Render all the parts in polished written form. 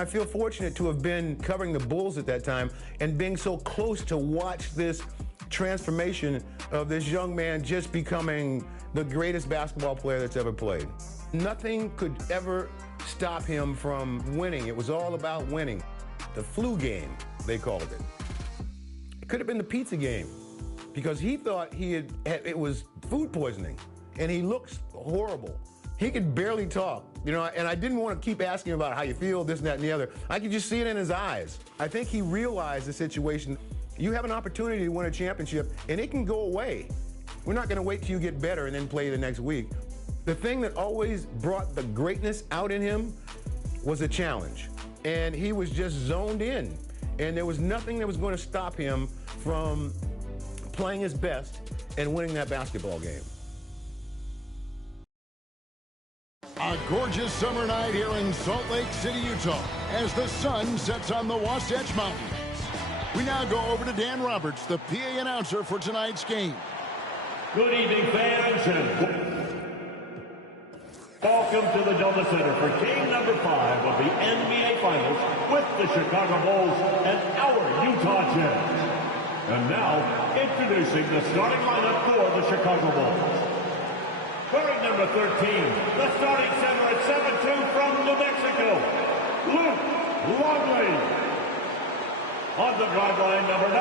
I feel fortunate to have been covering the Bulls at that time and being so close to watch this transformation of this young man just becoming the greatest basketball player that's ever played. Nothing could ever stop him from winning. It was all about winning. The flu game, they called it. It could have been the pizza game because he thought it was food poisoning, and he looks horrible. He could barely talk, you know, and I didn't want to keep asking him about how you feel, this and that and the other. I could just see it in his eyes. I think he realized the situation. You have an opportunity to win a championship, and it can go away. We're not going to wait till you get better and then play the next week. The thing that always brought the greatness out in him was a challenge, and he was just zoned in, and there was nothing that was going to stop him from playing his best and winning that basketball game. A gorgeous summer night here in Salt Lake City, Utah, as the sun sets on the Wasatch Mountains. We now go over to Dan Roberts, the PA announcer for tonight's game. Good evening, fans, and welcome to the Doma Center for game number 5 of the NBA Finals with the Chicago Bulls and our Utah Jazz. And now, introducing the starting lineup for the Chicago Bulls. Wearing number 13, the starting center at 7'2" from New Mexico, Luke Longley. On the drive line, number 9,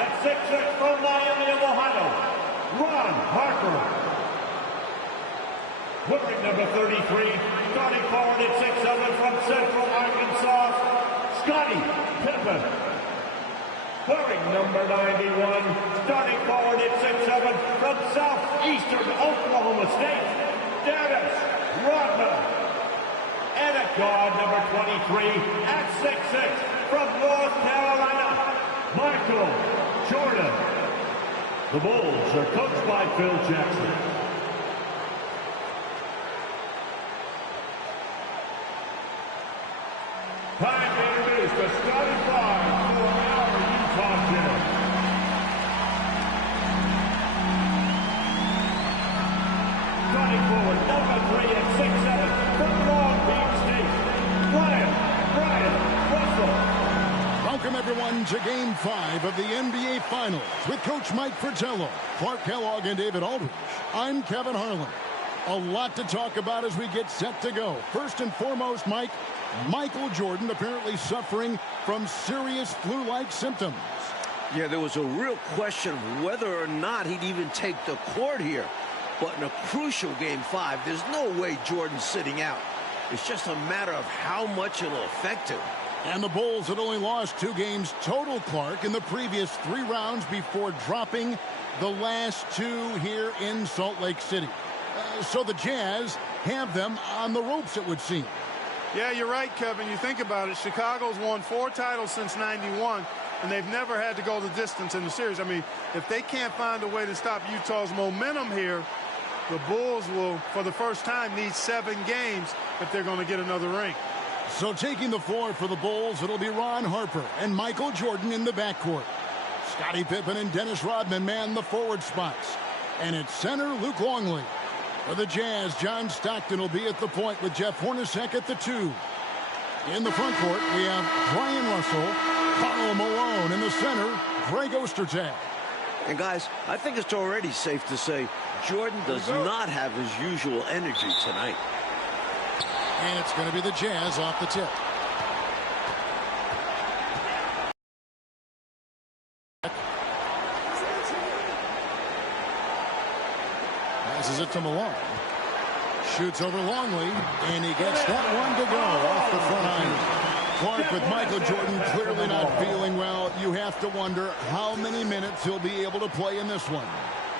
at 6'6" from Miami of Ohio, Ron Harper. Wearing number 33, starting forward at 6'7" from Central Arkansas, Scottie Pippen. Wearing number 91, starting forward at 6'7" from Southeastern Oklahoma State, Dennis Rodman. And at guard number 23 at 6'6" from North Carolina, Michael Jordan. The Bulls are coached by Phil Jackson. Time to introduce the starting five for our Utah Jazz. Starting forward, number 3 at 6'7" from Long Beach State, Brian Russell. Welcome, everyone, to Game 5 of the NBA Finals with Coach Mike Fratello, Clark Kellogg, and David Aldridge. I'm Kevin Harlan. A lot to talk about as we get set to go. First and foremost, Mike, Michael Jordan apparently suffering from serious flu-like symptoms. Yeah, there was a real question of whether or not he'd even take the court here. But in a crucial Game 5, there's no way Jordan's sitting out. It's just a matter of how much it'll affect him. And the Bulls had only lost 2 games total, Clark, in the previous 3 rounds before dropping the last 2 here in Salt Lake City. So the Jazz have them on the ropes, it would seem. Yeah, you're right, Kevin. You think about it. Chicago's won 4 titles since '91, and they've never had to go the distance in the series. I mean, if they can't find a way to stop Utah's momentum here, the Bulls will, for the first time, need 7 games if they're going to get another ring. So taking the floor for the Bulls, it'll be Ron Harper and Michael Jordan in the backcourt. Scottie Pippen and Dennis Rodman man the forward spots. And at center, Luke Longley. For the Jazz, John Stockton will be at the point with Jeff Hornacek at the 2. In the front court, we have Brian Russell, Karl Malone in the center, Greg Ostertag. And guys, I think it's already safe to say Jordan does not have his usual energy tonight. And it's going to be the Jazz off the tip. Passes it to Malone. Shoots over Longley, and he gets that one to go off the front iron. Clark, with Michael Jordan clearly not feeling well, you have to wonder how many minutes he'll be able to play in this one.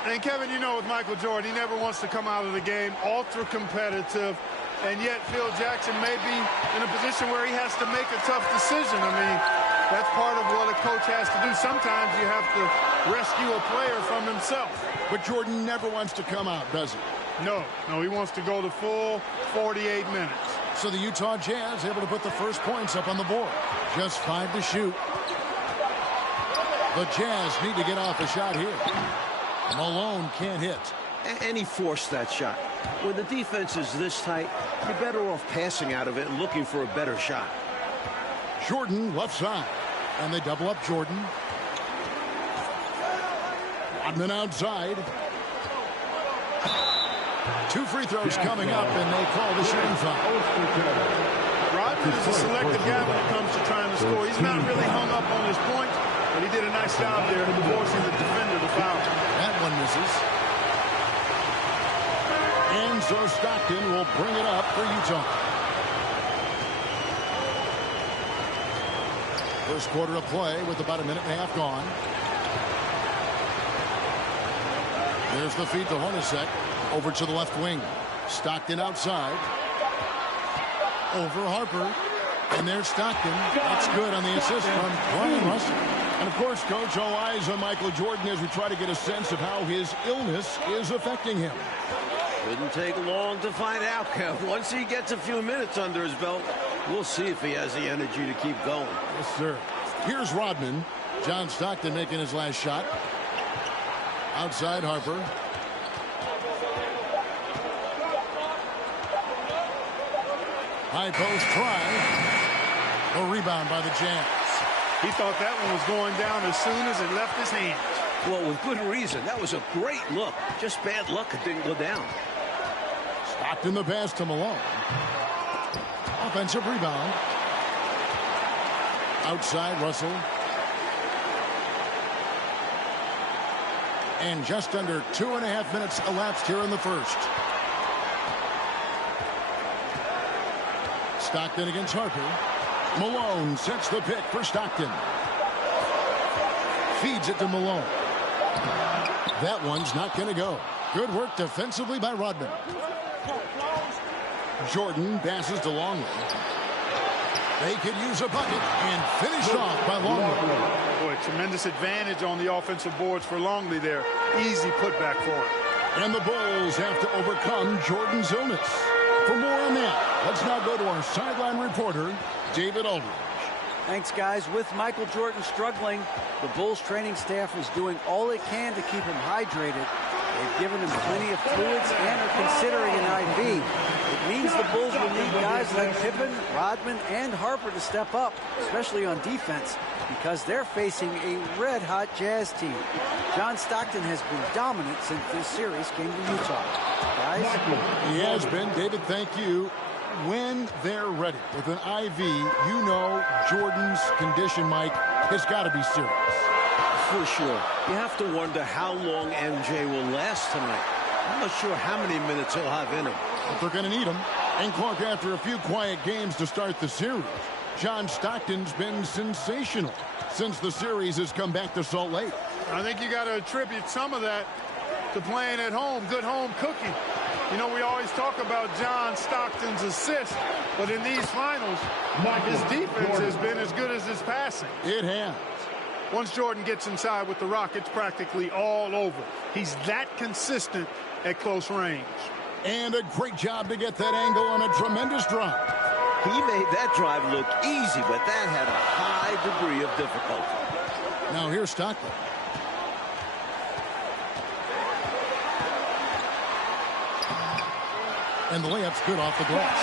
And Kevin, you know, with Michael Jordan, he never wants to come out of the game ultra competitive, and yet Phil Jackson may be in a position where he has to make a tough decision. I mean, that's part of what a coach has to do. Sometimes you have to rescue a player from himself. But Jordan never wants to come out, does he? No, he wants to go the full 48 minutes. So the Utah Jazz able to put the first points up on the board. Just 5 to shoot. The Jazz need to get off a shot here. Malone can't hit. And he forced that shot. When the defense is this tight, you're better off passing out of it and looking for a better shot. Jordan left side. And they double up Jordan. Rodman outside. 2 free throws coming up, and they call the shooting foul. Rodman is a selective guy when it comes to trying to score. He's not really hung up on his points, but he did a nice job there in forcing the defender to foul. That one misses. And so Stockton will bring it up for Utah. First quarter of play with about a minute and a half gone. There's the feed to Hornacek. Over to the left wing. Stockton outside. Over Harper. And there's Stockton. That's good on the assist from Brian Russell. And, of course, Coach, all eyes on Michael Jordan as we try to get a sense of how his illness is affecting him. Shouldn't take long to find out, Kev. Once he gets a few minutes under his belt, we'll see if he has the energy to keep going. Yes, sir. Here's Rodman. John Stockton making his last shot. Outside Harper. High post try. A rebound by the Jazz. He thought that one was going down as soon as it left his hands. Well, with good reason. That was a great look. Just bad luck it didn't go down. Stockton the pass to Malone. Offensive rebound. Outside Russell. And just under 2.5 minutes elapsed here in the first. Stockton against Harper. Malone sets the pick for Stockton. Feeds it to Malone. That one's not going to go. Good work defensively by Rodman. Jordan passes to Longley. They could use a bucket and finished off by Longley. Boy, tremendous advantage on the offensive boards for Longley there. Easy putback for him. And the Bulls have to overcome Jordan's illness. For more on that, let's now go to our sideline reporter, David Aldridge. Thanks, guys. With Michael Jordan struggling, the Bulls training staff is doing all it can to keep him hydrated. They've given him plenty of fluids and are considering an IV. It means the Bulls will need guys like Pippen, Rodman, and Harper to step up, especially on defense, because they're facing a red-hot Jazz team. John Stockton has been dominant since this series came to Utah. Guys? He has been. David, thank you. When they're ready with an IV, you know Jordan's condition, Mike, has got to be serious. For sure. You have to wonder how long MJ will last tonight. I'm not sure how many minutes he'll have in him. But they're going to need him. And Clark, after a few quiet games to start the series, John Stockton's been sensational since the series has come back to Salt Lake. I think you got to attribute some of that to playing at home, good home cooking. You know, we always talk about John Stockton's assists, but in these finals, his defense has been as good as his passing. It has. Once Jordan gets inside with the rock, it's practically all over. He's that consistent at close range. And a great job to get that angle on a tremendous drive. He made that drive look easy, but that had a high degree of difficulty. Now here's Stockton. And the layup's good off the glass.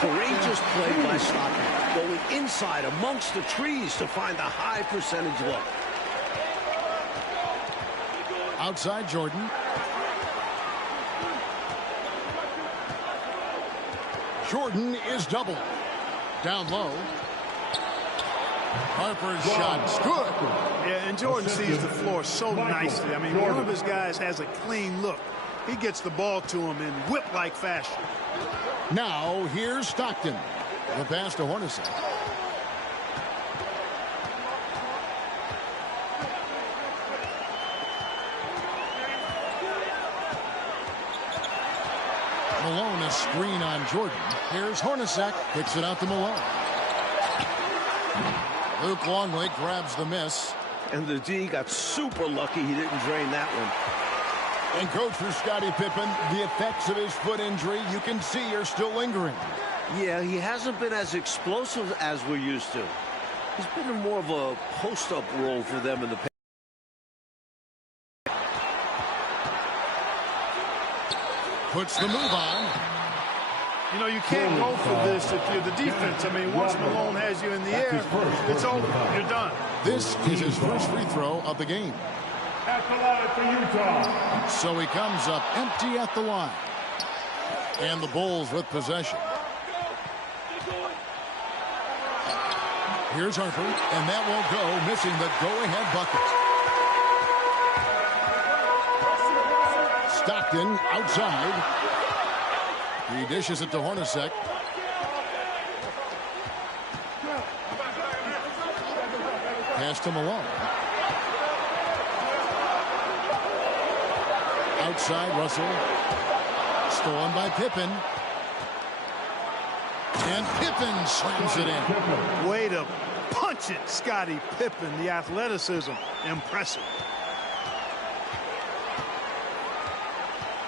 Courageous play by Stockton, going inside amongst the trees to find a high percentage look. Outside Jordan. Jordan is doubled. Down low. Harper's shot's good. Yeah, and Jordan sees the floor so nicely. I mean, one of his guys has a clean look. He gets the ball to him in whip-like fashion. Now, here's Stockton. The pass to Hornacek. Malone, a screen on Jordan. Here's Hornacek. Kicks it out to Malone. Luke Longley grabs the miss. And the D got super lucky he didn't drain that one. And coach, for Scottie Pippen, the effects of his foot injury, you can see, are still lingering. Yeah, he hasn't been as explosive as we're used to. He's been in more of a post-up role for them in the past. Puts the move on. You know, you can't go for this if you're the defense. I mean, once Malone has you in the air, it's over. You're done. This is his first free throw of the game. At the line for Utah. So he comes up empty at the line. And the Bulls with possession. Here's Harper, and that won't go, missing the go-ahead bucket. Stockton outside. He dishes it to Hornacek. Pass to Malone. Outside, Russell. Stolen by Pippen. And Pippen slams it in. Way to punch it, Scottie Pippen. The athleticism, impressive.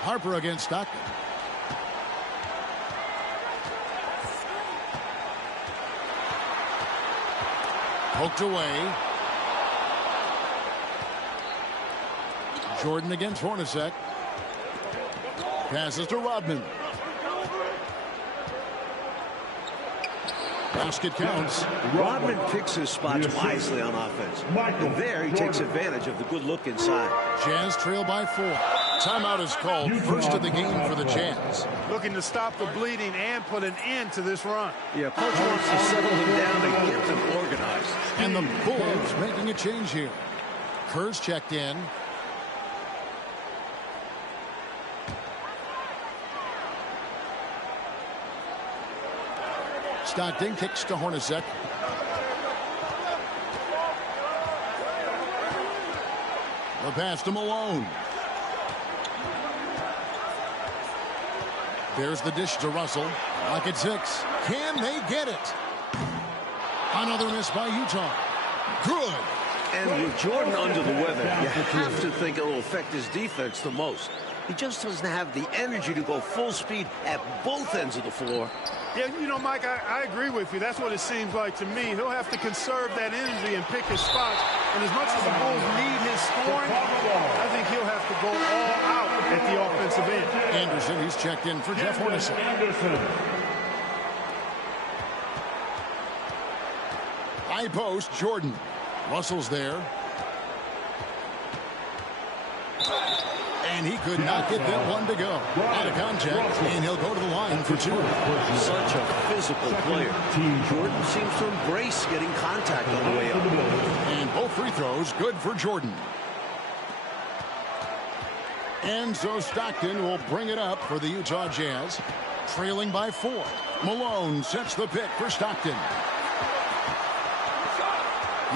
Harper against Stockton. Poked away. Jordan against Hornacek. Passes to Rodman. Basket counts. Rodman picks his spots wisely on offense. And there he takes advantage of the good look inside. Jazz trail by 4. Timeout is called. First of the game for the Jazz. Looking to stop the bleeding and put an end to this run. Yeah, coach wants to settle them down and get them organized. And the Bulls making a change here. Kerr's checked in. Stockton kicks to Hornacek. The pass to Malone. There's the dish to Russell. Lock at 6. Can they get it? Another miss by Utah. Good. And with Jordan under the weather, you have to think it'll affect his defense the most. He just doesn't have the energy to go full speed at both ends of the floor. Yeah, you know, Mike, I agree with you. That's what it seems like to me. He'll have to conserve that energy and pick his spots. And as much as the Bulls need his scoring, I think he'll have to go all out at the offensive end. Anderson, he's checked in for Jeff Hornacek. High post, Jordan. Russell's there. And he could not get that one to go. Out of contact, and he'll go to the line for 2. Such a physical player. Jordan seems to embrace getting contact on the way up. And both free throws good for Jordan. And so Stockton will bring it up for the Utah Jazz. Trailing by 4. Malone sets the pick for Stockton.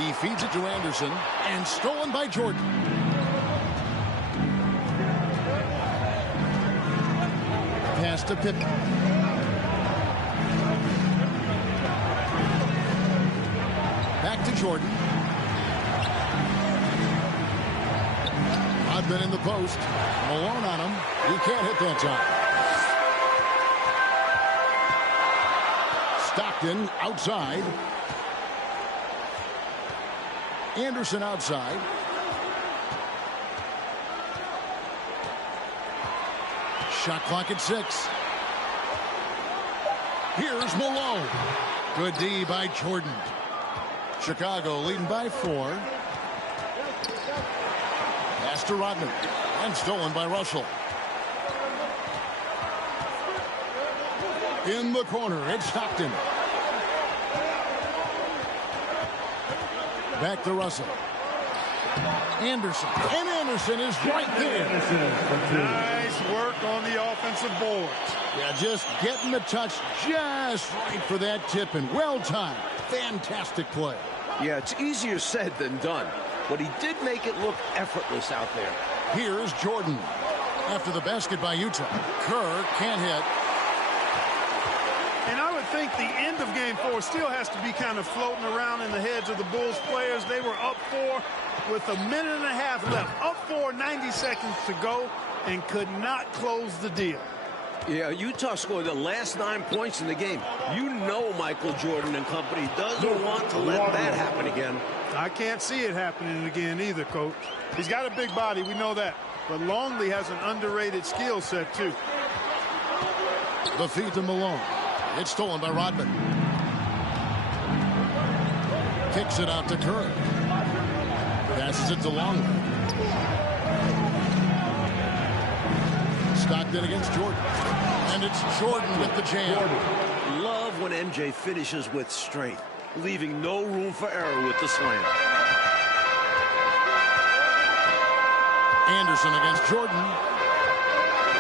He feeds it to Anderson, and stolen by Jordan. Pass to Pippen. Back to Jordan. Rodman in the post. Malone on him. He can't hit that time. Stockton outside. Anderson outside. Shot clock at 6. Here's Malone. Good D by Jordan. Chicago leading by 4. Pass to Rodman. And stolen by Russell. In the corner, it's Stockton. Back to Russell. Anderson. And Anderson is right there. Nice work on the offensive boards. Yeah, just getting the touch just right for that tip, and well timed. Fantastic play. Yeah, it's easier said than done, but he did make it look effortless out there. Here's Jordan. After the basket by Utah. Kerr can't hit. And I would think the end of game 4 still has to be kind of floating around in the heads of the Bulls players. They were up 4 with a minute and a half left. Up 4, 90 seconds to go, and could not close the deal. Yeah, Utah scored the last 9 points in the game. You know Michael Jordan and company doesn't want to let that happen again. I can't see it happening again either, Coach. He's got a big body, we know that. But Longley has an underrated skill set, too. The feed to Malone. It's stolen by Rodman. Kicks it out to Kerr. Passes it to Longley. Stockton against Jordan. And it's Jordan with the jam. Love when MJ finishes with strength, leaving no room for error with the slam. Anderson against Jordan.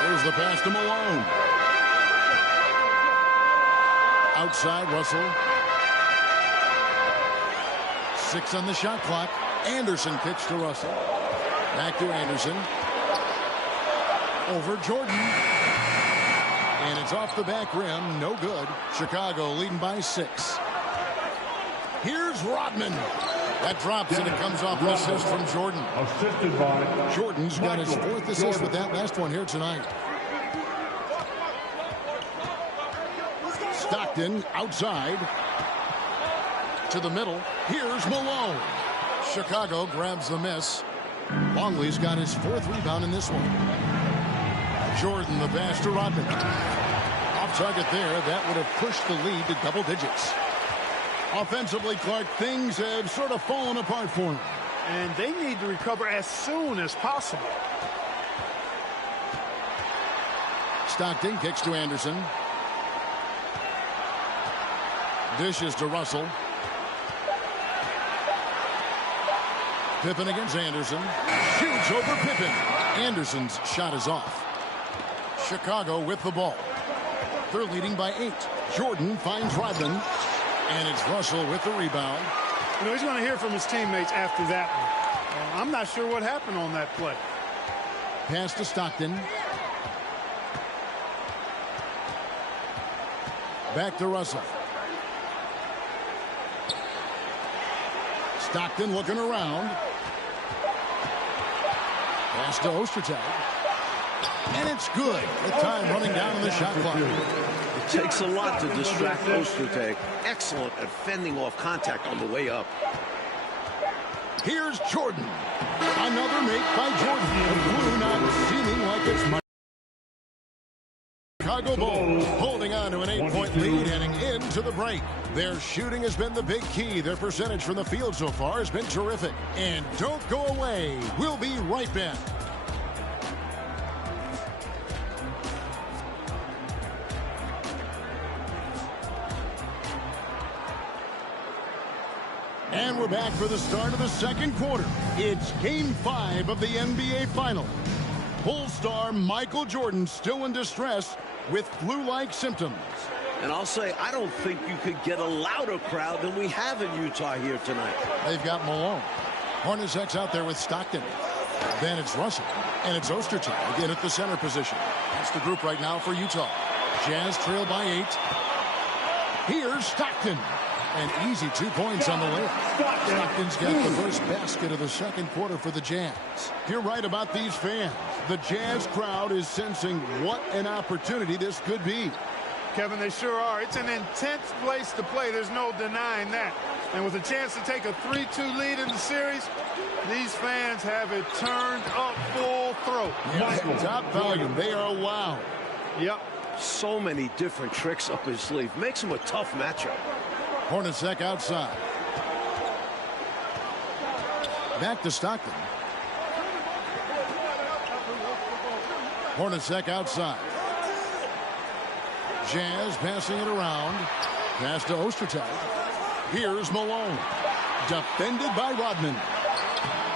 There's the pass to Malone. Outside, Russell. 6 on the shot clock. Anderson kicks to Russell. Back to Anderson. Over Jordan. And it's off the back rim. No good. Chicago leading by 6. Here's Rodman. That drops and it comes off an assist from Jordan. Assisted by Jordan's got his 4th assist with that last one here tonight. Stockton outside to the middle. Here's Malone. Chicago grabs the miss. Longley's got his 4th rebound in this one. Jordan the pass to Rodman. Off target there. That would have pushed the lead to double digits. Offensively, Clark, things have sort of fallen apart for him. And they need to recover as soon as possible. Stockton kicks to Anderson. Dishes to Russell. Pippen against Anderson. Shoots over Pippen. Anderson's shot is off. Chicago with the ball. They're leading by 8. Jordan finds Rodman. And it's Russell with the rebound. You know, he's going to hear from his teammates after that one. I'm not sure what happened on that play. Pass to Stockton. Back to Russell. Stockton looking around. Pass to Ostertag. And it's good. The time running down on the shot clock. It takes a lot to distract Ostertag. Excellent at fending off contact on the way up. Here's Jordan. Another make by Jordan. The Blue not seeming like it's my Chicago Bulls holding on to an 8-point lead heading into the break. Their shooting has been the big key. Their percentage from the field so far has been terrific. And don't go away. We'll be right back. And we're back for the start of the second quarter. It's Game 5 of the NBA Final. Bull star Michael Jordan still in distress with flu-like symptoms. And I'll say, I don't think you could get a louder crowd than we have in Utah here tonight. They've got Malone. Hornacek's out there with Stockton. Then it's Russell. And it's Ostertag again at the center position. That's the group right now for Utah. Jazz trail by 8. Here's Stockton. An easy 2 points on the layup. Stockton's got the first basket of the second quarter for the Jazz. You're right about these fans. The Jazz crowd is sensing what an opportunity this could be. Kevin, they sure are. It's an intense place to play. There's no denying that. And with a chance to take a 3-2 lead in the series, these fans have it turned up full throat. Yeah, top volume. They are loud. Yep. So many different tricks up his sleeve. Makes him a tough matchup. Hornacek outside. Back to Stockton. Hornacek outside. Jazz passing it around. Pass to Ostertag. Here's Malone. Defended by Rodman.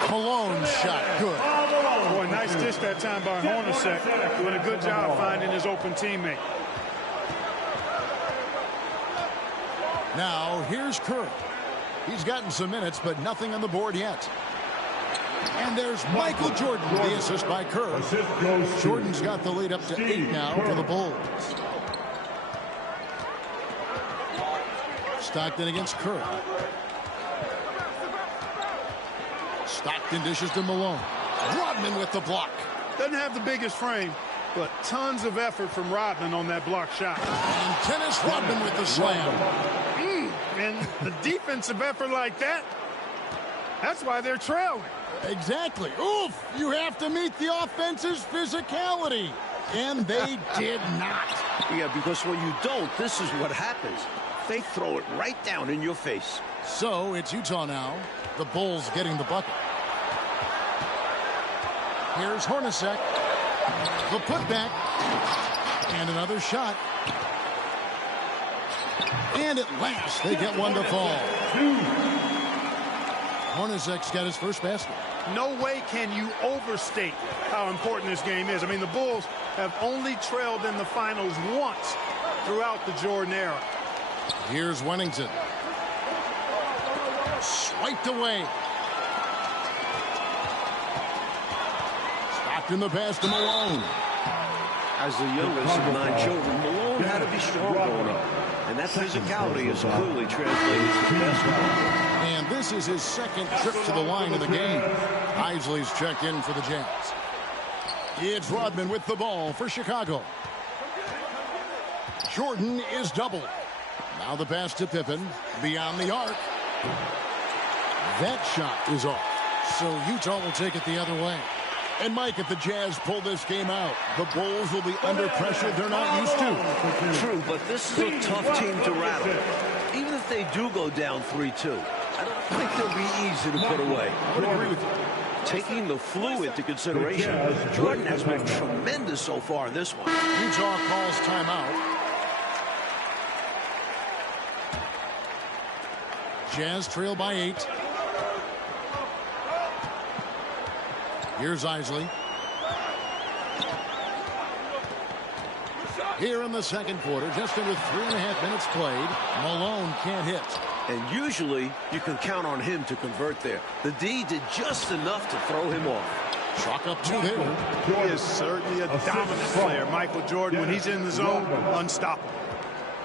Malone's shot good. Boy, nice dish that time by Hornacek. Doing a good job finding his open teammate. Now, here's Kerr. He's gotten some minutes, but nothing on the board yet. And there's Michael Jordan, the assist by Kerr. Jordan's got the lead up to 8 now for the Bulls. Stockton against Kerr. Stockton dishes to Malone. Rodman with the block. Doesn't have the biggest frame, but tons of effort from Rodman on that block shot. And Dennis Rodman with the slam. And the defensive effort like that, that's why they're trailing. Exactly. Oof! You have to meet the offense's physicality. And they did not. Yeah, because when you don't, this is what happens. They throw it right down in your face. So it's Utah now. The Bulls getting the bucket. Here's Hornacek. The putback. And another shot. And at last, they get one to fall. Hornacek's got his first basket. No way can you overstate how important this game is. I mean, the Bulls have only trailed in the finals once throughout the Jordan era. Here's Wennington. Swiped away. Stopped in the pass to Malone. As the youngest of 9 children, Malone had to be strong growing up. And that physicality is clearly translated to basketball. And this is his second trip to the line in the game. Isley's checked in for the Jazz. It's Rodman with the ball for Chicago. Jordan is doubled. Now the pass to Pippen. Beyond the arc. That shot is off. So Utah will take it the other way. And Mike, if the Jazz pull this game out, the Bulls will be under pressure they're not used to. True, but this is a tough team to rattle. Even if they do go down 3-2, I don't think they'll be easy to put away. I would agree with you. Taking the flu into consideration, Jordan has been tremendous so far in this one. Utah calls timeout. Jazz trail by 8. Here's Isley. Here in the second quarter, just under 3.5 minutes played, Malone can't hit. And usually, you can count on him to convert there. The D did just enough to throw him off. Chalk up 2 there. He is certainly a dominant player. Michael Jordan, when he's in the zone, unstoppable.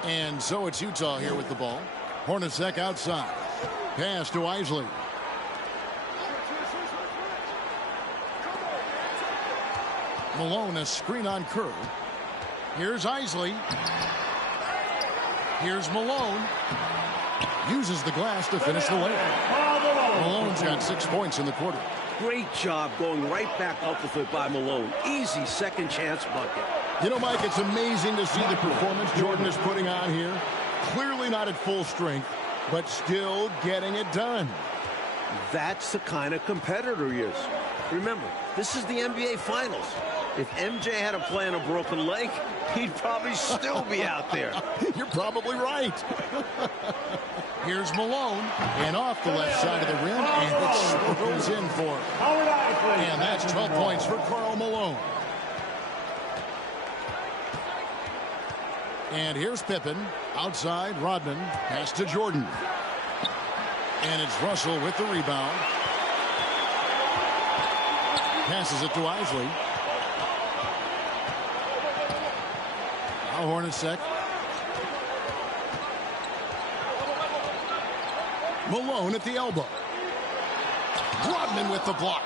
And so it's Utah here with the ball. Hornacek outside. Pass to Isley. Malone, a screen on Kerr. Here's Isley. Here's Malone. Uses the glass to finish the layup. Malone's got 6 points in the quarter. Great job going right back up with it by Malone. Easy second chance bucket. You know, Mike, it's amazing to see the performance Jordan is putting on here. Clearly not at full strength, but still getting it done. That's the kind of competitor he is. Remember, this is the NBA Finals. If MJ had a play on a broken leg, he'd probably still be out there. You're probably right. Here's Malone, and off the left side of the rim, and it goes in for him. And that's 12 points for Karl Malone. And here's Pippen, outside Rodman, pass to Jordan. And it's Russell with the rebound. Passes it to Isley. Now Hornacek. Malone at the elbow. Rodman with the block.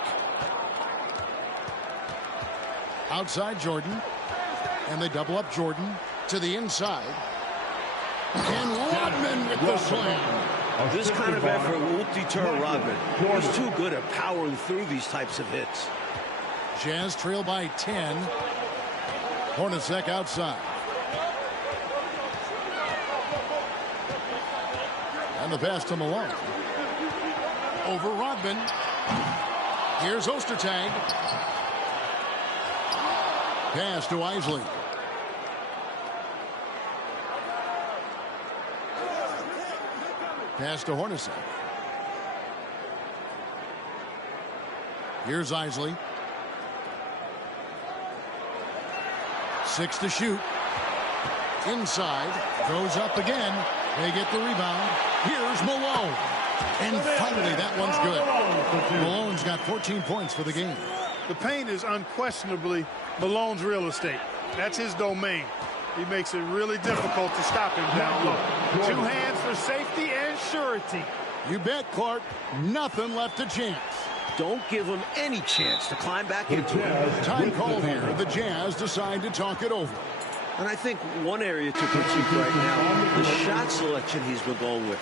Outside Jordan. And they double up Jordan to the inside. And Rodman with the slam. This kind of effort won't deter Rodman. He's too good at powering through these types of hits. Jazz trail by 10. Hornacek outside. And the pass to Malone. Over Rodman. Here's Ostertag. Pass to Isley. Pass to Hornacek. Here's Isley. 6 to shoot. Inside. Goes up again. They get the rebound. Here's Malone. And finally, that one's good. Malone's got 14 points for the game. The paint is unquestionably Malone's real estate. That's his domain. He makes it really difficult to stop him down low. 2 hands for safety and surety. You bet, Clark. Nothing left to chance. Don't give him any chance to climb back into it. Time called here. The Jazz decide to talk it over. And I think one area to critique right now, the shot selection he's been going with.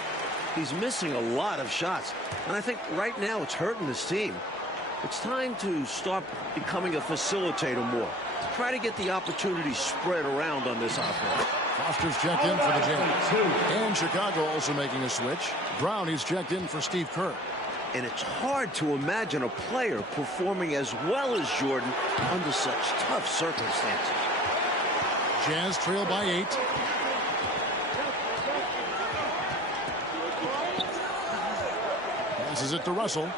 He's missing a lot of shots. And I think right now it's hurting this team. It's time to start becoming a facilitator more. Try to get the opportunity spread around on this offense. Foster's checked in for the Jazz. And Chicago also making a switch. Brown is checked in for Steve Kerr. And it's hard to imagine a player performing as well as Jordan under such tough circumstances. Jazz trail by 8. Passes it to Russell.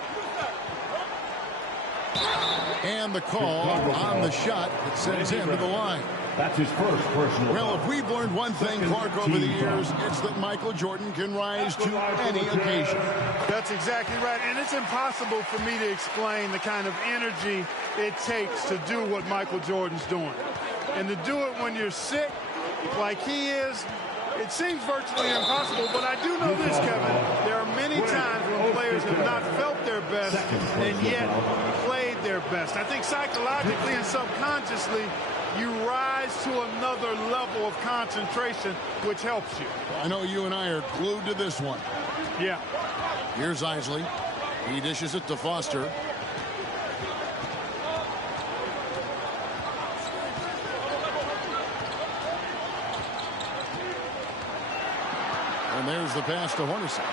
And the call on the shot that sends him to the line. That's his first personal. Well, if we've learned one thing, Clark, over the years, it's that Michael Jordan can rise to any occasion. That's exactly right. And it's impossible for me to explain the kind of energy it takes to do what Michael Jordan's doing. And to do it when you're sick, like he is, it seems virtually impossible. But I do know this, Kevin. There are many times when players have not felt their best and yet played their best. I think psychologically and subconsciously, you rise to another level of concentration, which helps you. I know you and I are glued to this one. Yeah. Here's Isley. He dishes it to Foster. And there's the pass to Hornacek.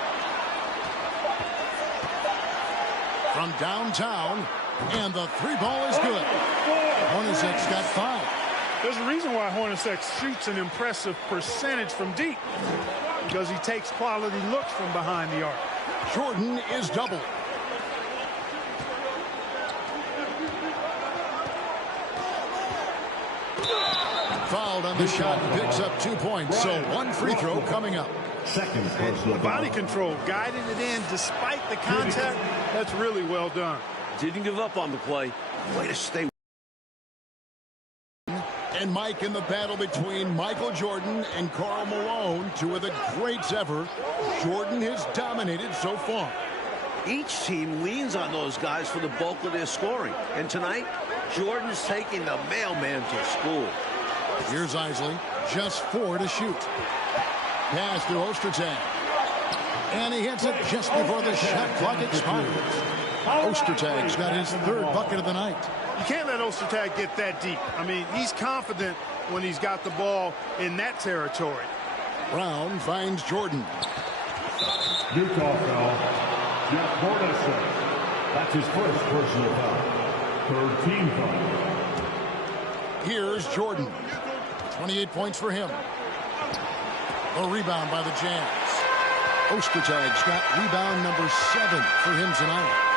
From downtown, and the 3 ball is good. Hornacek's got 5. There's a reason why Hornacek shoots an impressive percentage from deep, because he takes quality looks from behind the arc. Jordan is doubled. Fouled on the shot, picks up 2 points, so 1 free throw coming up. Second personal. Body control, guiding it in despite the contact. That's really well done. Didn't give up on the play. Way to stay. And Mike, in the battle between Michael Jordan and Karl Malone, 2 of the greats ever, Jordan has dominated so far. Each team leans on those guys for the bulk of their scoring. And tonight, Jordan's taking the mailman to school. Here's Isley, just 4 to shoot. Pass to Ostertag. And he hits it just before the shot clock expires. Ostertag's got his 3rd bucket of the night. You can't let Ostertag get that deep. I mean, he's confident when he's got the ball in that territory. Brown finds Jordan. Utah foul. Jeff Hornacek. That's his first personal foul. 3rd team foul. Here's Jordan. 28 points for him. A rebound by the Jazz. Ostertag's got rebound number 7 for him tonight.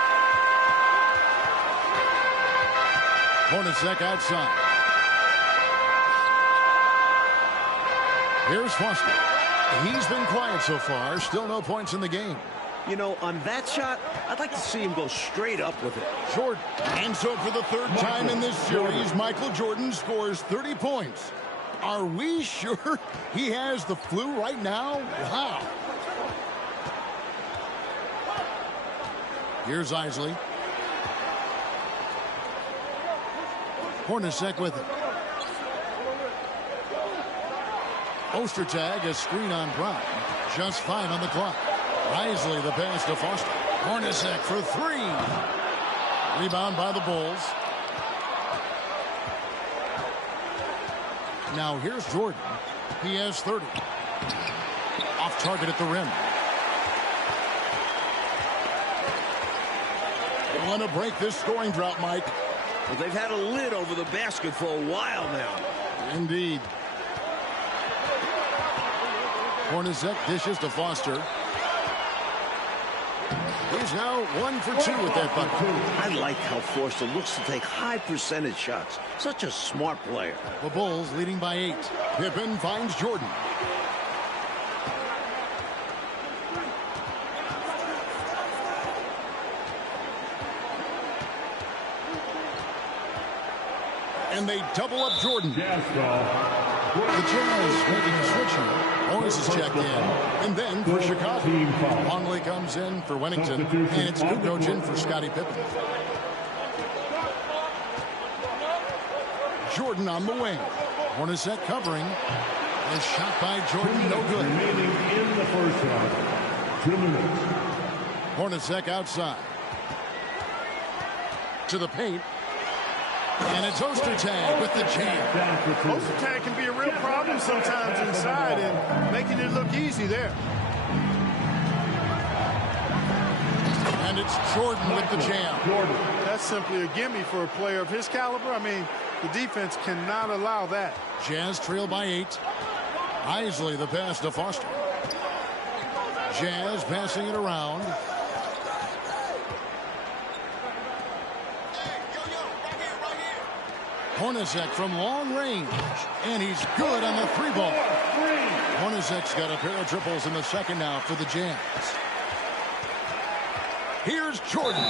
Hornacek outside. Here's Foster. He's been quiet so far. Still no points in the game. You know, on that shot, I'd like to see him go straight up with it. Jordan. And so for the 3rd time in this series, Michael Jordan scores 30 points. Are we sure he has the flu right now? Wow. Here's Isley. Hornacek with it. Ostertag, a screen on Brown. Just 5 on the clock. Isley, the pass to Foster. Hornacek for 3. Rebound by the Bulls. Now here's Jordan. He has 30. Off target at the rim. They want to break this scoring drought, Mike. Well, they've had a lid over the basket for a while now. Indeed. Hornacek dishes to Foster. He's now 1 for 2 with that bucket. I like how Foster looks to take high percentage shots. Such a smart player. The Bulls leading by 8. Pippen finds Jordan. And they double up Jordan. The Jazz making a switch here. Owens is checked in. And then for Chicago, Longley comes in for Wennington. And it's Kukoc in for Scottie Pippen. Jordan on the wing. Hornacek covering. A shot by Jordan, no good. Remaining in the first round. 2 minutes. Hornacek outside. To the paint. And it's Ostertag with the jam. Ostertag can be a real problem sometimes inside and making it look easy there. And it's Jordan with the jam. That's simply a gimme for a player of his caliber. I mean, the defense cannot allow that. Jazz trail by 8. Isley the pass to Foster. Jazz passing it around. Hornacek from long range. And he's good on the 3-ball. Hornacek's got a pair of triples in the second now for the Jazz. Here's Jordan.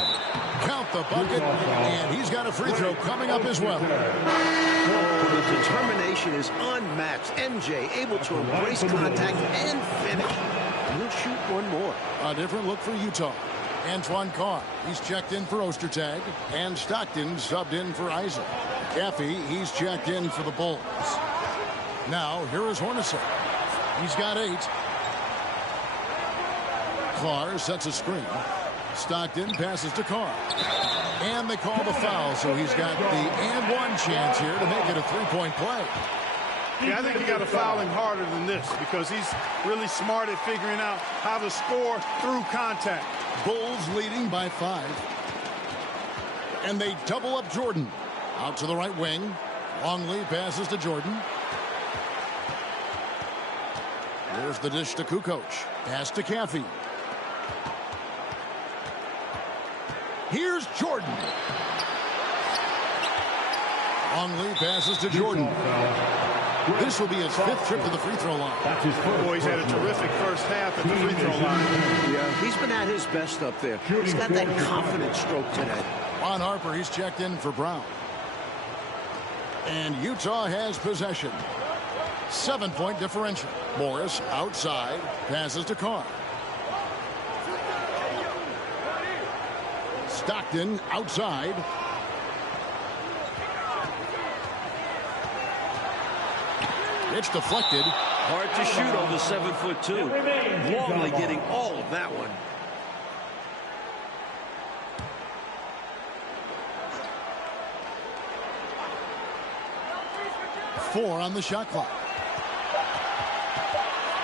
Count the bucket. And he's got a free throw coming up as well. The determination is unmatched. MJ able to embrace contact and finish. He'll shoot one more. A different look for Utah. Antoine Carr, he's checked in for Ostertag. And Stockton subbed in for Isaac. Caffey, he's checked in for the Bulls. Now, here is Hornacek. He's got 8. Carr sets a screen. Stockton passes to Carr. And they call the foul, so he's got the and one chance here to make it a 3-point play. Yeah, I think you got to foul him harder than this because he's really smart at figuring out how to score through contact. Bulls leading by 5. And they double up Jordan. Out to the right wing. Longley passes to Jordan. There's the dish to Kukoc. Pass to Caffey. Here's Jordan. Longley passes to Jordan. This will be his 5th trip to the free throw line. Boy, he's had a terrific first half at the free throw line. Yeah, he's been at his best up there. He's got that confident stroke today. Ron Harper, he's checked in for Brown. And Utah has possession. 7-point differential. Morris outside, passes to Carr. Stockton outside. It's deflected. Hard to shoot over 7'2". Longley getting all of that one. Four on the shot clock.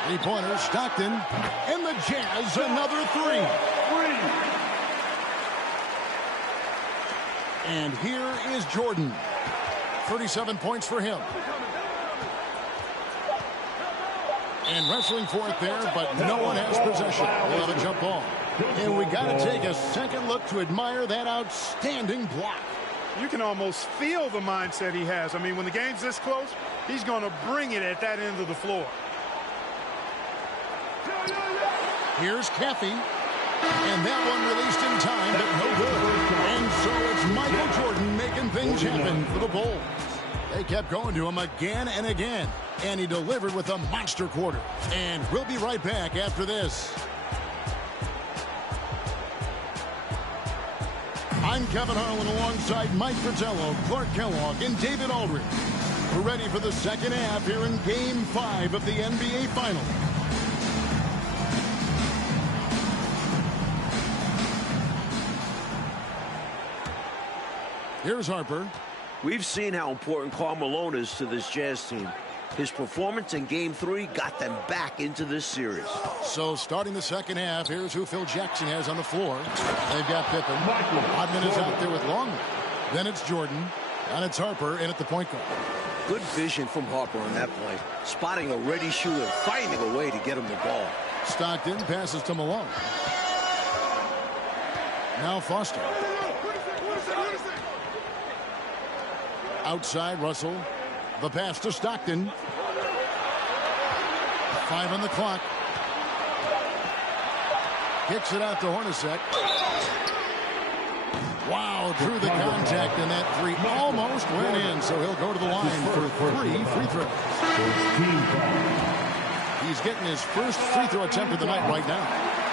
3-pointer, Stockton, and the Jazz another 3. And here is Jordan. 37 points for him. And wrestling for it there, but no one has possession. We'll have a jump ball. And we got to take a second look to admire that outstanding block. You can almost feel the mindset he has. I mean, when the game's this close, he's going to bring it at that end of the floor. Here's Caffey. And that one released in time, but no good. And so it's Michael Jordan making things happen for the Bulls. They kept going to him again and again. And he delivered with a monster quarter. And we'll be right back after this. I'm Kevin Harlan alongside Mike Fratello, Clark Kellogg, and David Aldridge. We're ready for the second half here in Game 5 of the NBA Finals. Here's Harper. We've seen how important Karl Malone is to this Jazz team. His performance in Game 3 got them back into this series. So starting the second half, here's who Phil Jackson has on the floor. They've got Pippen. Rodman is out there with Longley. Then it's Jordan. And it's Harper in at the point guard. Good vision from Harper on that play. Spotting a ready shooter, finding a way to get him the ball. Stockton passes to Malone. Now Foster. Outside, Russell. The pass to Stockton. 5 on the clock. Kicks it out to Hornacek. Wow, through the contact, and that 3 almost went in, so he'll go to the line for 3 free throws. He's getting his first free throw attempt of the night right now.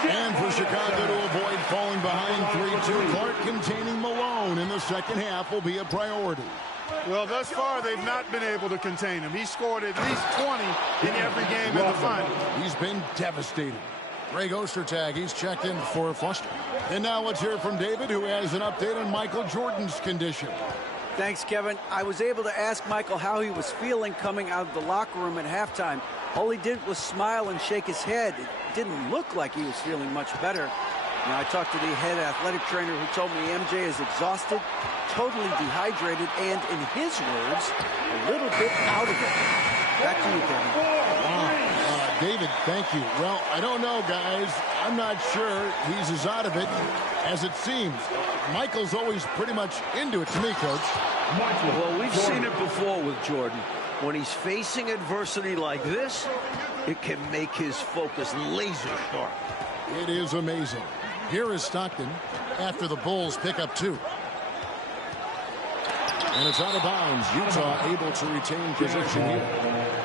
And for Chicago to avoid falling behind 3-2, Clark containing Malone in the second half will be a priority. Well, thus far, they've not been able to contain him. He scored at least 20 in every game in the final. He's been devastating. Greg Ostertag, he's checked in for Foster. And now let's hear from David, who has an update on Michael Jordan's condition. Thanks, Kevin. I was able to ask Michael how he was feeling coming out of the locker room at halftime. All he did was smile and shake his head. It didn't look like he was feeling much better. Now, I talked to the head athletic trainer who told me MJ is exhausted, totally dehydrated, and, in his words, a little bit out of it. Back to you, Kevin. David, thank you. Well, I don't know, guys. I'm not sure he's as out of it as it seems. Michael's always pretty much into it to me, Coach. Well, we've seen it before with Jordan. When he's facing adversity like this, it can make his focus laser sharp. It is amazing. Here is Stockton after the Bulls pick up 2. And it's out of bounds. Utah able to retain possession here.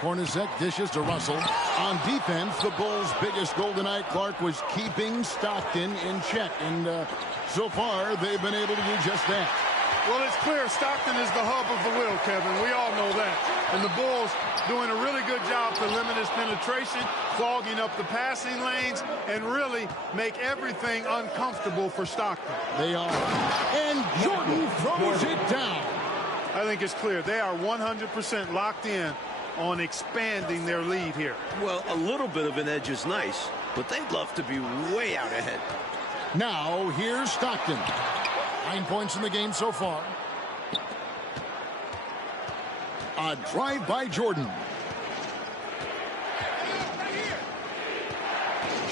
Hornacek dishes to Russell. On defense, the Bulls' biggest golden eye, Clark, was keeping Stockton in check. And so far, they've been able to do just that. Well, it's clear Stockton is the hub of the wheel, Kevin. We all know that. And the Bulls doing a really good job to limit his penetration, clogging up the passing lanes, and really make everything uncomfortable for Stockton. They are. And Jordan throws it down. I think it's clear. They are 100% locked in on expanding their lead here. Well, a little bit of an edge is nice, but they'd love to be way out ahead. Now, here's Stockton. 9 points in the game so far. A drive by Jordan.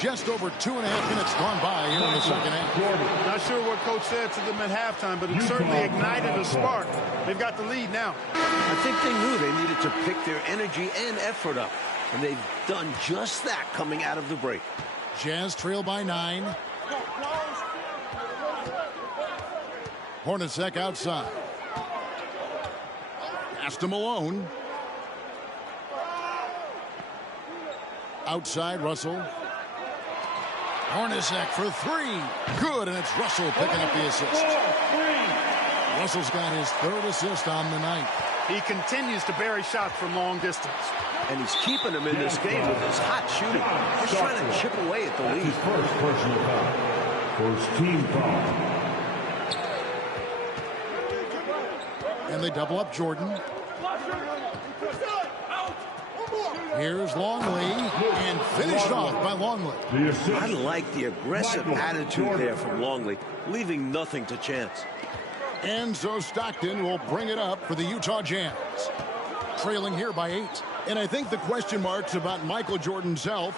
Just over 2.5 minutes gone by here in the second half. Not sure what Coach said to them at halftime, but it certainly ignited a spark. They've got the lead now. I think they knew they needed to pick their energy and effort up, and they've done just that coming out of the break. Jazz trail by 9. Hornacek outside. Pass to Malone. Outside, Russell. Hornacek for 3. Good, and it's Russell picking up the assist. Russell's got his 3rd assist on the night. He continues to bury shots from long distance. And he's keeping them in this game with his hot shooting. Just trying to chip away at the lead. His first personal foul. First team foul. And they double up Jordan. Here's Longley, and finished off by Longley. I like the aggressive attitude there from Longley, leaving nothing to chance. And so Stockton will bring it up for the Utah Jazz. Trailing here by 8. And I think the question marks about Michael Jordan's health,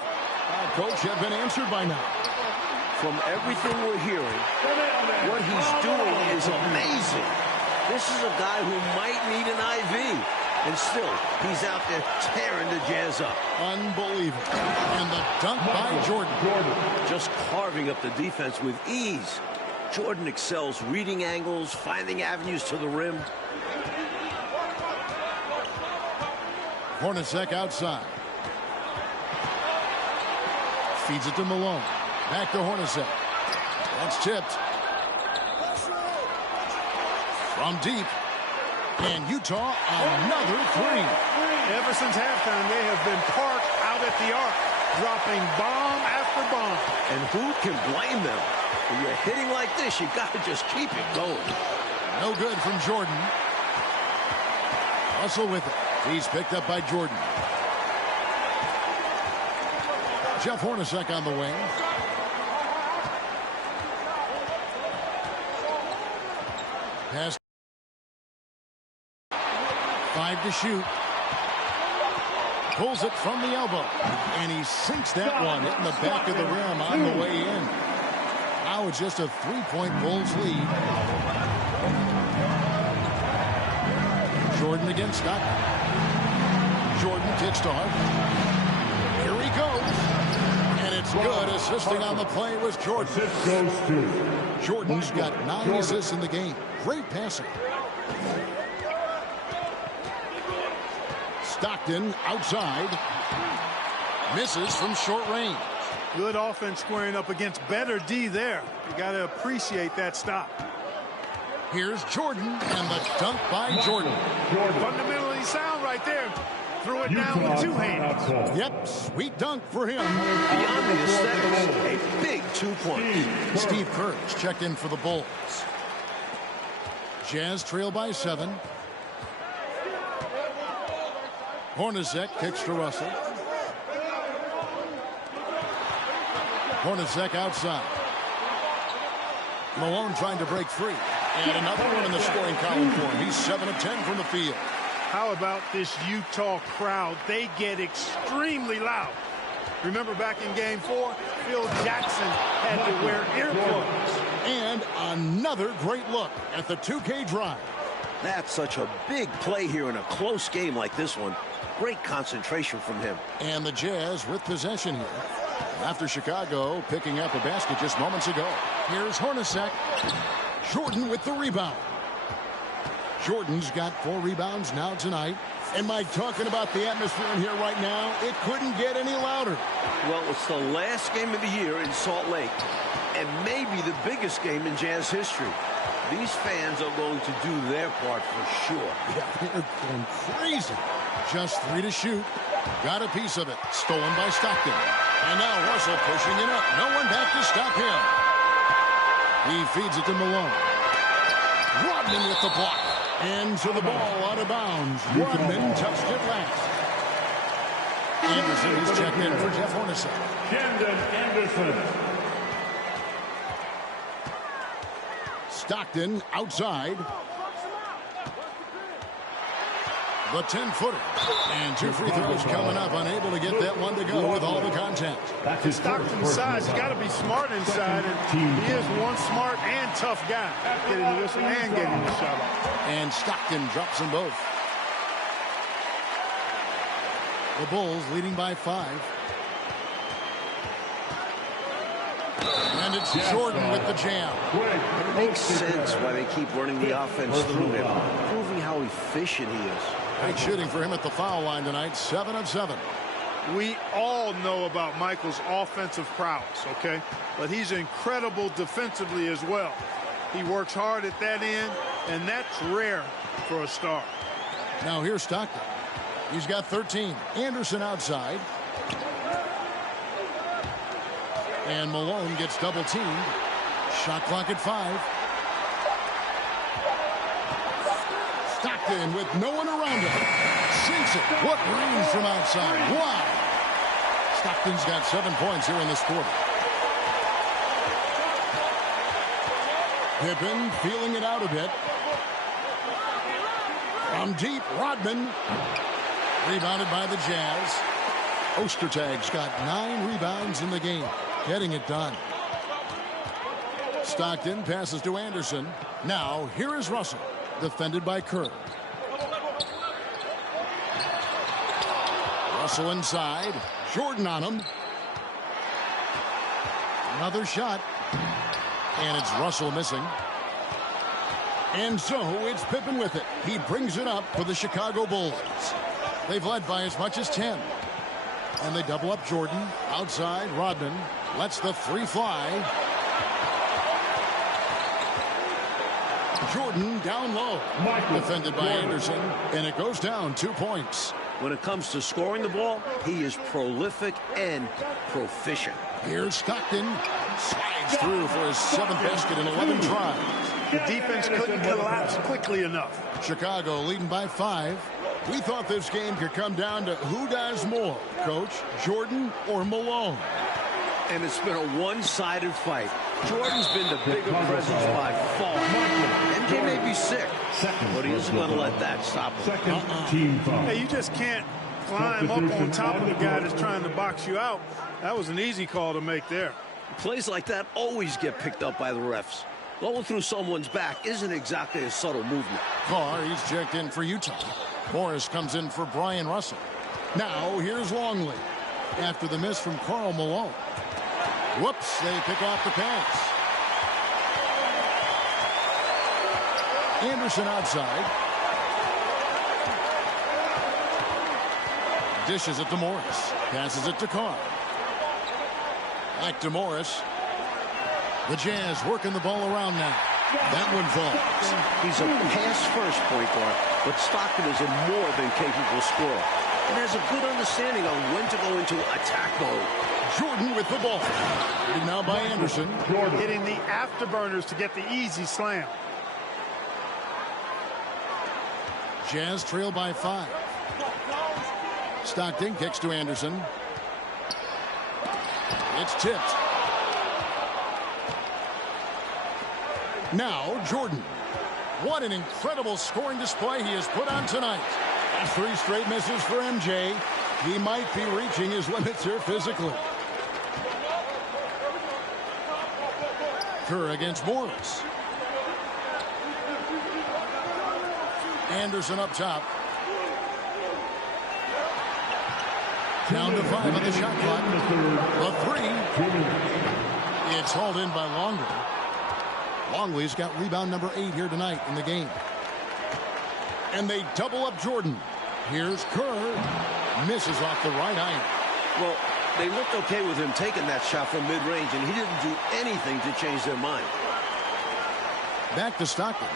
Coach, have been answered by now. From everything we're hearing, what he's doing is amazing. This is a guy who might need an IV. And still, he's out there tearing the Jazz up. Unbelievable. And the dunk by Jordan. Just carving up the defense with ease. Jordan excels reading angles, finding avenues to the rim. Hornacek outside. Feeds it to Malone. Back to Hornacek. That's tipped. From deep. And Utah, another 3. Ever since halftime, they have been parked out at the arc, dropping bomb after bomb. And who can blame them? When you're hitting like this, you got to just keep it going. No good from Jordan. Russell with it. He's picked up by Jordan. Jeff Hornacek on the wing. Pass. 5 to shoot. Pulls it from the elbow. And he sinks that one, hitting the back of the rim on the way in. Now it's just a 3-point Bulls lead. Jordan against Stockton. Jordan kicks to Harper. Here he goes. And it's good. Assisting on the play was Jordan. Jordan's got 9 assists in the game. Great passing. Stockton outside. Misses from short range. Good offense squaring up against better D there. You got to appreciate that stop. Here's Jordan, and the dunk by Jordan. Fundamentally sound right there. Threw it down with two hands. Yep, sweet dunk for him. Beyond the aesthetics, a big 2 points. Steve Kerr's checked in for the Bulls. Jazz trail by 7. Hornacek kicks to Russell. Hornacek outside. Malone trying to break free. And another one in the scoring column for him. He's 7 of 10 from the field. How about this Utah crowd? They get extremely loud. Remember back in Game 4, Phil Jackson had to wear earplugs. And another great look at the 2K drive. That's such a big play here in a close game like this one. Great concentration from him. And the Jazz with possession here. After Chicago picking up a basket just moments ago. Here's Hornacek. Jordan with the rebound. Jordan's got 4 rebounds now tonight. And Mike, talking about the atmosphere in here right now, it couldn't get any louder. Well, it's the last game of the year in Salt Lake, and maybe the biggest game in Jazz history. These fans are going to do their part for sure. Yeah, they're going crazy. Just 3 to shoot. Got a piece of it. Stolen by Stockton. And now Russell pushing it up. No one back to stop him. He feeds it to Malone. Rodman with the block. And to the ball out of bounds. Rodman touched it last. Anderson is checked in for Jeff Hornacek. Kendon Anderson. Stockton outside. The 10-footer. And 2 free throws coming up. Unable to get that one to go with all the contact. Stockton's size, he's got to be smart inside, and he is one smart and tough guy. Getting the whistle and getting the shot off. And Stockton drops them both. The Bulls leading by 5. And it's Jordan with the jam. It makes sense why they keep running the offense through him, proving how efficient he is. Great shooting for him at the foul line tonight. 7 of 7. We all know about Michael's offensive prowess, okay? But he's incredible defensively as well. He works hard at that end, and that's rare for a star. Now here's Stockton. He's got 13. Anderson outside. And Malone gets double teamed. Shot clock at 5. Stockton with no one around him. Sinks it. What range from outside. Wow. Stockton's got 7 points here in this quarter. Pippen feeling it out a bit. From deep, Rodman. Rebounded by the Jazz. Ostertag's got 9 rebounds in the game. Getting it done. Stockton passes to Anderson. Now, here is Russell. Defended by Kerr. Russell inside. Jordan on him. Another shot. And it's Russell missing. And so it's Pippen with it. He brings it up for the Chicago Bulls. They've led by as much as 10. And they double up Jordan. Outside, Rodman lets the 3 fly. Jordan down low. Defended by Anderson. And it goes down 2 points. When it comes to scoring the ball, he is prolific and proficient. Here's Stockton. Slides through for his 7th basket in 11 tries. The defense couldn't collapse quickly enough. Chicago leading by 5. We thought this game could come down to who does more, Coach, Jordan or Malone. And it's been a one-sided fight. Jordan's been the bigger presence by far. MJ may be sick, but he isn't going to let that stop him. Hey, you just can't climb up on top of the guy that's trying to box you out. That was an easy call to make there. Plays like that always get picked up by the refs. Going through someone's back isn't exactly a subtle movement. Carr, he's checked in for Utah. Morris comes in for Brian Russell. Now, here's Longley. After the miss from Karl Malone. Whoops, they pick off the pass. Anderson outside. Dishes it to Morris. Passes it to Carr. Back to Morris. The Jazz working the ball around now. That one falls. He's a pass-first point guard, but Stockton is a more than capable scorer. and has a good understanding on when to go into attack mode. Jordan with the ball. And now by Anderson. Hitting the afterburners to get the easy slam. Jazz trail by 5. Stockton kicks to Anderson. It's tipped. Now Jordan. What an incredible scoring display he has put on tonight. That's 3 straight misses for MJ. He might be reaching his limits here physically. Kerr against Morris. Anderson up top. Down to 5 on the shot clock. The 3. It's hauled in by Longley. Longley's got rebound number 8 here tonight in the game. And they double up Jordan. Here's Kerr. Misses off the right iron. Well, they looked okay with him taking that shot from mid-range, and he didn't do anything to change their mind. Back to Stockton.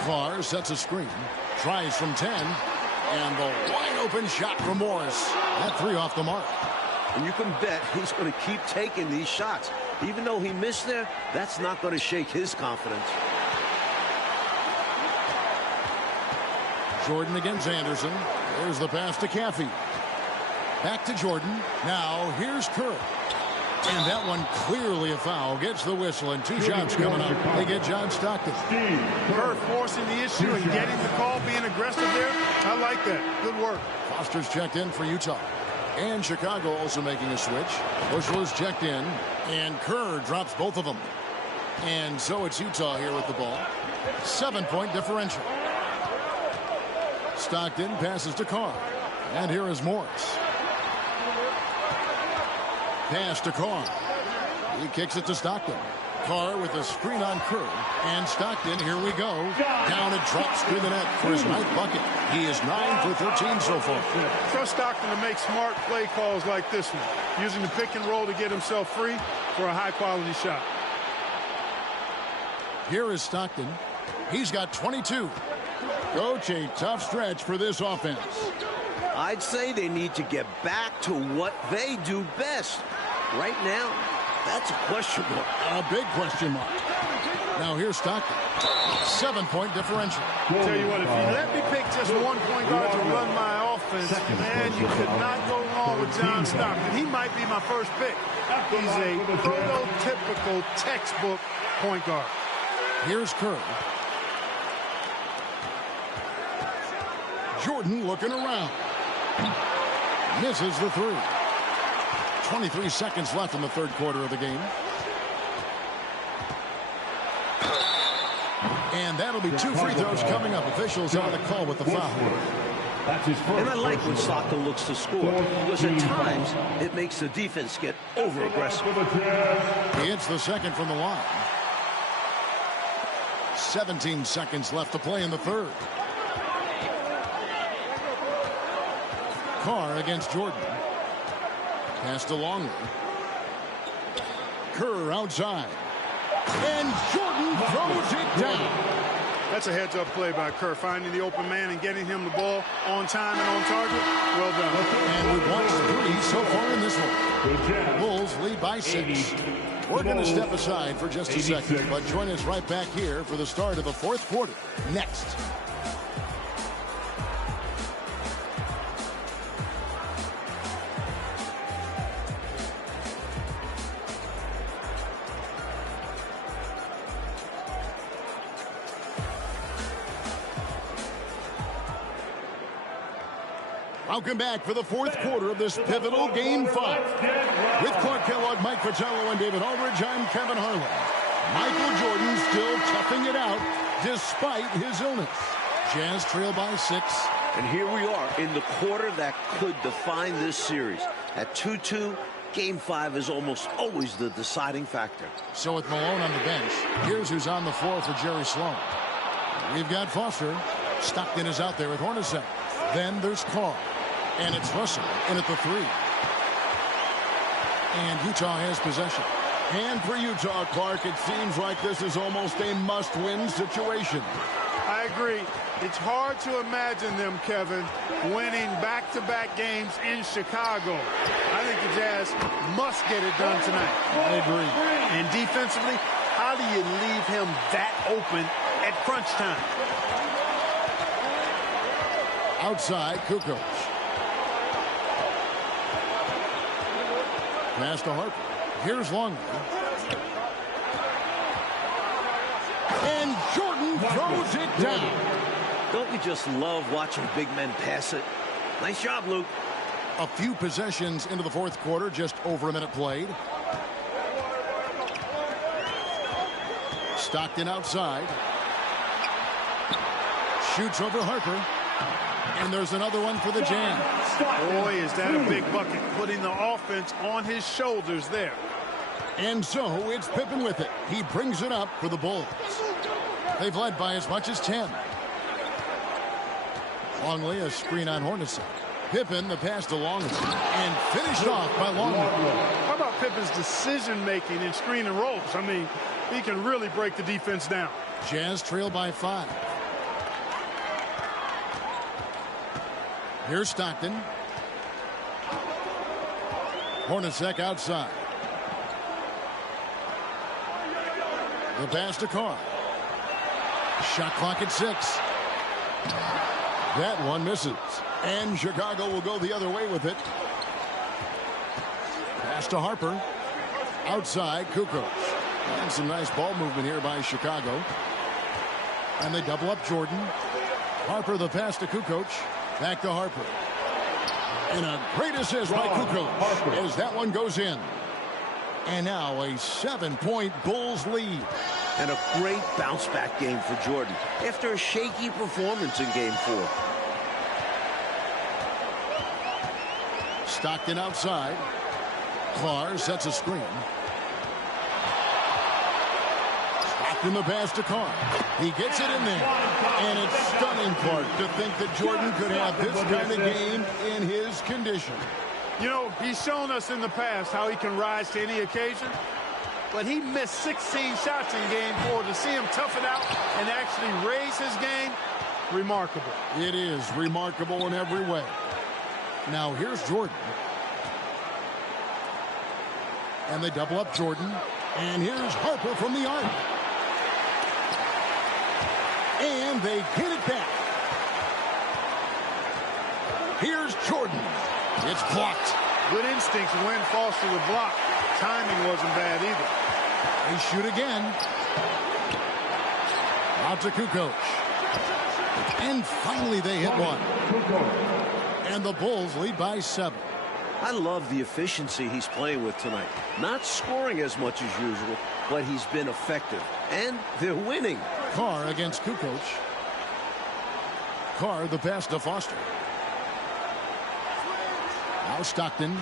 Carr sets a screen. Tries from 10. And the wide open shot from Morris. That 3 off the mark. And you can bet he's going to keep taking these shots. Even though he missed there, that's not going to shake his confidence. Jordan against Anderson. There's the pass to Caffey. Back to Jordan. Now here's Kerr. And that one clearly a foul. Gets the whistle, and 2 shots coming up. They get John Stockton. Kerr forcing the issue and getting the call, being aggressive there. I like that. Good work. Foster's checked in for Utah. And Chicago also making a switch. Bushler's checked in. And Kerr drops both of them. And so it's Utah here with the ball. 7-point differential. Stockton passes to Carr. And here is Morris. Pass to Carr. He kicks it to Stockton. Carr with a screen on Kerr. And Stockton, here we go. Down and drops through the net for his 9th bucket. He is 9 for 13 so far. Trust Stockton to make smart play calls like this one. Using the pick and roll to get himself free for a high-quality shot. Here is Stockton. He's got 22. Coach, a tough stretch for this offense. I'd say they need to get back to what they do best. Right now, that's a question mark. A big question mark. Now here's Stockton. 7-point differential. I'll tell you what, if you let me pick just one point guard to run my offense, man, you could not go wrong with John Stockton. He might be my first pick. He's a prototypical textbook point guard. Here's Kerr. Jordan looking around. Misses the 3. 23 seconds left in the 3rd quarter of the game. And that'll be 2 free throws coming up. Officials on the call with the foul. And I like when Stockton looks to score, because at times it makes the defense get over-aggressive. He hits the 2nd from the line. 17 seconds left to play in the 3rd. Carr against Jordan. Pass to Longley. Kerr outside. And Jordan throws it down. That's a heads-up play by Kerr, finding the open man and getting him the ball on time and on target. Well done. And we've watched 3 so far in this one. The Bulls lead by 6. We're going to step aside for just a second, but join us right back here for the start of the 4th quarter. Next. Welcome back for the 4th quarter of this pivotal Game 5. With Clark Kellogg, Mike Fratello, and David Aldridge, I'm Kevin Harlan. Michael Jordan still toughing it out despite his illness. Jazz trail by 6. And here we are in the quarter that could define this series. At 2-2, Game 5 is almost always the deciding factor. So with Malone on the bench, here's who's on the floor for Jerry Sloan. We've got Foster. Stockton is out there with Hornacek. Then there's Carr. And it's Russell in at the 3. And Utah has possession. And for Utah, Clark, it seems like this is almost a must-win situation. I agree. It's hard to imagine them, Kevin, winning back-to-back games in Chicago. I think the Jazz must get it done tonight. I agree. And defensively, how do you leave him that open at crunch time? Outside, Kukoc. Pass to Harper. Here's Longley. And Jordan throws it down. Don't you just love watching big men pass it? Nice job, Luke. A few possessions into the fourth quarter, just over a minute played. Stockton outside. Shoots over Harper. And there's another one for the Jazz. Boy, is that a big bucket, putting the offense on his shoulders there. And so it's Pippen with it. He brings it up for the Bulls. They've led by as much as 10. Longley, a screen on Hornacek. Pippen, the pass to Longley, and finished off by Longley. How about Pippen's decision-making in screen and rolls? I mean, he can really break the defense down. Jazz trail by 5. Here's Stockton. Hornacek outside. The pass to Carr. Shot clock at 6. That one misses. And Chicago will go the other way with it. Pass to Harper. Outside, Kukoc. And some nice ball movement here by Chicago. And they double up Jordan. Harper, the pass to Kukoc. Back to Harper. And a great assist by Kukoc as that one goes in. And now a 7-point Bulls lead. And a great bounce-back game for Jordan after a shaky performance in Game 4. Stockton outside. Carr sets a screen. Stockton the pass to Carr. He gets it in there. And it's stunning, Clark, to think that Jordan could have this kind of game in his condition. You know, he's shown us in the past how he can rise to any occasion. But he missed 16 shots in Game 4. To see him tough it out and actually raise his game, remarkable. It is remarkable in every way. Now here's Jordan. And they double up Jordan. And here's Harper from the arc. And they get it back. Here's Jordan. It's blocked. Good instincts when Foster the block. Timing wasn't bad either. They shoot again. Out to Kukoc. And finally they hit one. And the Bulls lead by 7. I love the efficiency he's playing with tonight. Not scoring as much as usual, but he's been effective. And they're winning. Carr against Kukoc. Carr the pass to Foster. Now Stockton.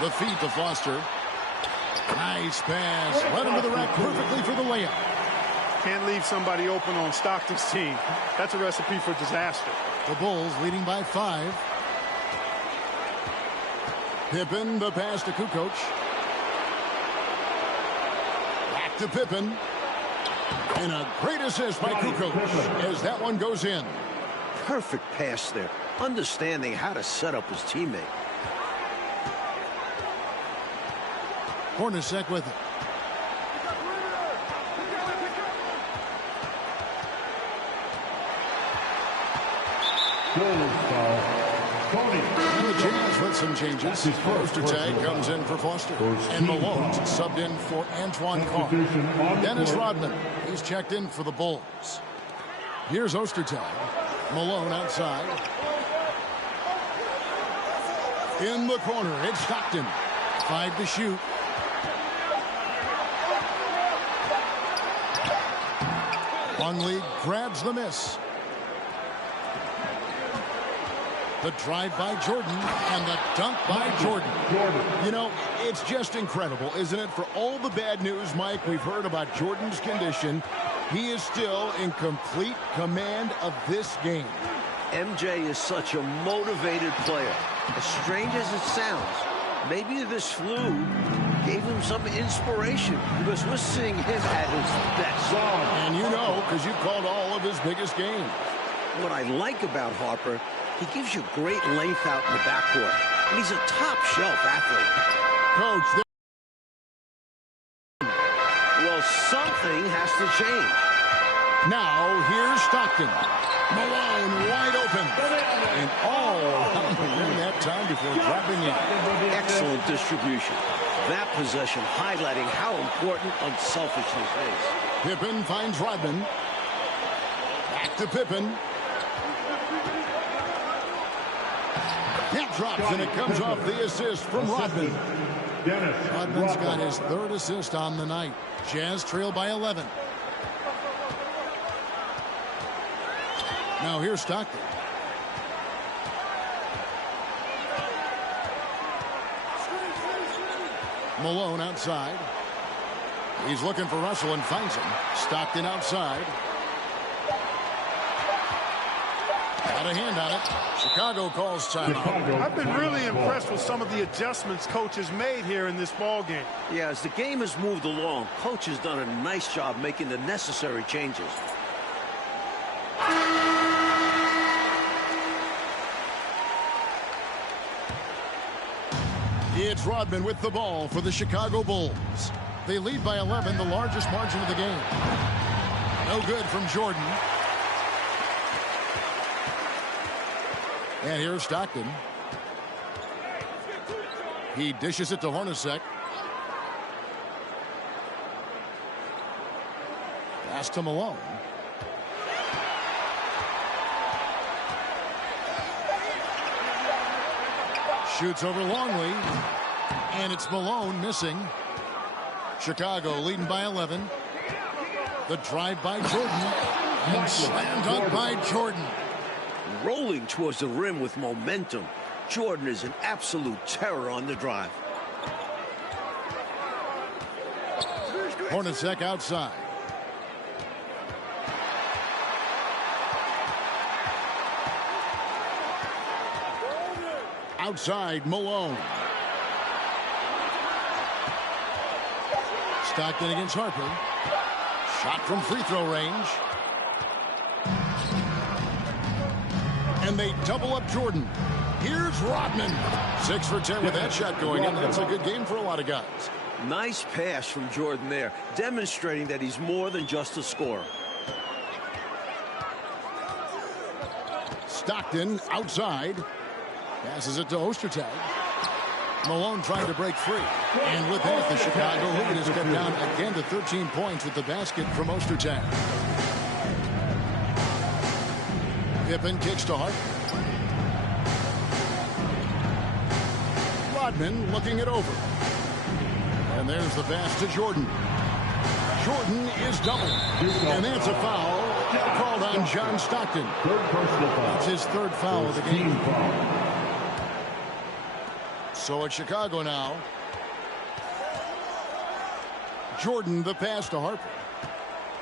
The feed to Foster. Nice pass. Led him to the rack perfectly for the layup. Can't leave somebody open on Stockton's team. That's a recipe for disaster. The Bulls leading by 5. Pippen, the pass to Kukoc. Back to Pippen. And a great assist by Kukoc as that one goes in. Perfect pass there. Understanding how to set up his teammate. Hornacek with it. And the Jazz with some changes. Ostertag comes in for Foster. And Malone subbed in for Antoine Carr. Dennis Rodman, he's checked in for the Bulls. Here's Ostertag. Malone outside. In the corner, it's Stockton. 5 to shoot. Longley grabs the miss. The drive by Jordan and the dunk by Jordan. You know, it's just incredible, isn't it? For all the bad news, Mike, we've heard about Jordan's condition, he is still in complete command of this game. MJ is such a motivated player. As strange as it sounds, maybe this flu gave him some inspiration because we're seeing him at his best. And you know, because you called all of his biggest games. What I like about Harper, he gives you great length out in the backcourt. And he's a top-shelf athlete. Coach, well, something has to change. now here's Stockton. Malone wide open. And all that time before dropping in. Excellent distribution. That possession highlighting how important unselfishness is. Pippen finds Rodman. Back to Pippen. That drops, and it comes off the assist from Rodman. Rodman's got his third assist on the night. Jazz trail by 11. Now here's Stockton. Malone outside. He's looking for Russell and finds him. Stockton outside. Got a hand on it. Chicago calls timeout. I've been really impressed with some of the adjustments coach has made here in this ball game. Yeah, as the game has moved along, coach has done a nice job making the necessary changes. It's Rodman with the ball for the Chicago Bulls. They lead by 11, the largest margin of the game. No good from Jordan. And here's Stockton. He dishes it to Hornacek. Pass to Malone. Shoots over Longley. And it's Malone missing. Chicago leading by 11. The drive by Jordan. And slam dunk by Jordan. Rolling towards the rim with momentum. Jordan is an absolute terror on the drive. Hornacek outside. Outside, Malone. Stockton against Harper. Shot from free throw range. And they double up Jordan. Here's Rodman. 6 for 10 with that shot going in. That's a good game for a lot of guys. Nice pass from Jordan there, demonstrating that he's more than just a scorer. Stockton outside. Passes it to Ostertag. Malone trying to break free. And with that, the Chicago lead is cut down again to 13 points with the basket from Ostertag. Pippen kicks to Hart. Rodman looking it over. And there's the pass to Jordan. Jordan is doubled. And that's a foul called on John Stockton. That's his third foul of the game. So it's Chicago now. Jordan the pass to Harper.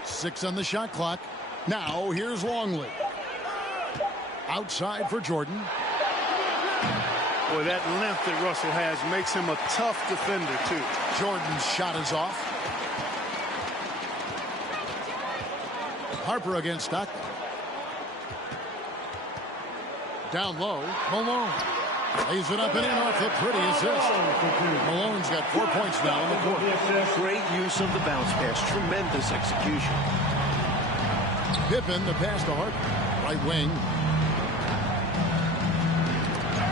6 on the shot clock. Now here's Longley. Outside for Jordan. Boy, that length that Russell has makes him a tough defender, too. Jordan's shot is off. Harper against Stockton. Down low, Malone. Lays it up and in off the pretty assist. Malone's got 4 points now in the quarter. Great use of the bounce pass. Tremendous execution. Pippen, the pass to Harper. Right wing.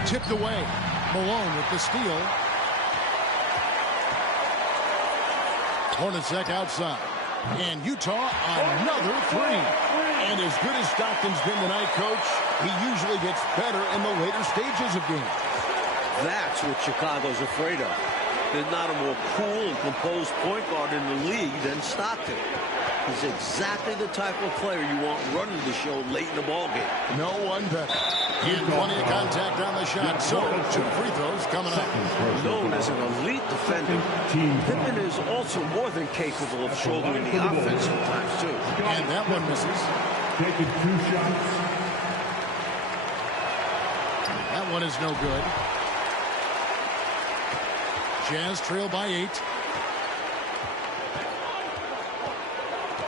Tipped away. Malone with the steal. Hornacek outside. And Utah another 3. And as good as Stockton's been tonight, Coach, he usually gets better in the later stages of games. That's what Chicago's afraid of. There's not a more cool and composed point guard in the league than Stockton. He's exactly the type of player you want running the show late in the ballgame. No one better. And plenty of contact on the shot. So 2 free throws coming up. Known as an elite defender, Pippen is also more than capable of shouldering the offense sometimes, too. And that one misses. Taking 2 shots. That one is no good. Jazz trail by 8.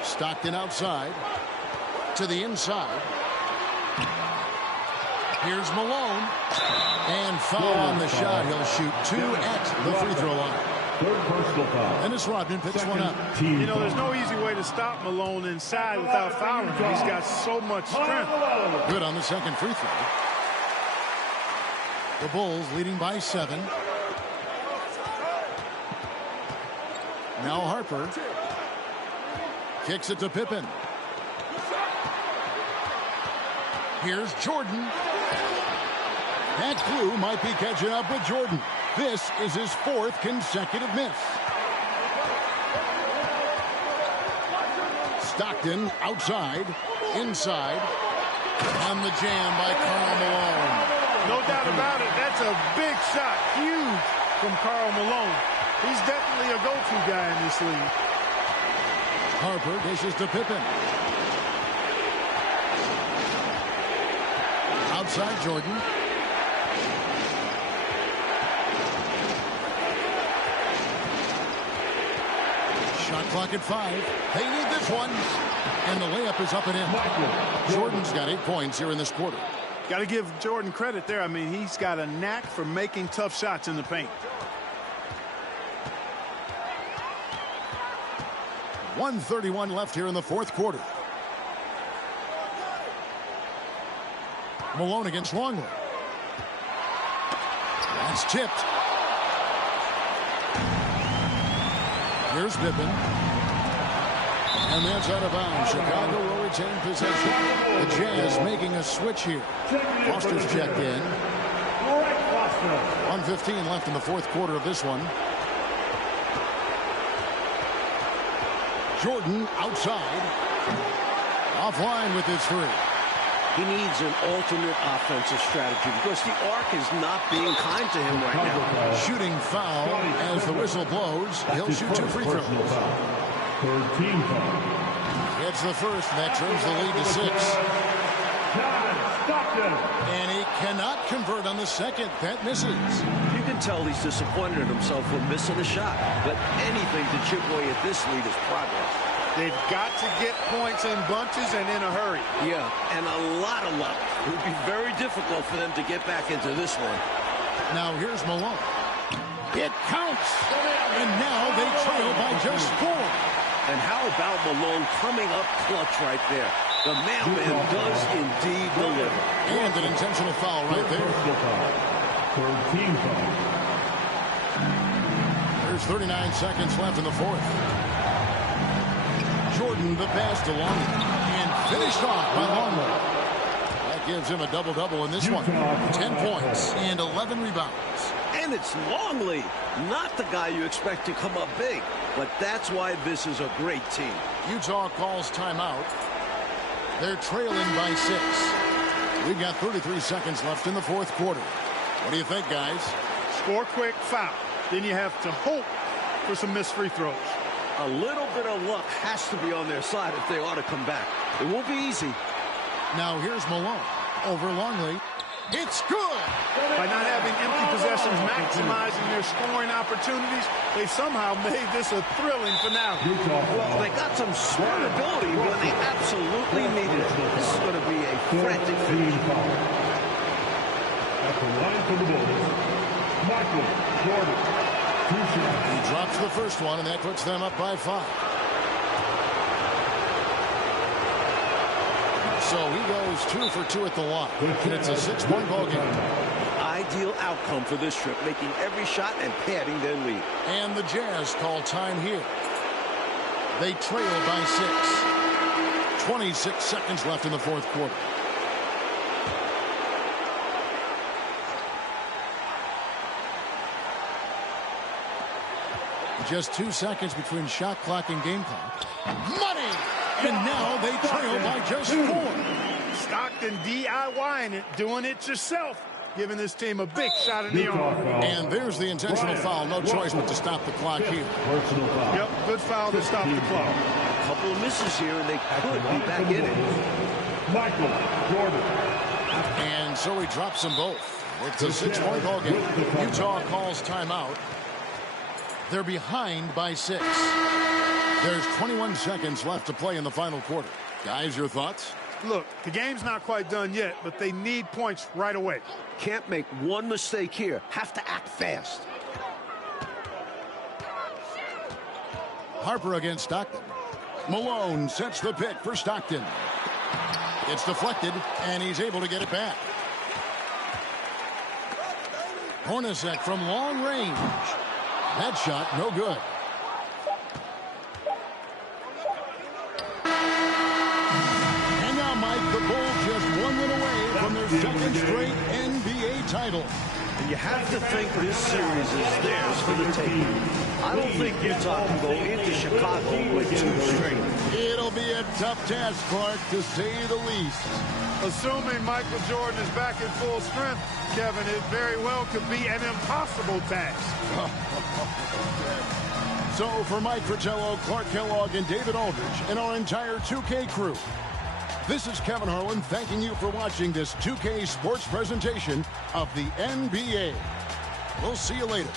Stockton outside. To the inside. Here's Malone. And foul on the shot. He'll shoot 2 at the free throw line. Third personal foul. Dennis Rodman picks one up. You know, there's no easy way to stop Malone inside without fouling him. He's got so much strength. Good on the second free throw. The Bulls leading by 7. Now Harper. Kicks it to Pippen. Here's Jordan. That glue might be catching up with Jordan. This is his 4th consecutive miss. Stockton outside, inside, and the jam by Karl Malone. No doubt about it. That's a big shot. Huge from Karl Malone. He's definitely a go-to guy in this league. Harper dishes to Pippen. Outside Jordan. Shot clock at 5. They need this one. And the layup is up and in. Jordan's got 8 points here in this quarter. Got to give Jordan credit there. I mean, he's got a knack for making tough shots in the paint. 1:31 left here in the 4th quarter. Malone against Longley. That's tipped. Here's Pippen. And that's out of bounds. Chicago will retain possession. The Jazz making a switch here. Foster's checked in. 1:15 left in the 4th quarter of this one. Jordan outside. Offline with his 3. He needs an alternate offensive strategy because the arc is not being kind to him right now. Shooting foul as the whistle blows. He'll shoot 2 free throws. Third team foul. Gets the first, and that trims the lead to 6. And he cannot convert on the second. That misses. You can tell he's disappointed in himself for missing a shot, but anything to chip away at this lead is progress. They've got to get points in bunches and in a hurry. Yeah, and a lot of luck. It would be very difficult for them to get back into this one. Now here's Malone. It counts. And now they trail by just 4. And how about Malone coming up clutch right there? The mailman does indeed deliver. And an intentional foul right there. Third team foul. There's 39 seconds left in the 4th. Jordan the pass to Longley. And finished off by Longley. That gives him a double-double in this one. 10 points and 11 rebounds. And it's Longley, not the guy you expect to come up big. But that's why this is a great team. Utah calls timeout. They're trailing by 6. We've got 33 seconds left in the 4th quarter. What do you think, guys? Score quick, foul. Then you have to hope for some missed free throws. A little bit of luck has to be on their side if they ought to come back. It won't be easy. Now here's Malone. Over Longley. It's good! By not having empty possessions maximizing their scoring opportunities, they somehow made this a thrilling finale. Well, they got some smart ability when they absolutely needed it. This is going to be a frantic finish. At the line for the Bulls, Michael Jordan. He drops the first one, and that puts them up by 5. So he goes 2 for 2 at the line. And it's a 6-point ball game. Ideal outcome for this trip, making every shot and padding their lead. And the Jazz call time here. They trail by 6. 26 seconds left in the 4th quarter. Just 2 seconds between shot clock and game clock. Money! And now they trail by just 4. Stockton DIYing it, doing it yourself, giving this team a big shot in the arm. And there's the intentional foul. No choice but to stop the clock here. Personal foul. Yep, good foul to stop the clock. A couple of misses here, and they could be back in it. Michael Jordan. And so he drops them both. It's a 6-point ball game. Utah calls timeout. They're behind by 6. There's 21 seconds left to play in the final quarter. Guys, your thoughts? Look, the game's not quite done yet, but they need points right away. Can't make one mistake here. Have to act fast. Harper against Stockton. Malone sets the pick for Stockton. It's deflected, and he's able to get it back. Hornacek from long range. That shot, no good. And now, Mike, the Bulls just 1 win away from their second straight NBA title. And you have to think this series is theirs for the taking. I don't think Utah can go into Chicago with 2 straight. It'll be a tough task, Clark, to say the least. Assuming Michael Jordan is back in full strength, Kevin, it very well could be an impossible task. So for Mike Fratello, Clark Kellogg, and David Aldridge, and our entire 2K crew, this is Kevin Harlan thanking you for watching this 2K sports presentation of the NBA. We'll see you later.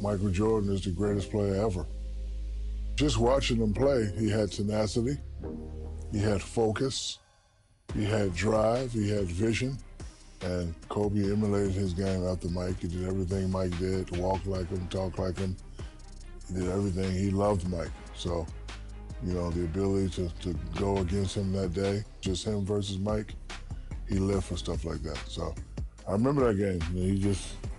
Michael Jordan is the greatest player ever. Just watching him play, he had tenacity, he had focus, he had drive, he had vision, and Kobe emulated his game after Mike. He did everything Mike did, walk like him, talk like him. He did everything. He loved Mike. So, you know, the ability to go against him that day, just him versus Mike, he lived for stuff like that. So I remember that game. You know,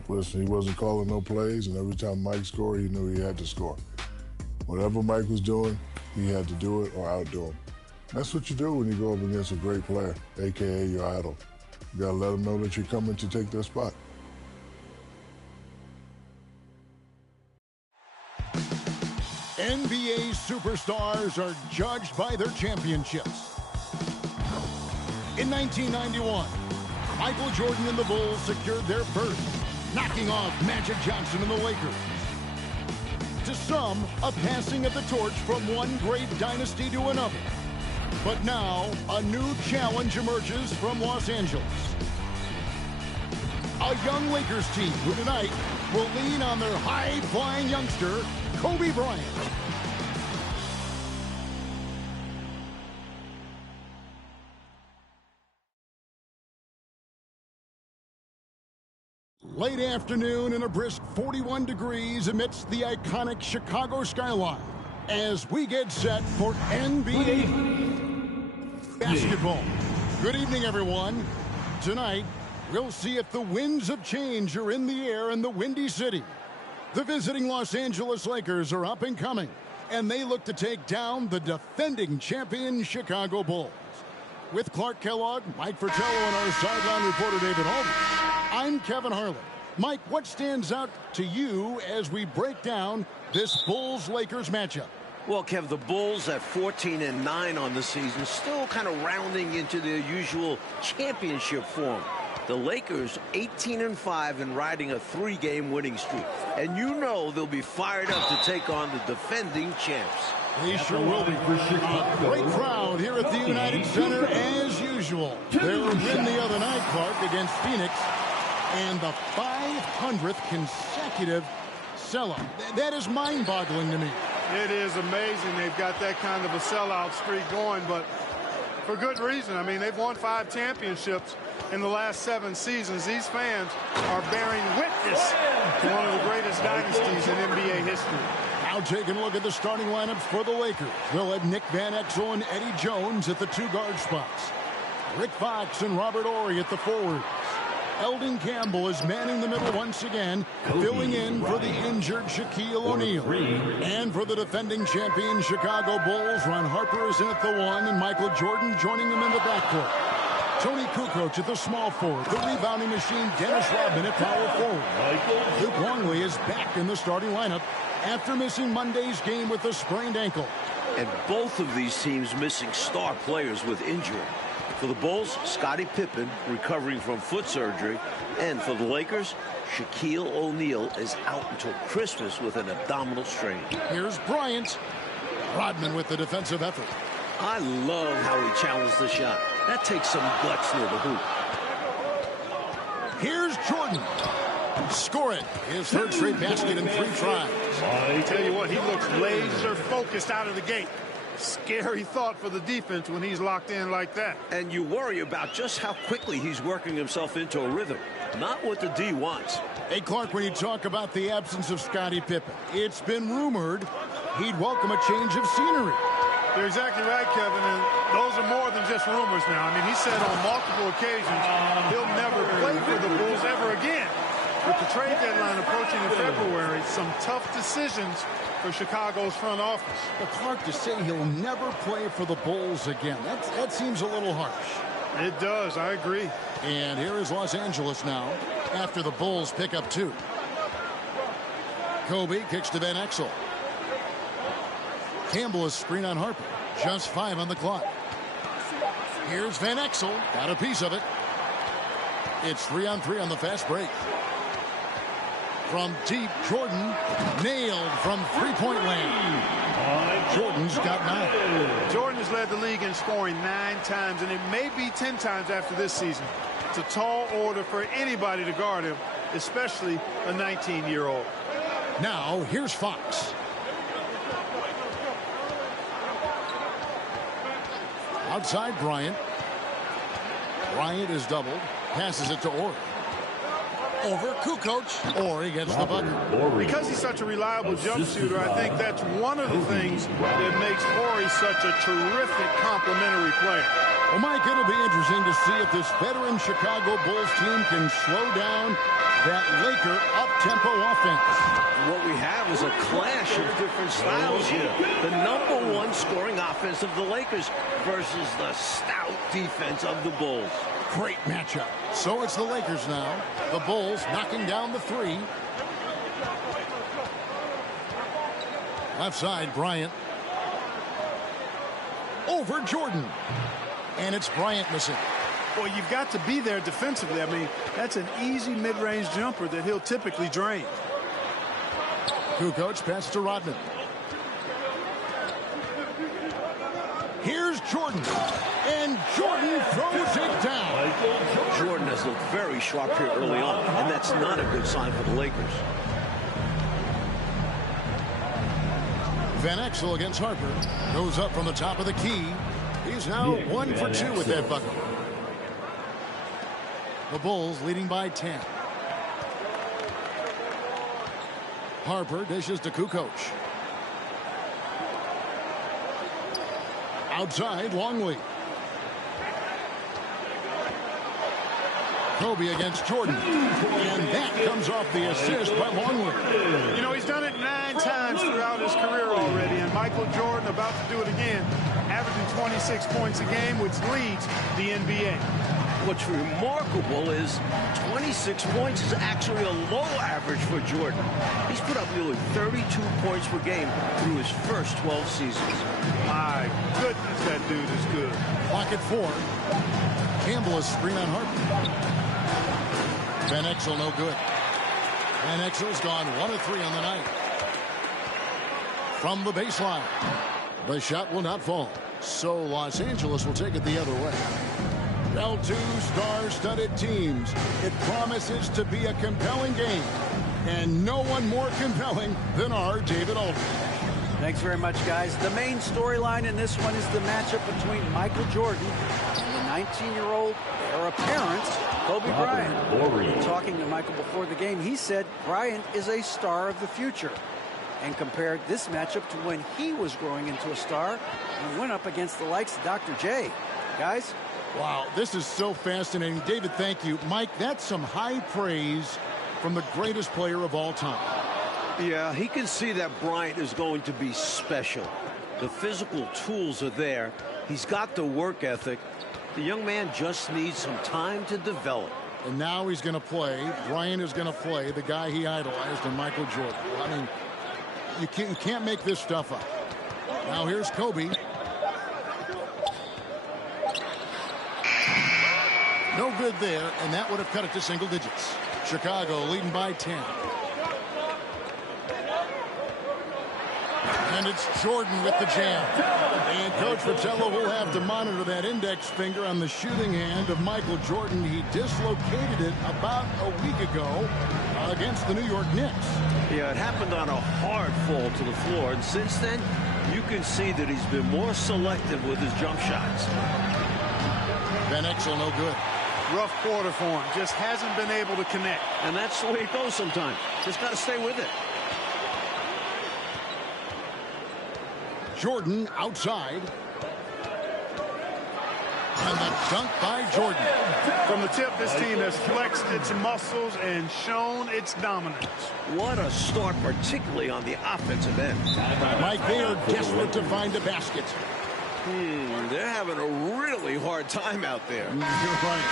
he wasn't calling no plays, and every time Mike scored, he knew he had to score. Whatever Mike was doing, he had to do it or outdo him. That's what you do when you go up against a great player, AKA your idol. You gotta let them know that you're coming to take their spot. NBA superstars are judged by their championships. In 1991, Michael Jordan and the Bulls secured their first, knocking off Magic Johnson and the Lakers. To some, a passing of the torch from one great dynasty to another. But now, a new challenge emerges from Los Angeles. A young Lakers team who tonight will lean on their high-flying youngster, Kobe Bryant. Late afternoon in a brisk 41 degrees amidst the iconic Chicago skyline as we get set for NBA basketball. Good evening, everyone. Tonight, we'll see if the winds of change are in the air in the Windy City. The visiting Los Angeles Lakers are up and coming, and they look to take down the defending champion Chicago Bulls. With Clark Kellogg, Mike Fratello, and our sideline reporter David Aldridge, I'm Kevin Harlan. Mike, what stands out to you as we break down this Bulls-Lakers matchup? Well, Kev, the Bulls at 14-9 on the season, still kind of rounding into their usual championship form. The Lakers 18-5 and riding a 3-game winning streak. And you know they'll be fired up to take on the defending champs. They sure will be. A great crowd here at the United Center as usual. Their win the other night, Clark, against Phoenix, and the 500th consecutive sellout. That is mind-boggling to me. It is amazing they've got that kind of a sellout streak going, but for good reason. I mean, they've won 5 championships in the last 7 seasons. These fans are bearing witness to one of the greatest dynasties in NBA history. Now taking a look at the starting lineups for the Lakers. They'll have Nick Van Exel and Eddie Jones at the 2 guard spots. Rick Fox and Robert Horry at the forwards. Eldon Campbell is manning the middle once again, filling in for the injured Shaquille O'Neal. And for the defending champion Chicago Bulls, Ron Harper is in at the 1 and Michael Jordan joining him in the backcourt. Tony Kukoc at the small forward. The rebounding machine Dennis Rodman at power forward. Luke Longley is back in the starting lineup after missing Monday's game with a sprained ankle. And both of these teams missing star players with injury. For the Bulls, Scottie Pippen recovering from foot surgery. And for the Lakers, Shaquille O'Neal is out until Christmas with an abdominal strain. Here's Bryant. Rodman with the defensive effort. I love how he challenged the shot. That takes some guts near the hoop. Here's Jordan. Score it. His third straight basket in 3 tries. I tell you what, he looks laser focused out of the gate. Scary thought for the defense when he's locked in like that. And you worry about just how quickly he's working himself into a rhythm. Not what the D wants. Hey, Clark, when you talk about the absence of Scottie Pippen, it's been rumored he'd welcome a change of scenery. You're exactly right, Kevin, and those are more than just rumors now. I mean, he said on multiple occasions he'll never play for the Bulls ever again. With the trade deadline approaching in February, some tough decisions for Chicago's front office. But Clark, to say he'll never play for the Bulls again, that seems a little harsh. It does, I agree. And here is Los Angeles now after the Bulls pick up 2. Kobe kicks to Van Exel. Campbell is screen on Harper. Just 5 on the clock. Here's Van Exel. Got a piece of it. It's 3-on-3 on the fast break. From deep, Jordan nailed from 3-point land. Jordan's got 9. Jordan has led the league in scoring 9 times, and it may be 10 times after this season. It's a tall order for anybody to guard him, especially a 19-year-old. Now, here's Fox. Outside Bryant. Bryant is doubled. Passes it to Horry. Over Kukoc. Horry gets the bucket. Because he's such a reliable jump shooter, I think that's one of the things that makes Horry such a terrific complementary player. Well, Mike, it'll be interesting to see if this veteran Chicago Bulls team can slow down that Laker up-tempo offense. What we have is a clash of different styles here. The #1 scoring offense of the Lakers versus the stout defense of the Bulls. Great matchup. So it's the Lakers now. The Bulls knocking down the 3. Left side, Bryant. Over Jordan. And it's Bryant missing. Well, you've got to be there defensively. I mean, that's an easy mid-range jumper that he'll typically drain. Kukoc passes to Rodman. Here's Jordan. And Jordan throws it down. Jordan has looked very sharp here early on, and that's not a good sign for the Lakers. Van Exel against Harper. Goes up from the top of the key. He's now 1 for 2 with that bucket. The Bulls leading by 10. Harper dishes to Kukoc. Outside, Longley. Kobe against Jordan. And that comes off the assist by Longley. You know, he's done it 9 times throughout his career already, and Michael Jordan about to do it again, averaging 26 points a game, which leads the NBA. what's remarkable is 26 points is actually a low average for Jordan. He's put up nearly 32 points per game through his first 12 seasons. My goodness, that dude is good. Clock at 4. Campbell is screen on Harper. Van Exel no good. Van Exel's gone 1 of 3 on the night. From the baseline. The shot will not fall. So Los Angeles will take it the other way. Well, 2 star-studded teams. It promises to be a compelling game. And no one more compelling than our David Aldridge. Thanks very much, guys. The main storyline in this one is the matchup between Michael Jordan and the 19-year-old heir apparent, Kobe Bryant. Talking to Michael before the game, he said Bryant is a star of the future and compared this matchup to when he was growing into a star and went up against the likes of Dr. J. Guys? Wow, this is so fascinating. David, thank you. Mike, that's some high praise from the greatest player of all time. Yeah, he can see that Bryant is going to be special. The physical tools are there. He's got the work ethic. The young man just needs some time to develop. And now he's going to play. Bryant is going to play the guy he idolized in Michael Jordan. I mean, you can't make this stuff up. Now here's Kobe. No good there, and that would have cut it to single digits. Chicago leading by 10. And it's Jordan with the jam. And Coach Vitello will have to monitor that index finger on the shooting hand of Michael Jordan. He dislocated it about a week ago against the New York Knicks. Yeah, it happened on a hard fall to the floor. And since then, you can see that he's been more selective with his jump shots. Van Exel no good. Rough quarter for him. Just hasn't been able to connect. And that's the way it goes sometimes. Just got to stay with it. Jordan outside. And the dunk by Jordan. From the tip, this team has flexed its muscles and shown its dominance. What a start, particularly on the offensive end. Mike, they are desperate to find a basket. They're having a really hard time out there. You're right.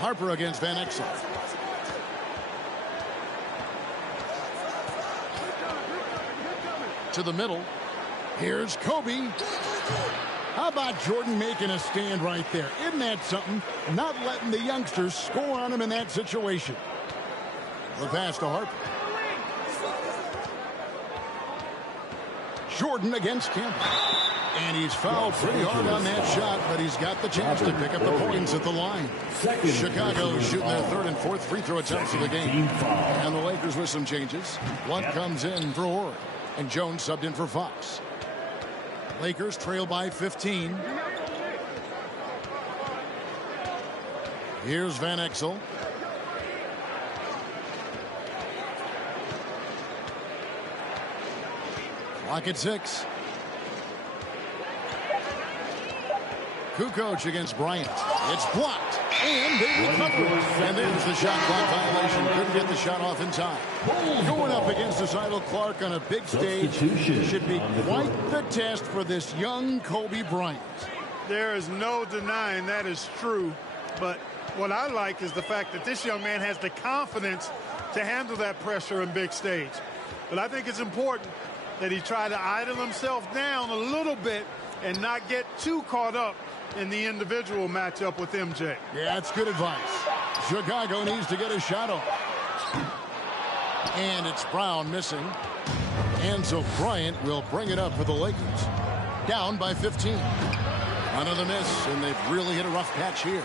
Harper against Van Exel. To the middle. Here's Kobe. How about Jordan making a stand right there? Isn't that something? Not letting the youngsters score on him in that situation. The pass to Harper. Jordan against Campbell. And he's fouled pretty hard on that shot, but he's got the chance to pick up the points at the line. Chicago shooting their 3rd and 4th free throw attempts of the game. And the Lakers with some changes. One comes in for Horry, and Jones subbed in for Fox. Lakers trail by 15. Here's Van Exel. Clock at 6. Kukoc against Bryant. It's blocked. And they recover. And there's the shot clock violation. Couldn't get the shot off in time. Going up against the Seidel Clark on a big stage should be quite the test for this young Kobe Bryant. There is no denying that is true. But what I like is the fact that this young man has the confidence to handle that pressure in big stage. But I think it's important that he try to idle himself down a little bit and not get too caught up in the individual matchup with MJ. Yeah, that's good advice. Chicago needs to get a shot off. And it's Brown missing. And so Bryant will bring it up for the Lakers. Down by 15. Another miss, and they've really hit a rough patch here.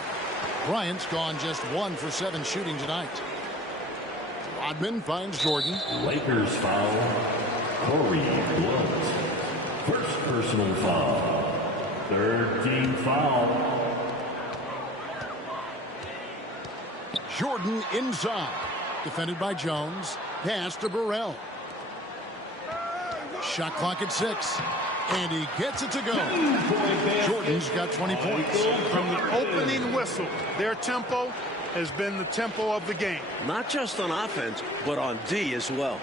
Bryant's gone just 1 for 7 shooting tonight. Rodman finds Jordan. Lakers foul. Corey Blunt. First personal foul. 3rd team foul. Jordan inside. Defended by Jones. Pass to Burrell. Shot clock at 6. And he gets it to go. Jordan's got 20 points. From the opening whistle, their tempo has been the tempo of the game. Not just on offense, but on D as well.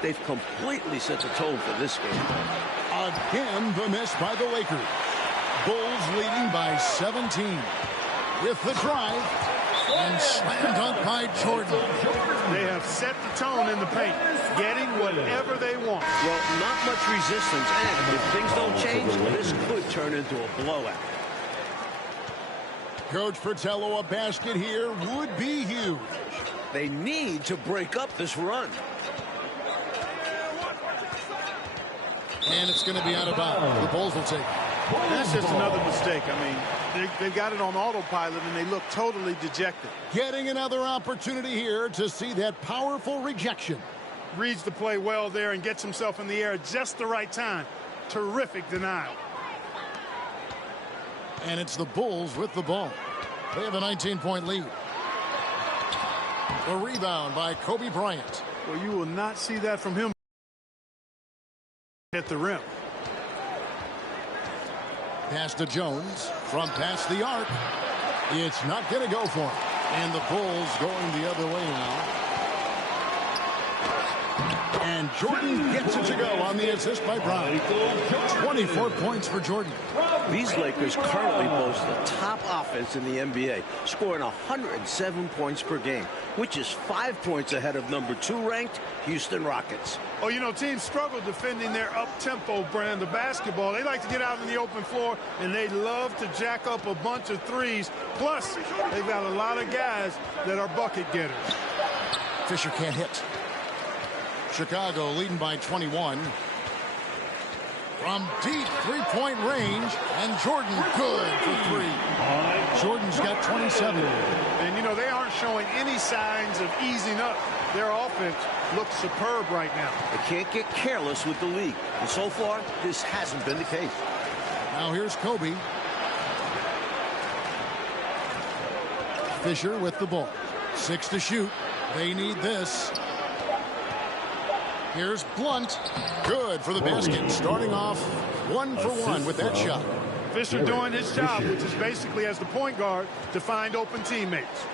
They've completely set the tone for this game. Again, the miss by the Lakers. Bulls leading by 17. With the drive, and slam dunk by Jordan. They have set the tone in the paint, getting whatever they want. Well, not much resistance, and if things don't change, this could turn into a blowout. Coach Fratello, a basket here would be huge. They need to break up this run. And it's going to be out of bounds. The Bulls will take it. That's just another mistake. I mean, they've got it on autopilot, and they look totally dejected. Getting another opportunity here to see that powerful rejection. Reads the play well there and gets himself in the air at just the right time. Terrific denial. And it's the Bulls with the ball. They have a 19-point lead. A rebound by Kobe Bryant. Well, you will not see that from him at the rim. Pass to Jones from past the arc. It's not going to go for him. And the Bulls going the other way now. And Jordan gets it to go on the assist by Brown. 24 points for Jordan. These Lakers currently boast the top offense in the NBA, scoring 107 points per game, which is 5 points ahead of number 2 ranked Houston Rockets. Oh, you know, teams struggle defending their up-tempo brand of basketball. They like to get out on the open floor, and they love to jack up a bunch of threes. Plus, they've got a lot of guys that are bucket getters. Fisher can't hit. Chicago leading by 21. From deep three-point range, and Jordan good for 3. Jordan's got 27. And, you know, they aren't showing any signs of easing up. Their offense looks superb right now. They can't get careless with the league. And so far, this hasn't been the case. Now here's Kobe. Fisher with the ball. 6 to shoot. They need this. Here's Blunt. Good for the basket. Starting off 1 for 1 with that shot. Fisher doing his job, which is basically as the point guard to find open teammates.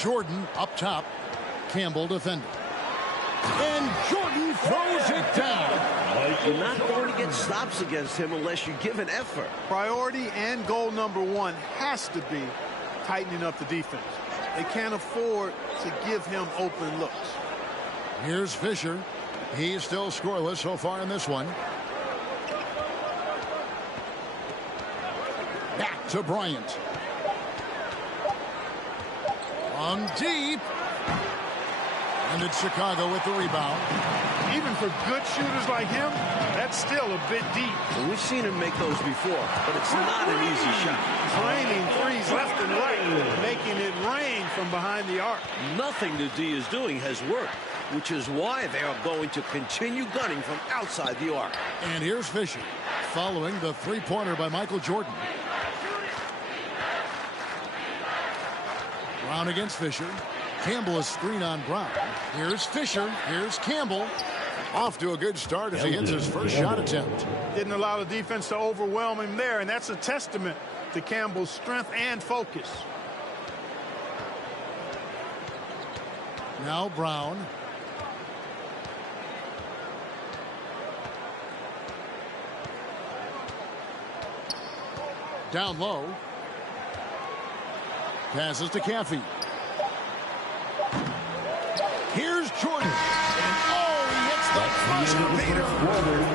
Jordan up top. Campbell defending. And Jordan throws it down. You're not going to get stops against him unless you give an effort. Priority and goal number 1 has to be tightening up the defense. They can't afford to give him open looks. Here's Fisher. He's still scoreless so far in this one. Back to Bryant. On deep. And it's Chicago with the rebound. Even for good shooters like him, that's still a bit deep. Well, we've seen him make those before, but it's not an easy shot. Draining threes left and right, making it rain from behind the arc. Nothing the D is doing has worked, which is why they are going to continue gunning from outside the arc. And here's Fisher, following the three-pointer by Michael Jordan. Brown against Fisher. Campbell is screen on Brown. Here's Fisher. Here's Campbell. Off to a good start as he hits his first shot attempt. Didn't allow the defense to overwhelm him there, and that's a testament to Campbell's strength and focus. Now Brown. Down low. Passes to Caffey. Here's Jordan. And oh, he hits the buzzer beater.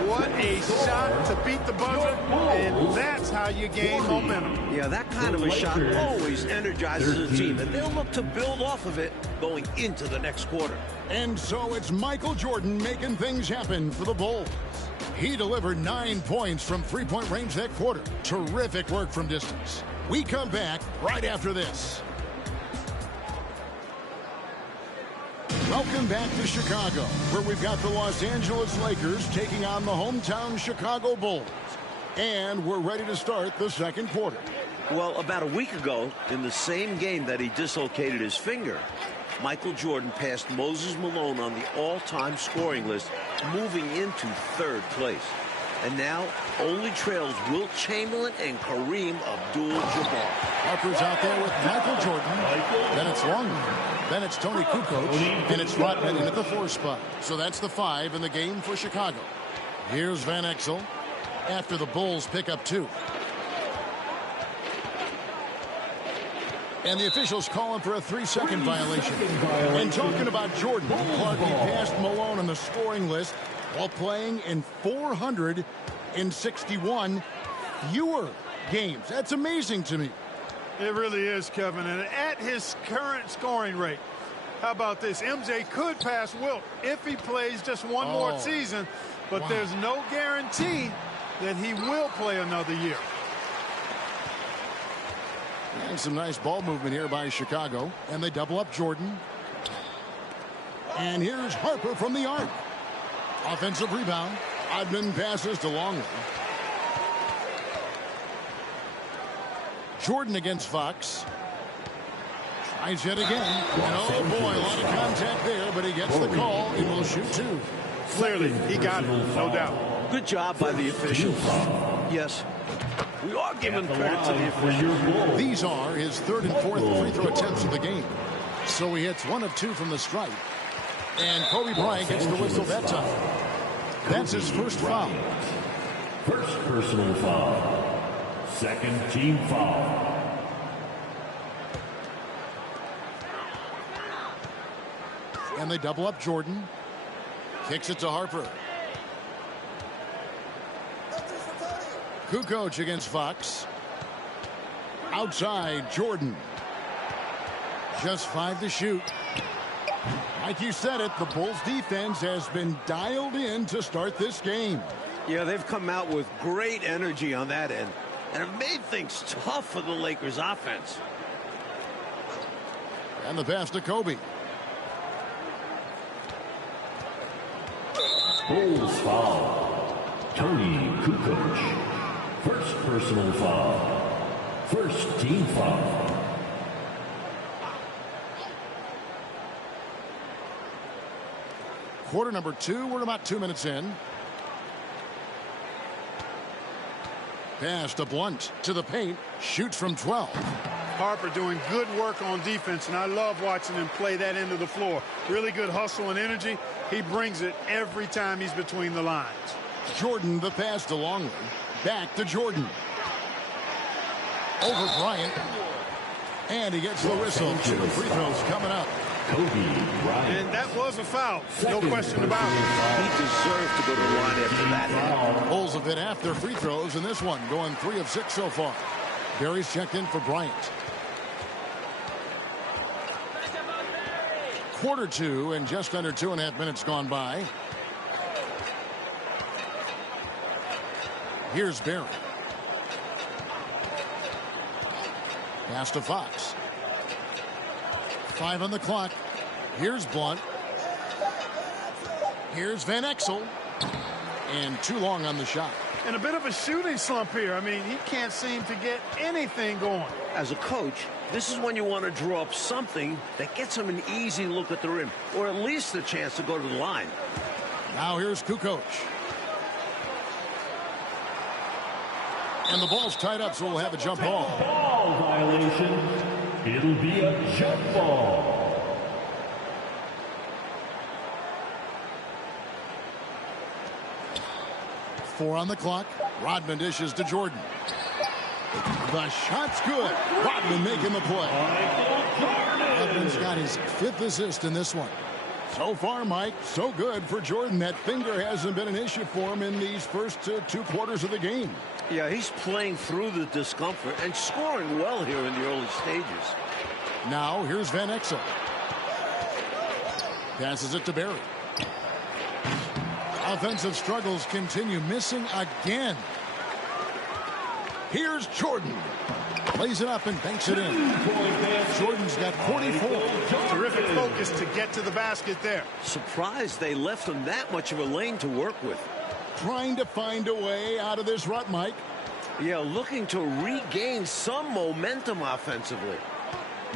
What a shot to beat the buzzer, and that's how you gain momentum. Yeah, that kind of a shot always energizes a team, and they'll look to build off of it going into the next quarter. And so it's Michael Jordan making things happen for the Bulls. He delivered 9 points from three-point range that quarter. Terrific work from distance. We come back right after this. Welcome back to Chicago, where we've got the Los Angeles Lakers taking on the hometown Chicago Bulls. And we're ready to start the second quarter. Well, about a week ago, in the same game that he dislocated his finger, Michael Jordan passed Moses Malone on the all-time scoring list, moving into third place. And now only trails Wilt Chamberlain and Kareem Abdul-Jabbar. Harper's out there with Michael Jordan. Then it's Longley. Then it's Tony Kukoc. And it's Rodman in at the 4 spot. So that's the 5 in the game for Chicago. Here's Van Exel after the Bulls pick up 2. And the officials calling for a 3-second violation. And talking about Jordan, Clark, he passed Malone on the scoring list while playing in 461 fewer games. That's amazing to me. It really is, Kevin. And at his current scoring rate, how about this? MJ could pass Wilt if he plays just one more season, but there's no guarantee that he will play another year. And some nice ball movement here by Chicago. And they double up Jordan. And here's Harper from the arc. Offensive rebound. Rodman passes to Longley. Jordan against Fox. Tries yet again. And oh boy, a lot of contact there, but he gets the call and will shoot 2. Clearly, he got it, no doubt. Good job by the officials. Yes, we are giving credit to the officials. These are his 3rd and 4th free throw attempts of the game. So he hits 1 of 2 from the stripe. And Kobe Bryant gets the whistle that time. That's his first foul. First personal foul. Second team foul. And they double up Jordan. Kicks it to Harper. Kukoc against Fox. Outside, Jordan. Just 5 to shoot. Like you said it, the Bulls defense has been dialed in to start this game. Yeah, they've come out with great energy on that end and have made things tough for the Lakers offense. And the pass to Kobe. Bulls foul. Tony Kukoc. First personal foul. First team foul. Quarter number 2. We're about 2 minutes in. Pass to Blunt to the paint. Shoots from 12. Harper doing good work on defense, and I love watching him play that end of the floor. Really good hustle and energy. He brings it every time he's between the lines. Jordan, the pass to Longley. Back to Jordan. Over Bryant. And he gets the whistle. 2 free throws coming up. Kobe Bryant. And that was a foul. No question about it. He deserved to go to the line after that. Bulls have been after free throws in this one, going 3 of 6 so far. Barry's checked in for Bryant. Quarter 2 and just under 2.5 minutes gone by. Here's Barry. Pass to Fox. 5 on the clock. Here's Blunt. Here's Van Exel. And too long on the shot. And a bit of a shooting slump here. I mean, he can't seem to get anything going. As a coach, this is when you want to draw up something that gets him an easy look at the rim, or at least a chance to go to the line. Now here's Kukoc. And the ball's tied up, so we'll have a jump ball. Ball violation. It'll be a jump ball. Four on the clock. Rodman dishes to Jordan. The shot's good. Rodman making the play. Rodman's got his 5th assist in this one. So far, Mike, so good for Jordan. That finger hasn't been an issue for him in these first 2 quarters of the game. Yeah, he's playing through the discomfort and scoring well here in the early stages. Now, here's Van Exel. Passes it to Barry. Offensive struggles continue, missing again. Here's Jordan. Plays it up and banks it in. Jordan's got 44. Terrific focus to get to the basket there. Surprised they left him that much of a lane to work with. Trying to find a way out of this rut, Mike. Yeah, looking to regain some momentum offensively.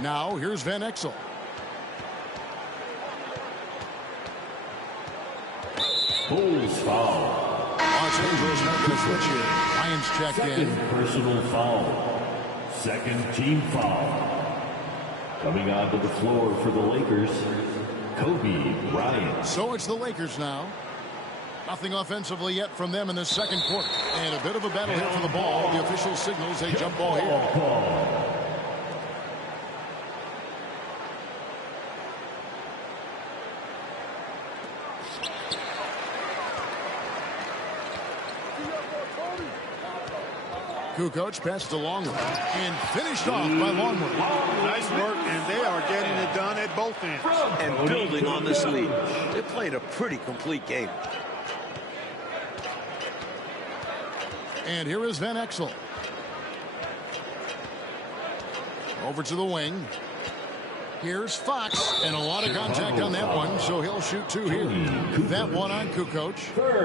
Now, here's Van Exel. Bulls foul. Los Angeles the switch here. Ryan's checked in. Personal foul. Second team foul. Coming onto the floor for the Lakers, Kobe Bryant. So it's the Lakers now. Nothing offensively yet from them in the second quarter. And a bit of a battle here for the ball. The official signals a jump ball here. Kukoc passed to Longley and finished off by Longley. Nice work, and they are getting it done at both ends. And building on this lead. They're playing a pretty complete game. And here is Van Exel. Over to the wing. Here's Fox, and a lot of contact on that one, so he'll shoot two here. That one on Kukoc.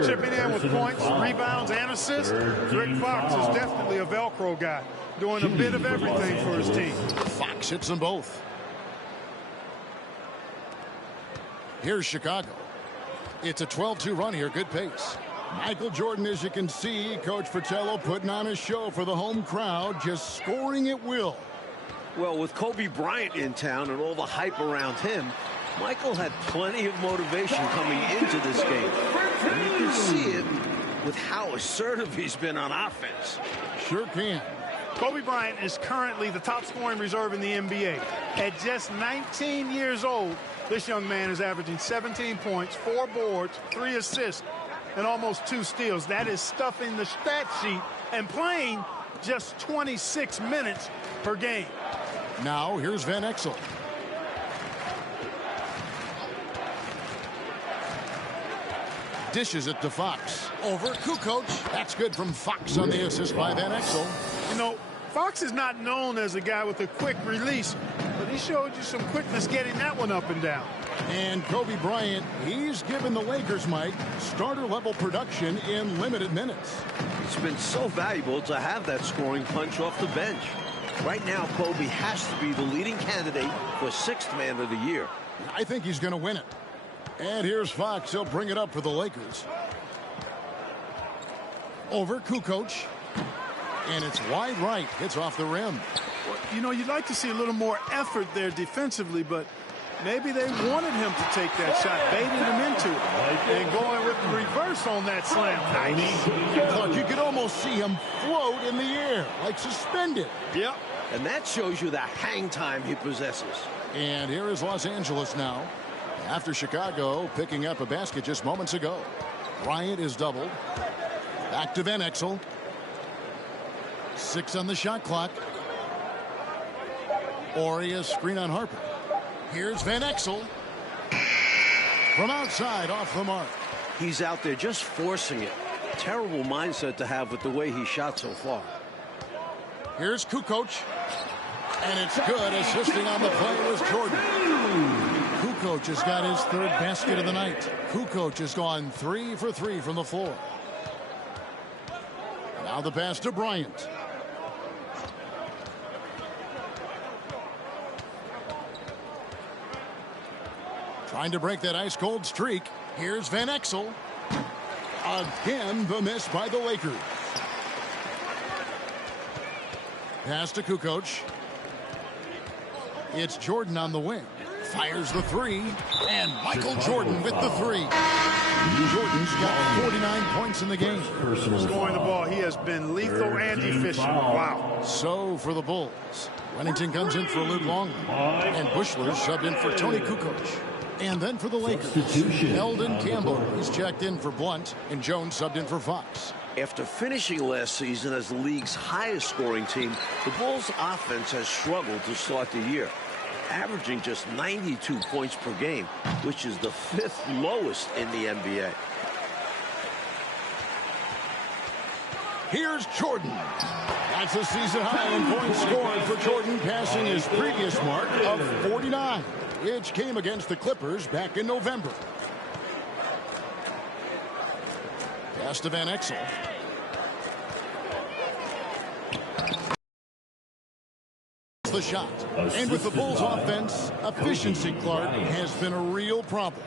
Chipping in with points, rebounds, and assists. Rick Fox is definitely a Velcro guy, doing a bit of everything for his team. Fox hits them both. Here's Chicago. It's a 12-2 run here, good pace. Michael Jordan, as you can see, Coach Fratello putting on a show for the home crowd, just scoring at will. Well, with Kobe Bryant in town and all the hype around him, Michael had plenty of motivation coming into this game. And you can see it with how assertive he's been on offense. Sure can. Kobe Bryant is currently the top scoring reserve in the NBA. At just 19 years old, this young man is averaging 17 points, 4 boards, 3 assists, and almost 2 steals. That is stuffing the stat sheet and playing just 26 minutes per game. Now, here's Van Exel. Dishes it to Fox. Over Kukoc. That's good from Fox on the assist by Van Exel. You know, Fox is not known as a guy with a quick release, but he showed you some quickness getting that one up and down. And Kobe Bryant, he's given the Lakers, Mike, starter-level production in limited minutes. It's been so valuable to have that scoring punch off the bench. Right now, Kobe has to be the leading candidate for 6th man of the year. I think he's going to win it. And here's Fox. He'll bring it up for the Lakers. Over Kukoc. And it's wide right. It's off the rim. Well, you know, you'd like to see a little more effort there defensively, but maybe they wanted him to take that shot, baiting him into it, and going with the reverse on that slam. Nice. Look, you could almost see him float in the air, like suspended. Yep. And that shows you the hang time he possesses. And here is Los Angeles now, after Chicago picking up a basket just moments ago. Bryant is doubled. Back to Van Exel. 6 on the shot clock. Oria screen on Harper. Here's Van Exel. From outside, off the mark. He's out there just forcing it. Terrible mindset to have with the way he shot so far. Here's Kukoc. And it's good. Assisting on the play was Jordan. Kukoc has got his 3rd basket of the night. Kukoc has gone 3 for 3 from the floor. Now the pass to Bryant. Trying to break that ice-cold streak. Here's Van Exel. Again, the miss by the Lakers. Pass to Kukoc. It's Jordan on the wing. Fires the 3. And Michael Jordan with the 3. Jordan's got 49 points in the game. Scoring the ball, he has been lethal and efficient. Wow. So for the Bulls, Wennington comes in for Luke Longley. And Bushler subbed in for Tony Kukoc. And then for the Lakers, Eldon Campbell is checked in for Blunt, and Jones subbed in for Fox. After finishing last season as the league's highest scoring team, the Bulls' offense has struggled to start the year, averaging just 92 points per game, which is the 5th lowest in the NBA. Here's Jordan. That's a season high in points scored for Jordan, passing his previous mark of 49. Which came against the Clippers back in November. Pass to Van Exel. The shot. And with the Bulls offense, efficiency, Clark, has been a real problem.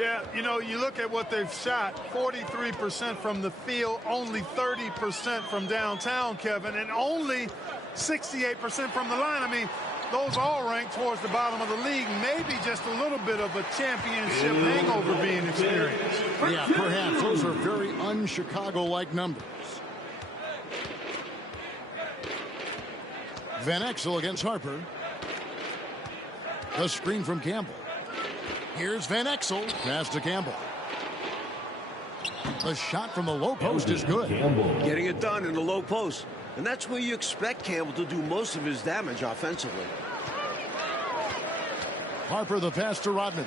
Yeah, you know, you look at what they've shot, 43% from the field, only 30% from downtown, Kevin, and only 68% from the line. I mean, those all rank towards the bottom of the league. Maybe just a little bit of a championship hangover being experienced. Yeah, perhaps. Those are very un-Chicago-like numbers. Van Exel against Harper. The screen from Campbell. Here's Van Exel. Pass to Campbell. The shot from the low post is good. Getting it done in the low post. And that's where you expect Campbell to do most of his damage offensively. Harper the pass to Rodman.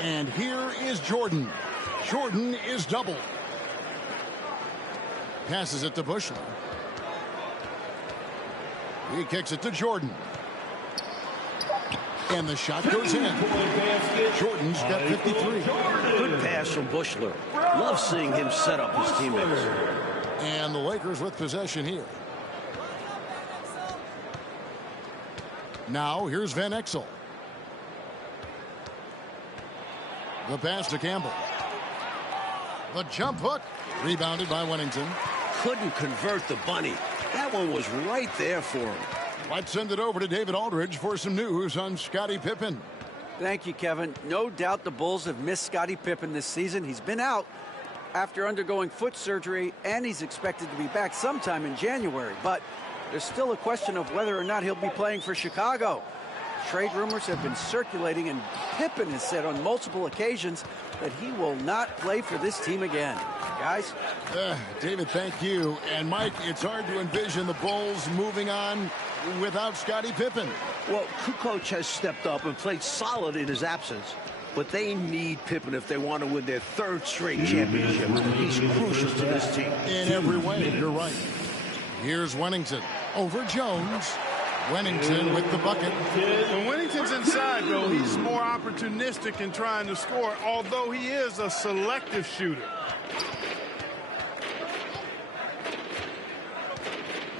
And here is Jordan. Jordan is doubled. Passes it to Bushler. He kicks it to Jordan. And the shot goes in. Jordan's got 53. Good pass from Bushler. Love seeing him set up his teammates. And the Lakers with possession here. Now here's Van Exel. The pass to Campbell. The jump hook. Rebounded by Wennington. Couldn't convert the bunny. That one was right there for him. Let's send it over to David Aldridge for some news on Scottie Pippen. Thank you, Kevin. No doubt the Bulls have missed Scottie Pippen this season. He's been out after undergoing foot surgery, and he's expected to be back sometime in January. But there's still a question of whether or not he'll be playing for Chicago. Trade rumors have been circulating, and Pippen has said on multiple occasions that he will not play for this team again. Guys? David, thank you. And Mike, it's hard to envision the Bulls moving on without Scottie Pippen. Well, Kukoc has stepped up and played solid in his absence. But they need Pippen if they want to win their third straight championship. He's crucial to this team. In every way, you're right. Here's Wennington over Jones. Wennington with the bucket. When Wennington's inside, though, he's more opportunistic in trying to score, although he is a selective shooter.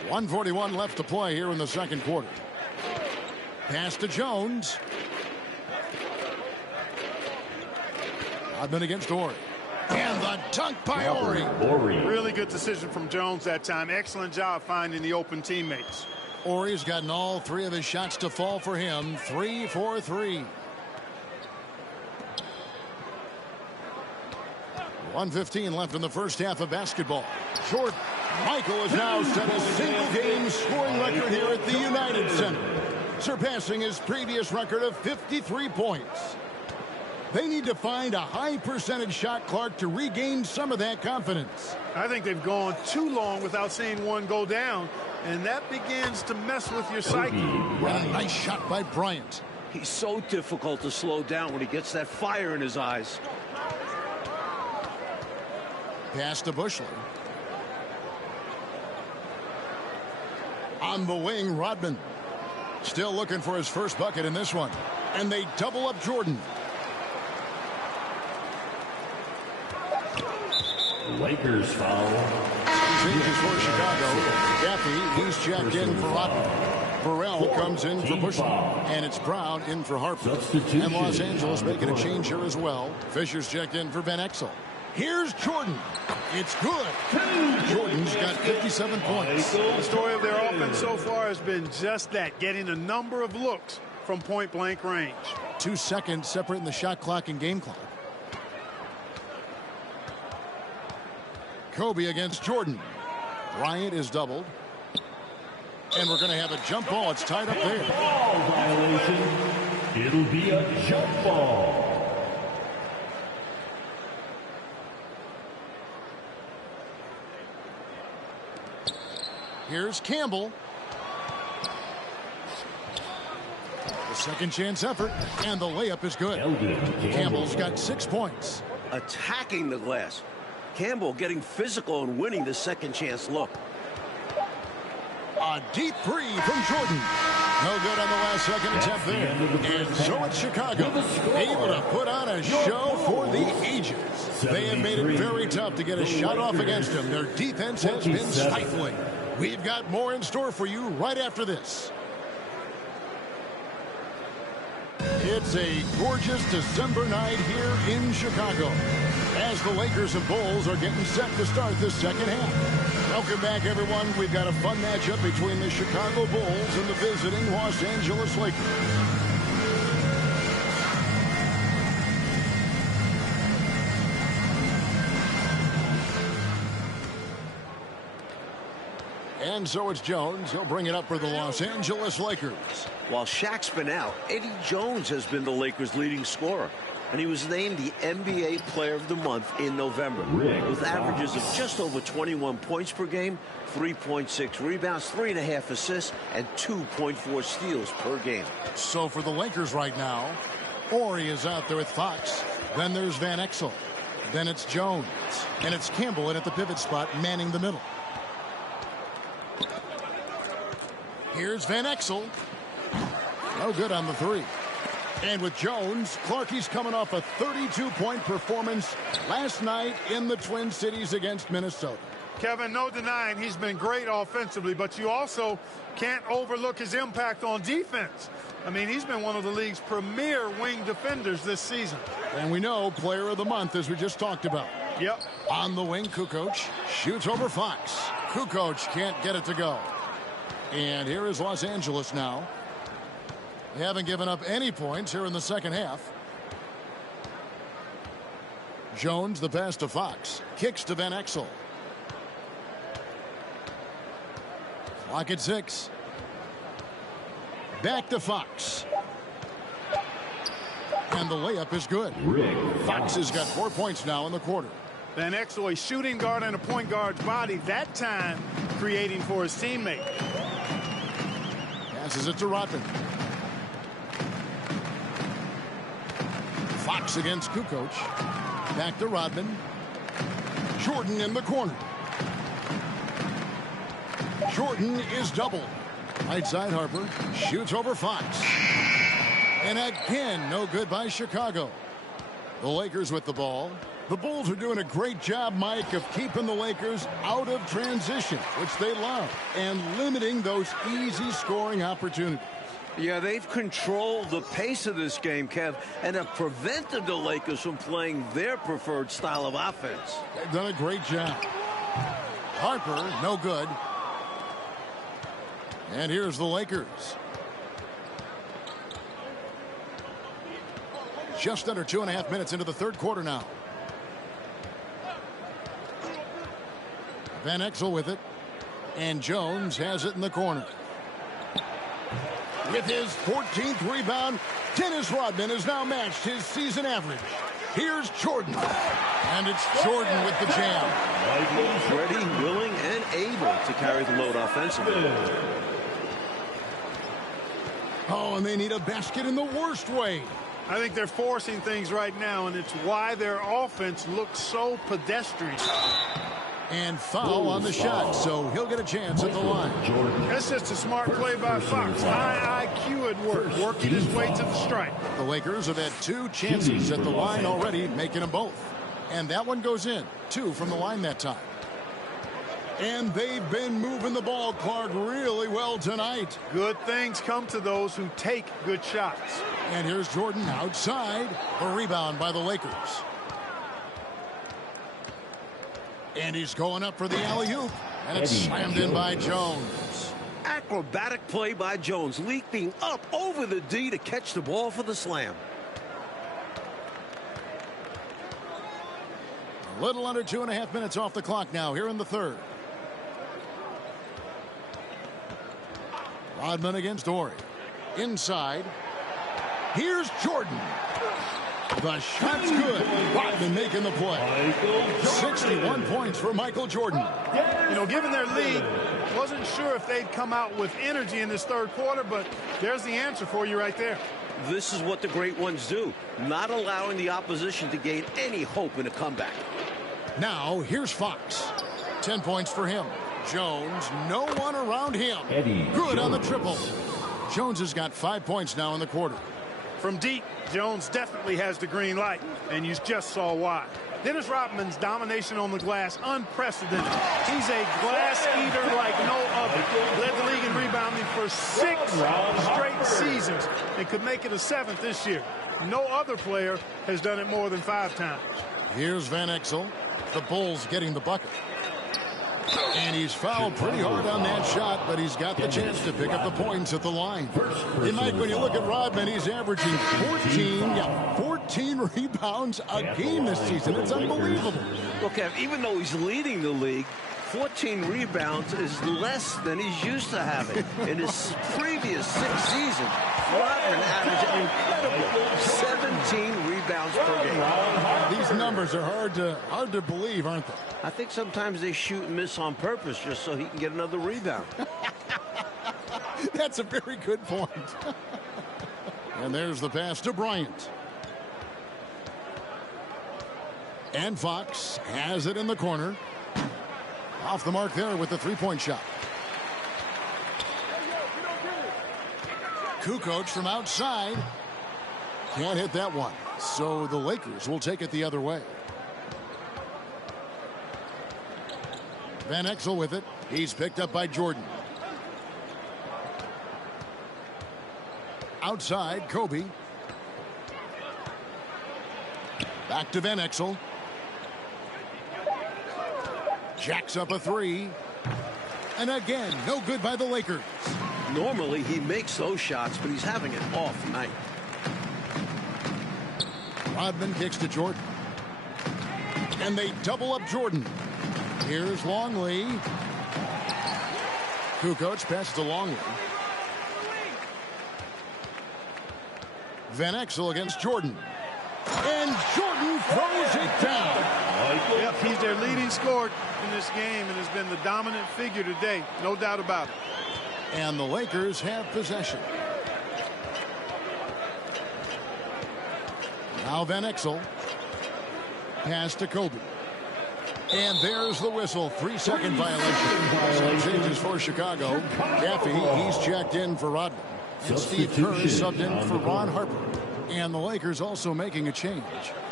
1:41 left to play here in the second quarter. Pass to Jones. Rodman against Ori. And the dunk by Ori. Really good decision from Jones that time. Excellent job finding the open teammates. Ori's gotten all three of his shots to fall for him. 3 for 3. 1:15 left in the first half of basketball. Jordan. Michael has now set a single-game scoring record here at the United Center, surpassing his previous record of 53 points. They need to find a high percentage shot, Clark, to regain some of that confidence. I think they've gone too long without seeing one go down, and that begins to mess with your psyche. And a nice shot by Bryant. He's so difficult to slow down when he gets that fire in his eyes. Pass to Bushler. On the wing, Rodman. Still looking for his first bucket in this one. And they double up Jordan. Lakers foul. Changes for Chicago. Gaffey, he's checked in for Rodman. Burrell comes in for Bushler. And it's Brown in for Harper. And Los Angeles making a change here as well. Fisher's checked in for Van Exel. Here's Jordan. It's good. Jordan's got 57 points. The story of their offense so far has been just that, getting a number of looks from point-blank range. 2 seconds separating the shot clock and game clock. Kobe against Jordan. Bryant is doubled. And we're going to have a jump ball. It's tied up there. Ball violation. It'll be a jump ball. Here's Campbell. The second chance effort, and the layup is good. Campbell's got 6 points. Attacking the glass. Campbell getting physical and winning the second chance look. A deep three from Jordan. No good on the last second attempt there. And so it's Chicago, able to put on a show for the ages. They have made it very tough to get a shot off against them. Their defense has been stifling. We've got more in store for you right after this. It's a gorgeous December night here in Chicago as the Lakers and Bulls are getting set to start the second half. Welcome back, everyone. We've got a fun matchup between the Chicago Bulls and the visiting Los Angeles Lakers. And so it's Jones. He'll bring it up for the Los Angeles Lakers. While Shaq's been out, Eddie Jones has been the Lakers' leading scorer. And he was named the NBA Player of the Month in November with averages of just over 21 points per game, 3.6 rebounds, 3.5 assists, and 2.4 steals per game. So for the Lakers right now, Horry is out there with Fox. Then there's Van Exel. Then it's Jones. And it's Campbell in at the pivot spot, manning the middle. Here's Van Exel. No good on the three. And with Jones, Clarkie's coming off a 32-point performance last night in the Twin Cities against Minnesota. Kevin, no denying he's been great offensively, but you also can't overlook his impact on defense. I mean, he's been one of the league's premier wing defenders this season. And we know Player of the Month, as we just talked about. Yep. On the wing, Kukoc shoots over Fox. Kukoc can't get it to go. And here is Los Angeles now. They haven't given up any points here in the second half. Jones, the pass to Fox. Kicks to Van Exel. Clock at 6. Back to Fox. And the layup is good. Fox has got 4 points now in the quarter. Van Exel, a shooting guard and a point guard's body, that time creating for his teammate. Passes it to Rodman. Fox against Kukoc. Back to Rodman. Jordan in the corner. Jordan is doubled. Right side Harper shoots over Fox. And again, no good by Chicago. The Lakers with the ball. The Bulls are doing a great job, Mike, of keeping the Lakers out of transition, which they love, and limiting those easy scoring opportunities. Yeah, they've controlled the pace of this game, Kev, and have prevented the Lakers from playing their preferred style of offense. They've done a great job. Harper, no good. And here's the Lakers. Just under 2.5 minutes into the third quarter now. Van Exel with it. And Jones has it in the corner. With his 14th rebound, Dennis Rodman has now matched his season average. Here's Jordan. And it's Jordan with the jam. Ready, willing, and able to carry the load offensively. Oh, and they need a basket in the worst way. I think they're forcing things right now, and it's why their offense looks so pedestrian. And foul on the shot, so he'll get a chance at the line. That's just a smart play by Fox. High IQ at work, working his way to the stripe. The Lakers have had 2 chances at the line already, making them both. And that one goes in. 2 from the line that time. And they've been moving the ball, Clark, really well tonight. Good things come to those who take good shots. And here's Jordan outside. A rebound by the Lakers. And he's going up for the alley-oop. And it's slammed in by Jones. Acrobatic play by Jones, leaping up over the D to catch the ball for the slam. A little under 2.5 minutes off the clock now here in the third. Rodman against Horry. Inside. Here's Jordan. The shot's good. Rodman making the play. 61 points for Michael Jordan. You know, given their lead, wasn't sure if they'd come out with energy in this third quarter, but there's the answer for you right there. This is what the great ones do, not allowing the opposition to gain any hope in a comeback. Now, here's Fox. 10 points for him. Jones, no one around him. Good on the triple. Jones has got 5 points now in the quarter. From deep, Jones definitely has the green light, and you just saw why. Dennis Rodman's domination on the glass, unprecedented. He's a glass eater like no other. Led the league in rebounding for 6 straight seasons and could make it a 7th this year. No other player has done it more than 5 times. Here's Van Exel. The Bulls getting the bucket. And he's fouled pretty hard on that shot, but he's got the chance to pick up the points at the line. Hey, Mike, when you look at Rodman, he's averaging 14 rebounds a game this season. It's unbelievable. Look, Kev, even though he's leading the league, 14 rebounds is less than he's used to having. In his previous 6 seasons, Rodman averaged an incredible 17 rebounds per game. These numbers are hard to believe, aren't they? I think sometimes they shoot and miss on purpose just so he can get another rebound. That's a very good point. And there's the pass to Bryant. And Fox has it in the corner. Off the mark there with the three-point shot. Kukoc from outside. Can't hit that one. So the Lakers will take it the other way. Van Exel with it. He's picked up by Jordan. Outside, Kobe. Back to Van Exel. Jacks up a 3. And again, no good by the Lakers. Normally, he makes those shots, but he's having an off night. Rodman kicks to Jordan. And they double up Jordan. Here's Longley. Kukoc passes to Longley. Van Exel against Jordan. And Jordan throws it down. Yep, he's their leading scorer in this game and has been the dominant figure today. No doubt about it. And the Lakers have possession. Now Van Exel. Pass to Kobe. And there's the whistle. 3-second violation. Some changes for Chicago. Caffey, he's checked in for Rodman. And Steve Kerr is subbed in for Ron Harper. And the Lakers also making a change.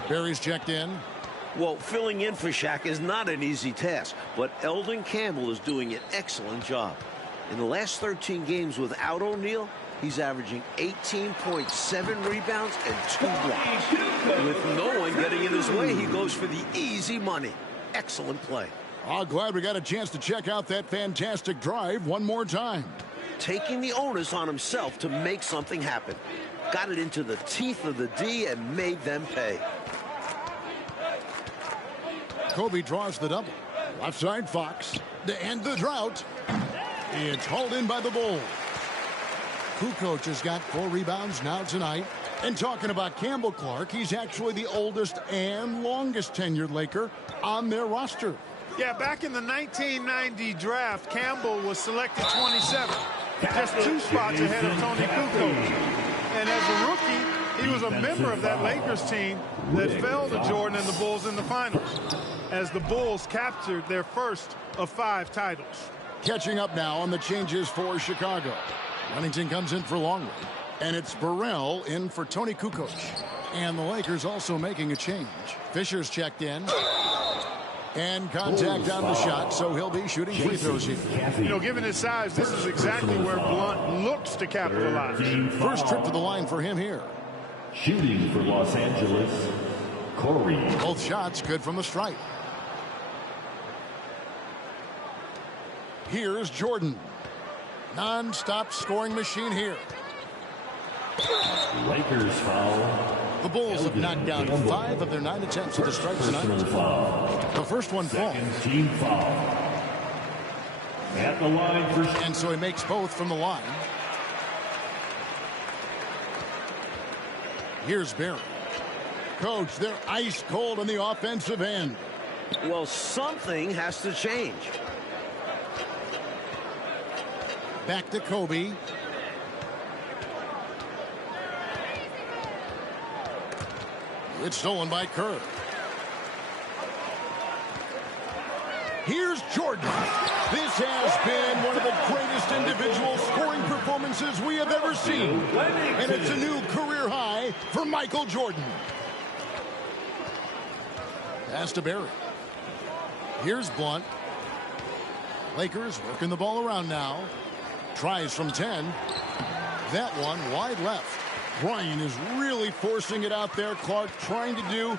Barry's checked in. Well, filling in for Shaq is not an easy task, but Eldon Campbell is doing an excellent job. In the last 13 games without O'Neal, he's averaging 18.7 rebounds and 2 blocks. With no one getting in his way, he goes for the easy money. Excellent play. Oh, glad we got a chance to check out that fantastic drive one more time. Taking the onus on himself to make something happen. Got it into the teeth of the D and made them pay. Kobe draws the double. Left side, Fox. To end the drought. It's hauled in by the Bulls. Kukoc has got 4 rebounds now tonight. And talking about Campbell Clark, he's actually the oldest and longest tenured Laker on their roster. Yeah, back in the 1990 draft, Campbell was selected 27, just 2 spots ahead of Tony Kukoc. And as a rookie, he was a member of that Lakers team that fell to Jordan and the Bulls in the finals, as the Bulls captured their first of 5 titles. Catching up now on the changes for Chicago. Huntington comes in for Longley. And it's Burrell in for Tony Kukoc. And the Lakers also making a change. Fisher's checked in. And contact on the shot, so he'll be shooting free throws here. You know, given his size, this is exactly where Blunt looks to capitalize. First trip to the line for him here. Shooting for Los Angeles, Corey. Both shots good from the stripe. Here's Jordan. Non-stop scoring machine here. Lakers foul. The Bulls have knocked down 5 of their 9 attempts at the stripe tonight. The first one falls. Team foul. At the line for... And so he makes both from the line. Here's Barry. Coach, they're ice cold on the offensive end. Well, something has to change. Back to Kobe. It's stolen by Kerr. Here's Jordan. This has been one of the greatest individual scoring performances we have ever seen. And it's a new career high for Michael Jordan. Pass to Barry. Here's Blunt. Lakers working the ball around now. Tries from 10. That one wide left. Bryant is really forcing it out there. Clark trying to do,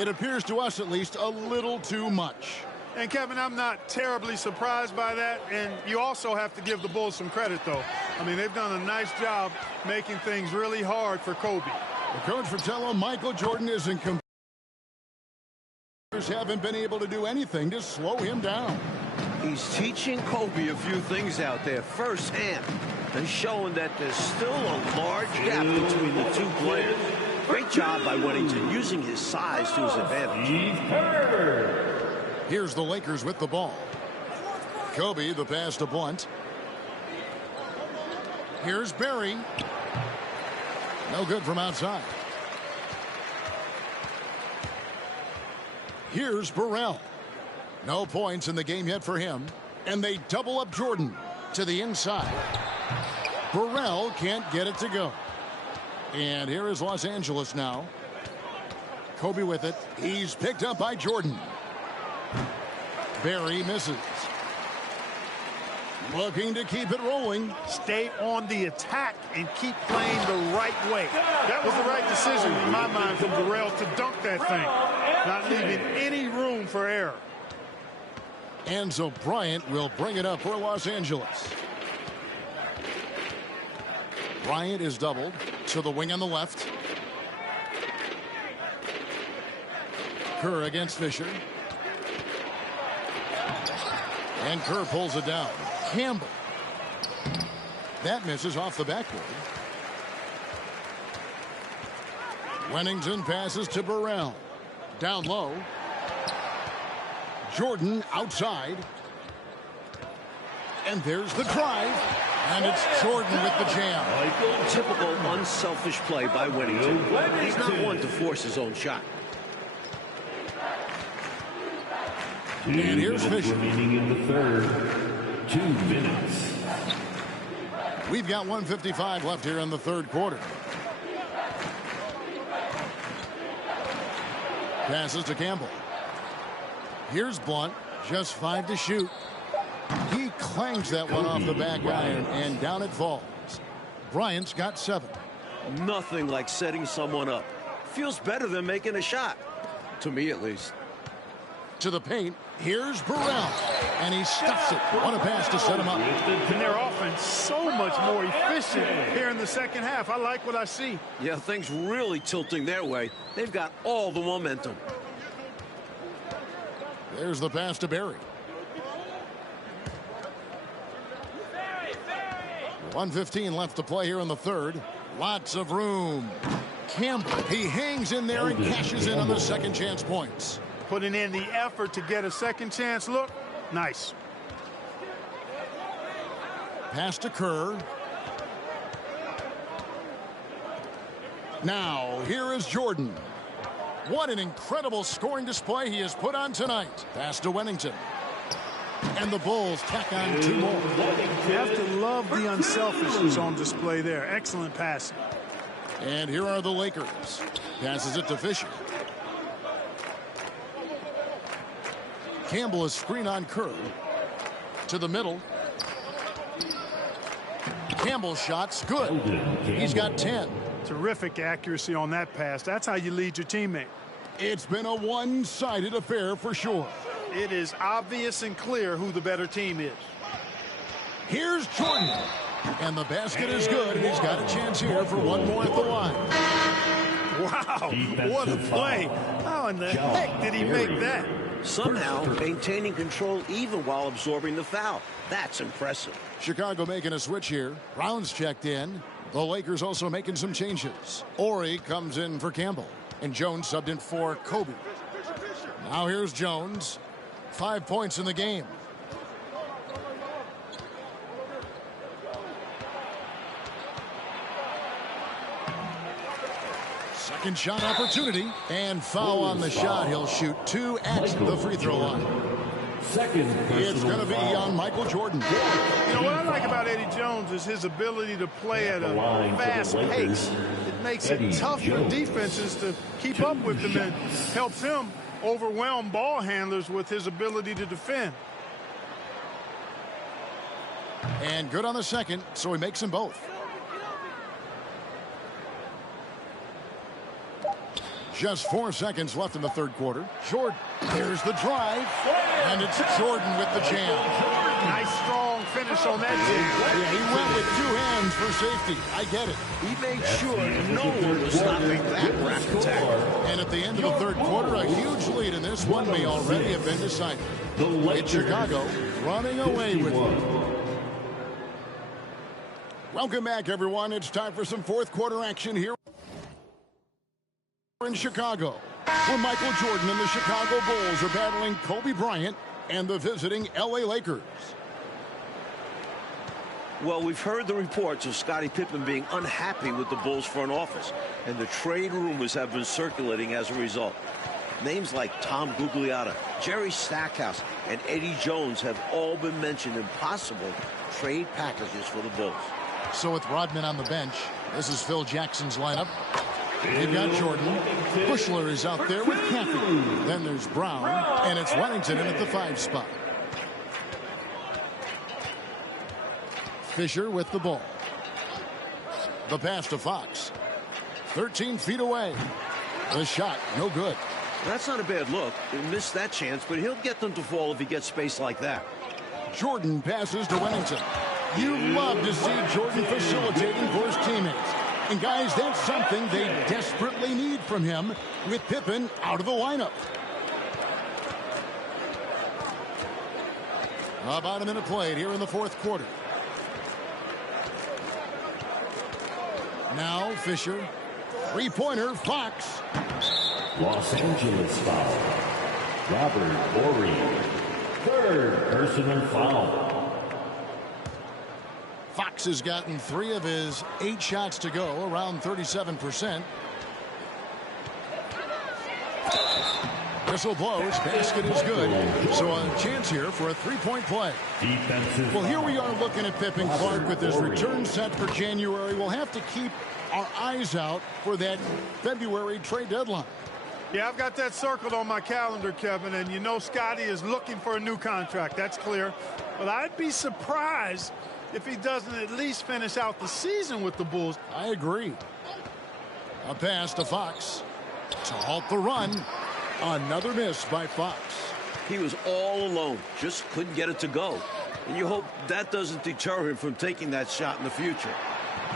it appears to us at least, a little too much. And Kevin, I'm not terribly surprised by that. And you also have to give the Bulls some credit, though. I mean, they've done a nice job making things really hard for Kobe. The coach Fratello, Michael Jordan isn't haven't been able to do anything to slow him down. He's teaching Kobe a few things out there firsthand and showing that there's still a large gap between the two players. Great job by Wennington using his size to his advantage. Here's the Lakers with the ball. Kobe, the pass to Blunt. Here's Barry. No good from outside. Here's Burrell. No points in the game yet for him. And they double up Jordan to the inside. Burrell can't get it to go. And here is Los Angeles now. Kobe with it. He's picked up by Jordan. Barry misses. Looking to keep it rolling. Stay on the attack and keep playing the right way. That was the right decision in my mind from Burrell to dunk that thing. Not leaving any room for error. And so Bryant will bring it up for Los Angeles. Bryant is doubled to the wing on the left. Kerr against Fisher. And Kerr pulls it down. Campbell. That misses off the backboard. Wennington passes to Burrell. Down low. Jordan outside. And there's the drive. And it's Jordan with the jam. Typical unselfish play by Wennington. He's not one to force his own shot. And here's Fisher. Remaining in the third. 2 minutes. We've got 1:55 left here in the third quarter. Passes to Campbell. Here's Blunt. Just 5 to shoot. He clangs that one off the back iron, and down it falls. Bryant's got 7. Nothing like setting someone up. Feels better than making a shot. To me, at least. To the paint. Here's Burrell. And he stuffs it. What a pass to set him up. And their offense so much more efficient here in the second half. I like what I see. Yeah, things really tilting their way. They've got all the momentum. There's the pass to Barry. 1:15 left to play here in the third. Lots of room. Campbell, he hangs in there and cashes in on the second chance points. Putting in the effort to get a second chance look. Nice. Pass to Kerr. Now, here is Jordan. What an incredible scoring display he has put on tonight. Pass to Wennington. And the Bulls tack on 2 more. You have to love the unselfishness on display there. Excellent passing. And here are the Lakers. Passes it to Fisher. Campbell is screen on Kerr. To the middle. Campbell's shot's good. He's got 10. Terrific accuracy on that pass. That's how you lead your teammate. It's been a one-sided affair for sure. It is obvious and clear who the better team is. Here's Jordan. And the basket is good, and he's got a chance here for one more at the line. Wow, what a play. How in the heck did he make that? Somehow maintaining control even while absorbing the foul. That's impressive. Chicago making a switch here. Brown's checked in. The Lakers also making some changes. Ori comes in for Campbell. And Jones subbed in for Kobe. Now here's Jones. 5 points in the game. Second shot opportunity. And foul on the shot. He'll shoot 2 at the free throw line. It's going to be on Michael Jordan. You know what I like about Eddie Jones is his ability to play at a fast pace. It makes it tough for defenses to keep up with him and helps him overwhelm ball handlers with his ability to defend. And good on the second, so he makes them both. Just 4 seconds left in the third quarter. Jordan, here's the drive, and it's Jordan with the jam. Nice strong finish on that jam. Yeah, he went with 2 hands for safety. I get it. He made sure no one was stopping that rack attack. And at the end of the third quarter, a huge lead in this one may already have been decided. It's Chicago running away with it. Welcome back, everyone. It's time for some fourth quarter action here in Chicago, where Michael Jordan and the Chicago Bulls are battling Kobe Bryant and the visiting LA Lakers. Well, we've heard the reports of Scottie Pippen being unhappy with the Bulls front office, and the trade rumors have been circulating as a result. Names like Tom Gugliotta, Jerry Stackhouse, and Eddie Jones have all been mentioned in possible trade packages for the Bulls. So with Rodman on the bench, this is Phil Jackson's lineup. They've got Jordan. Bushler is out there with Caffey. Then there's Brown, and it's Wellington in at the 5 spot. Fisher with the ball. The pass to Fox. 13 feet away. The shot, no good. That's not a bad look. He missed that chance, but he'll get them to fall if he gets space like that. Jordan passes to Wellington. You love to see Jordan facilitating for his teammates. And guys, that's something they desperately need from him with Pippen out of the lineup. About a minute played here in the fourth quarter. Now Fisher. Three-pointer, Fox. Los Angeles foul. Robert Horry. Third personal foul. Fox has gotten 3 of his 8 shots to go, around 37%. Whistle blows, basket is good. So a chance here for a 3-point play. Well, here we are looking at Pippen Clark with his return set for January. We'll have to keep our eyes out for that February trade deadline. Yeah, I've got that circled on my calendar, Kevin, and you know Scottie is looking for a new contract. That's clear. But I'd be surprised if he doesn't at least finish out the season with the Bulls. I agree. A pass to Fox to halt the run. Another miss by Fox. He was all alone, just couldn't get it to go. And you hope that doesn't deter him from taking that shot in the future.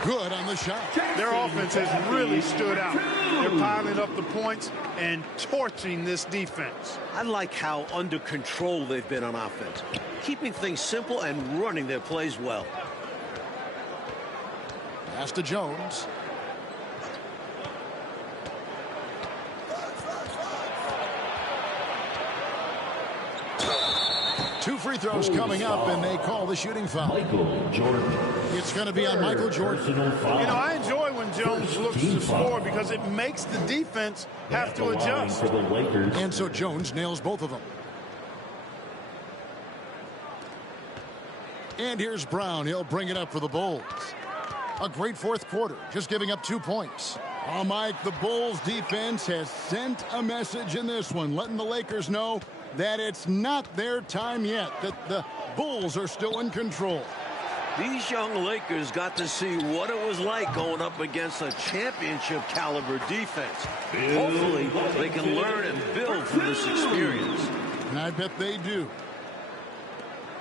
Good on the shot. Their offense has really stood out. They're piling up the points and torching this defense. I like how under control they've been on offense, keeping things simple and running their plays well. Pass to Jones. Two free throws coming up, and they call the shooting foul. Michael Jordan. It's going to be on Michael Jordan. You know, I enjoy when Jones looks to score because it makes the defense have to adjust. For the Lakers. And so Jones nails both of them. And here's Brown. He'll bring it up for the Bulls. A great fourth quarter, just giving up 2 points. Oh, Mike, the Bulls defense has sent a message in this one, letting the Lakers know that it's not their time yet, that the Bulls are still in control. These young Lakers got to see what it was like going up against a championship caliber defense. Hopefully, they can learn and build from this experience. And I bet they do.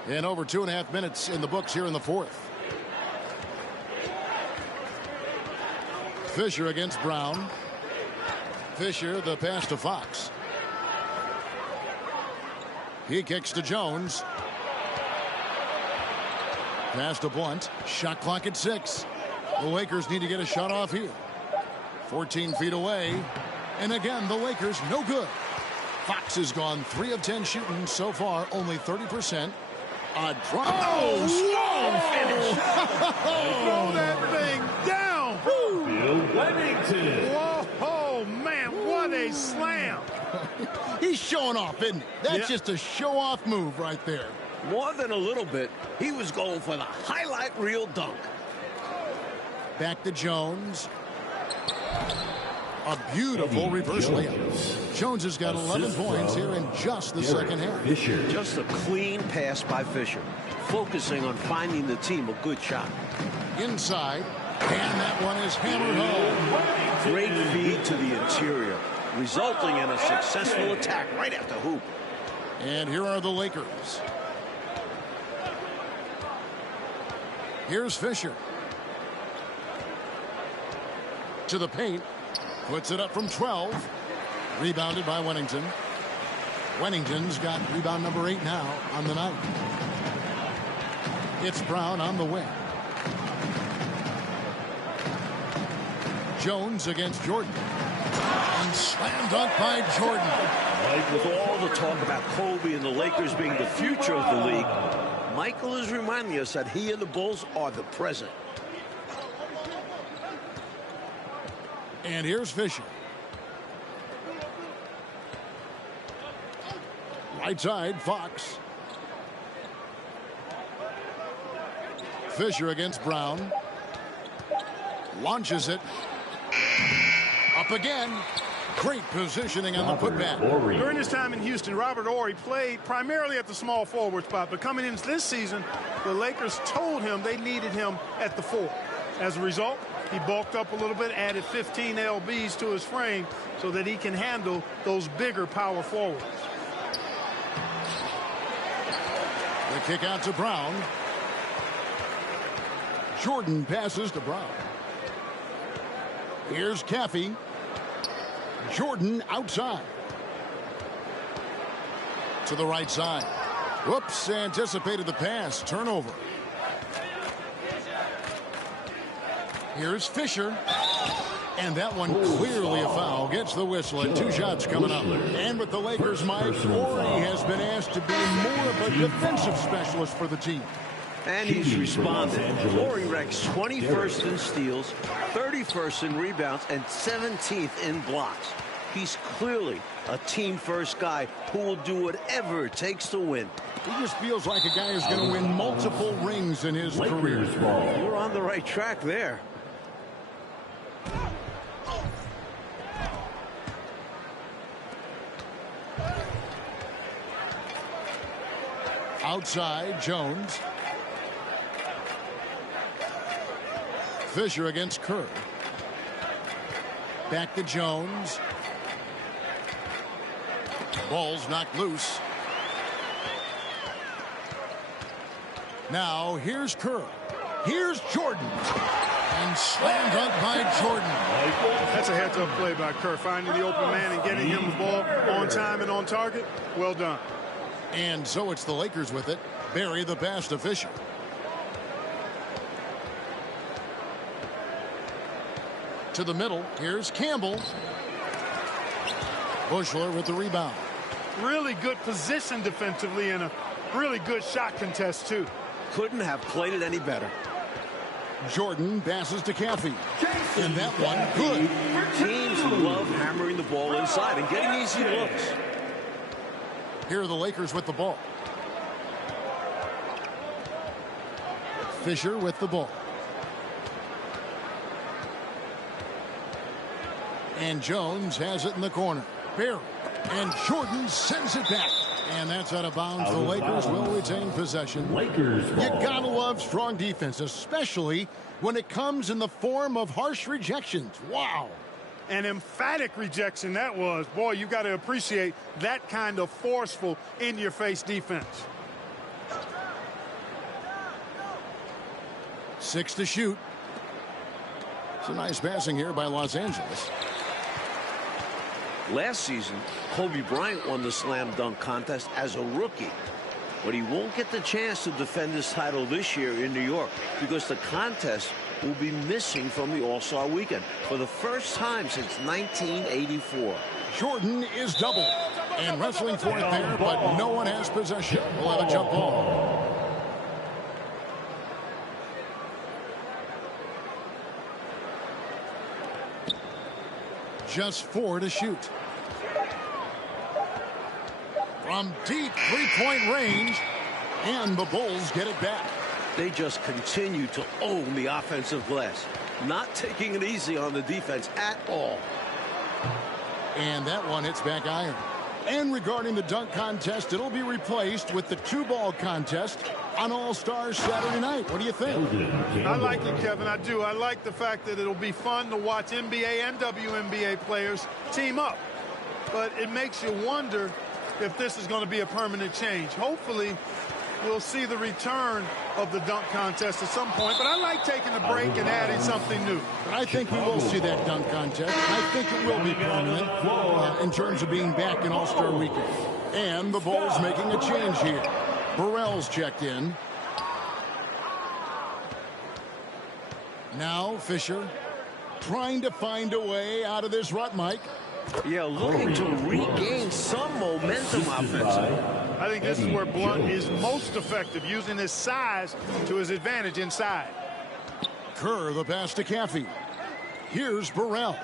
And over 2.5 minutes in the books here in the fourth. Fisher against Brown. Fisher, the pass to Fox. He kicks to Jones. Pass to Blunt. Shot clock at 6. The Lakers need to get a shot off here. 14 feet away. And again, the Lakers no good. Fox has gone 3 of 10 shooting so far, only 30%. A drop. Oh, strong finish. Throw that thing down. Bill Wellington. Whoa, oh, man, what a slam. He's showing off, isn't he? That's just a show-off move right there. More than a little bit, he was going for the highlight reel dunk. Back to Jones. A beautiful reverse layup. Jones has got 11 points here in just the second half. Just a clean pass by Fisher, focusing on finding the team a good shot. Inside, and that one is hammered home. Great feed to the interior, resulting in a successful attack right at the hoop. And here are the Lakers. Here's Fisher. To the paint. Puts it up from 12. Rebounded by Wennington. Wennington's got rebound number 8 now on the night. It's Brown on the wing. Jones against Jordan. And slam dunk by Jordan. With all the talk about Kobe and the Lakers being the future of the league, Michael is reminding us that he and the Bulls are the present. And here's Fisher. Right side, Fox. Fisher against Brown. Launches it. Up again. Great positioning on the putback. During his time in Houston, Robert Horry played primarily at the small forward spot, but coming into this season, the Lakers told him they needed him at the 4. As a result, he bulked up a little bit, added 15 lbs to his frame so that he can handle those bigger power forwards. The kick out to Brown. Jordan passes to Brown. Here's Caffey. Jordan outside. To the right side. Whoops, anticipated the pass. Turnover. Here's Fisher. And that one clearly a foul. Gets the whistle and 2 shots coming up. And with the Lakers, Mike, Horry has been asked to be more of a defensive specialist for the team. And he's responded. Horry ranks 21st in steals, 31st in rebounds, and 17th in blocks. He's clearly a team-first guy who will do whatever it takes to win. He just feels like a guy who's going to win multiple rings in his career. You're on the right track there. Outside, Jones. Fisher against Kerr. Back to Jones. Ball's knocked loose. Now here's Kerr. Here's Jordan. And slam dunk by Jordan. That's a heads-up play by Kerr, finding the open man and getting him the ball on time and on target. Well done. And so it's the Lakers with it. Barry the pass to Fisher. To the middle. Here's Campbell. Bushler with the rebound. Really good position defensively and a really good shot contest, too. Couldn't have played it any better. Jordan passes to Caffey. And that one, good. Teams love hammering the ball inside and getting easy looks. Here are the Lakers with the ball. Fisher with the ball. And Jones has it in the corner. Barry. And Jordan sends it back. And that's out of bounds. The Lakers will retain possession. You gotta love strong defense, especially when it comes in the form of harsh rejections. Wow. An emphatic rejection that was. Boy, you got to appreciate that kind of forceful, in-your-face defense. 6 to shoot. It's a nice passing here by Los Angeles. Last season, Kobe Bryant won the slam dunk contest as a rookie. But he won't get the chance to defend his title this year in New York because the contest will be missing from the All-Star weekend for the first time since 1984. Jordan is doubled and wrestling for it there, but no one has possession. We'll have a jump ball. Just 4 to shoot. From deep three-point range, and the Bulls get it back. They just continue to own the offensive glass, not taking it easy on the defense at all. And that one hits back iron. And regarding the dunk contest, it'll be replaced with the 2-ball contest on All-Stars Saturday night. What do you think? I like it, Kevin. I do. I like the fact that it'll be fun to watch NBA and WNBA players team up. But it makes you wonder if this is going to be a permanent change. Hopefully, we'll see the return of the dunk contest at some point. But I like taking a break and adding something new. But I think we will see that dunk contest. I think it will be permanent in terms of being back in All-Star Weekend. And the Bulls making a change here. Burrell's checked in. Now Fisher trying to find a way out of this rut, Mike. Yeah, looking to regain some momentum offensively. I think this is where Blunt is most effective, using his size to his advantage inside. Kerr, the pass to Caffey. Here's Burrell.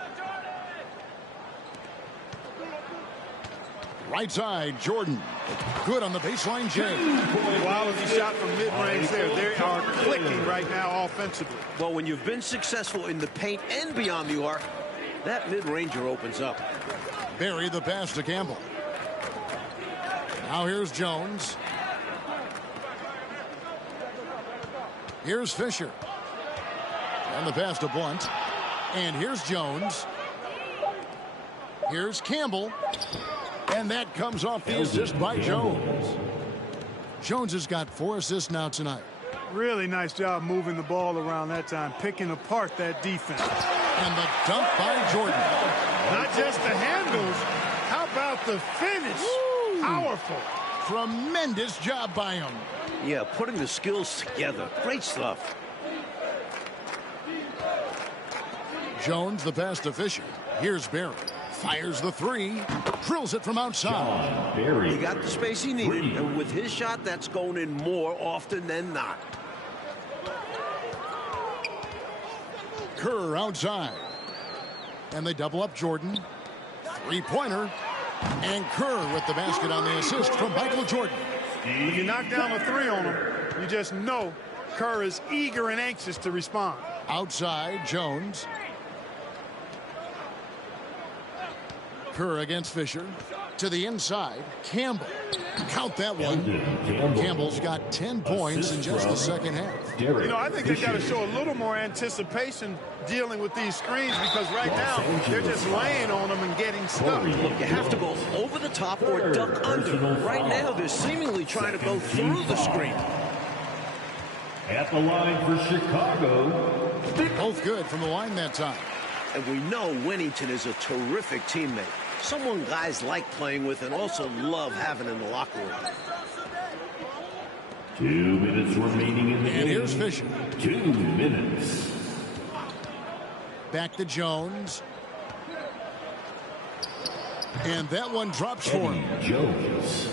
Right side, Jordan. Good on the baseline, Jay. Quality shot from mid-range there. They are clicking right now offensively. Well, when you've been successful in the paint and beyond the arc, that mid-ranger opens up. Barry, the pass to Campbell. Now here's Jones. Here's Fisher. And the pass to Blunt. And here's Jones. Here's Campbell. And that comes off the assist by Jones. Jones has got 4 assists now tonight. Really nice job moving the ball around that time, picking apart that defense. And the dunk by Jordan. Not just the handles. How about the finish? Woo. Powerful. Tremendous job by him. Yeah, putting the skills together. Great stuff. Jones, the pass to Fisher. Here's Barry. Fires the 3. Drills it from outside. He got the space he needed, and with his shot, that's going in more often than not. Kerr outside. And they double up Jordan. 3-pointer. And Kerr with the basket on the assist from Michael Jordan. If you knock down a 3 on him, you just know Kerr is eager and anxious to respond. Outside, Jones. Kerr against Fisher. To the inside, Campbell. Count that one. Campbell's got 10 points in just the second half. You know, I think they've got to show a little more anticipation dealing with these screens, because right now they're just laying on them and getting stuck. Look, you have to go over the top or duck under. Right now, they're seemingly trying to go through the screen. At the line for Chicago. Both good from the line that time. And we know Winnington is a terrific teammate. Someone guys like playing with and also love having in the locker room. 2 minutes remaining in the game. And here's Fisher. 2 minutes. Back to Jones. And that one drops for him. Jones.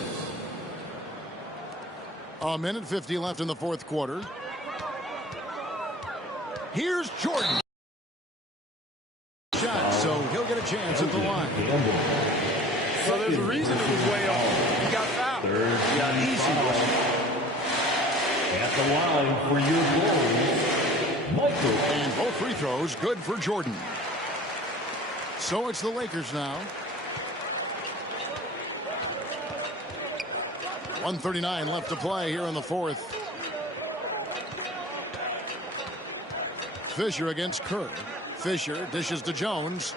A minute 50 left in the fourth quarter. Here's Jordan. Shot, so he'll get a chance at the line. So there's a reason it was way off. He got fouled. Yeah, easy one. At the line for your goal, Michael. And both free throws good for Jordan. So it's the Lakers now. 1:39 left to play here in the fourth. Fisher against Kerr. Fisher dishes to Jones.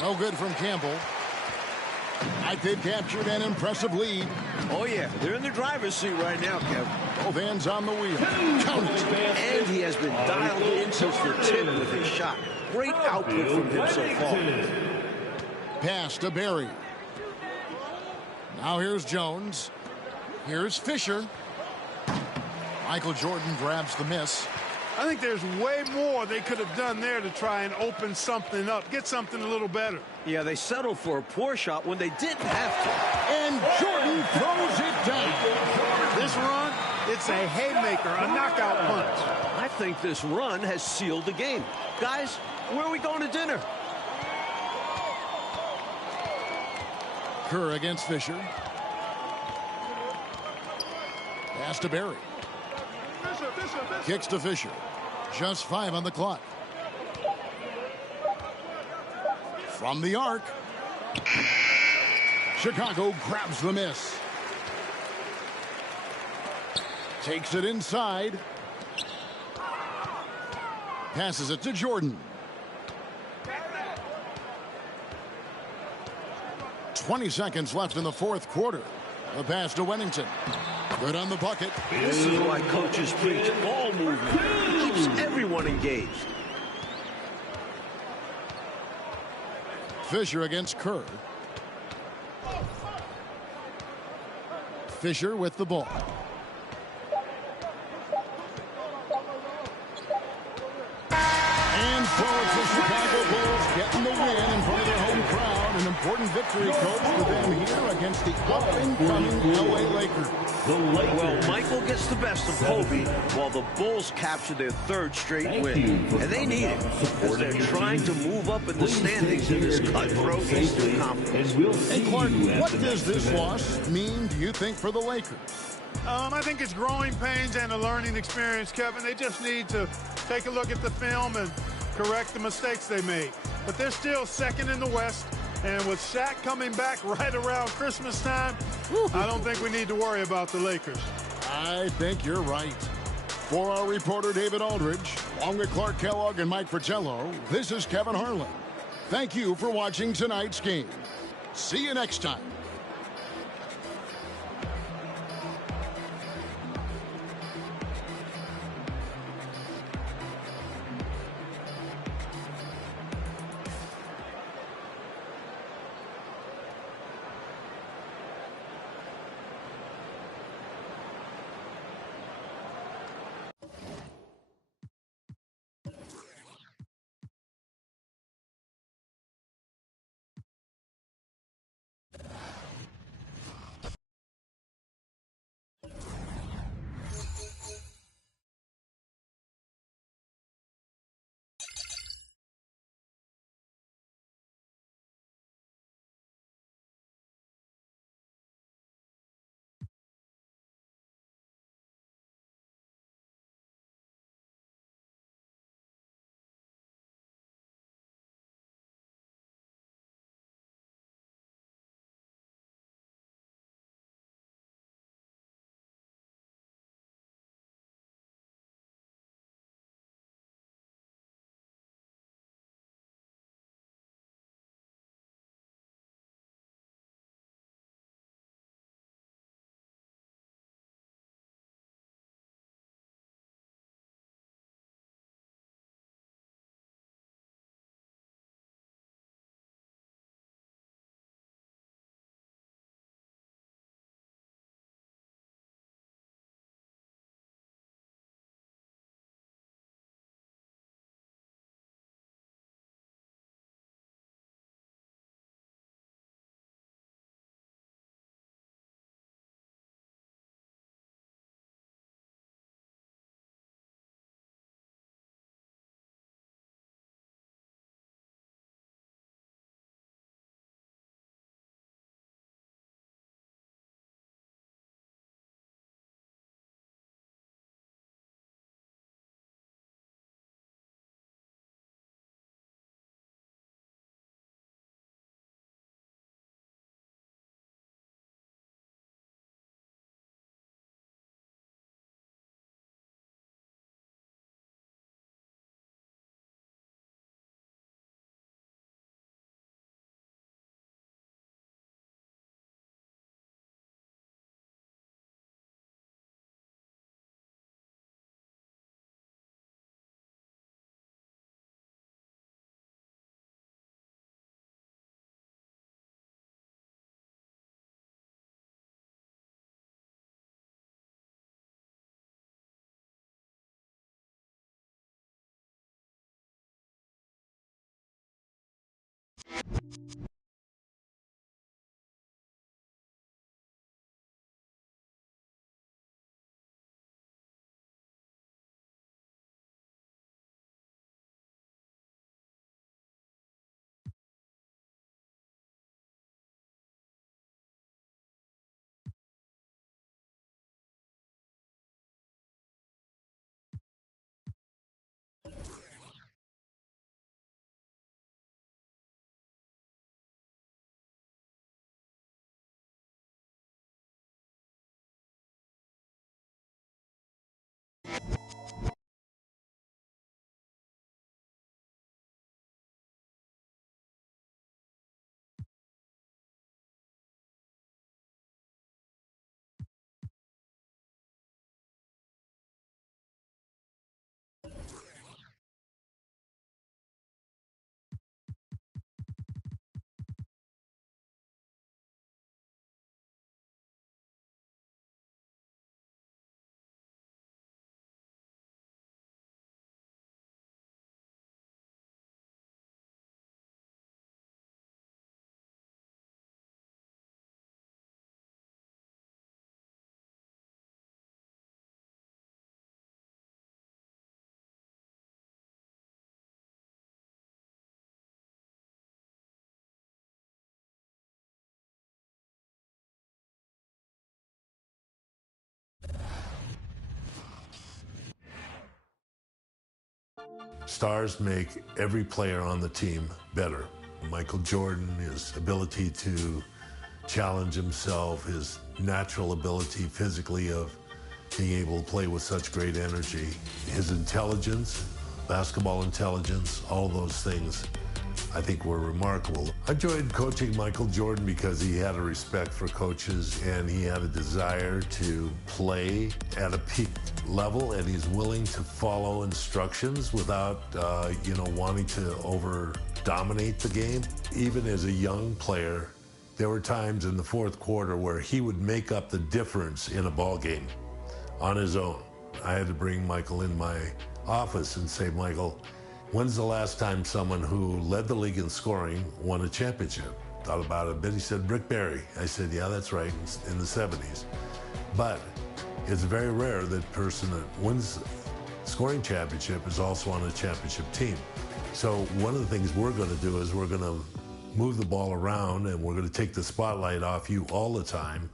No good from Campbell. I think they've captured an impressive lead. Oh, yeah. They're in the driver's seat right now, Kev. Both hands on the wheel. Count it. And he has been dialed in since the tip with his shot. Great output from him so far. Pass to Barry. Now here's Jones. Here's Fisher. Michael Jordan grabs the miss. I think there's way more they could have done there to try and open something up, get something a little better. Yeah, they settled for a poor shot when they didn't have to. And Jordan throws it down. This run, it's a haymaker, a knockout punch. I think this run has sealed the game. Guys, where are we going to dinner? Kerr against Fisher. Pass to Barry. Kicks to Fisher. Just 5 on the clock. From the arc. Chicago grabs the miss. Takes it inside. Passes it to Jordan. 20 seconds left in the fourth quarter. The pass to Wennington. Good on the bucket. This is why coaches preach ball movement. It keeps everyone engaged. Fisher against Kerr. Fisher with the ball. And forward the Chicago Bulls, getting the win in front of their home crowd. An important victory, coach, for them here against the up-and-coming LA Lakers. Well, Michael gets the best of Kobe while the Bulls capture their third straight win. And they need it because they're trying to move up in the standings in this cutthroat Eastern Conference. Hey, Clark, what does this loss mean, do you think, for the Lakers? I think it's growing pains and a learning experience, Kevin. They just need to take a look at the film and correct the mistakes they made. But they're still second in the West. And with Shaq coming back right around Christmas time, I don't think we need to worry about the Lakers. I think you're right. For our reporter, David Aldridge, along with Clark Kellogg and Mike Fratello, this is Kevin Harlan. Thank you for watching tonight's game. See you next time. Stars make every player on the team better. Michael Jordan, his ability to challenge himself, his natural ability physically of being able to play with such great energy, his intelligence, basketball intelligence, all those things I think were remarkable. I enjoyed coaching Michael Jordan because he had a respect for coaches and he had a desire to play at a peak level, and he's willing to follow instructions without, wanting to over-dominate the game. Even as a young player, there were times in the fourth quarter where he would make up the difference in a ball game on his own. I had to bring Michael in my office and say, Michael, when's the last time someone who led the league in scoring won a championship? Thought about it a bit. He said, Rick Barry. I said, yeah, that's right, in the 70s. But it's very rare that person that wins scoring championship is also on a championship team. So one of the things we're going to do is we're going to move the ball around, and we're going to take the spotlight off you all the time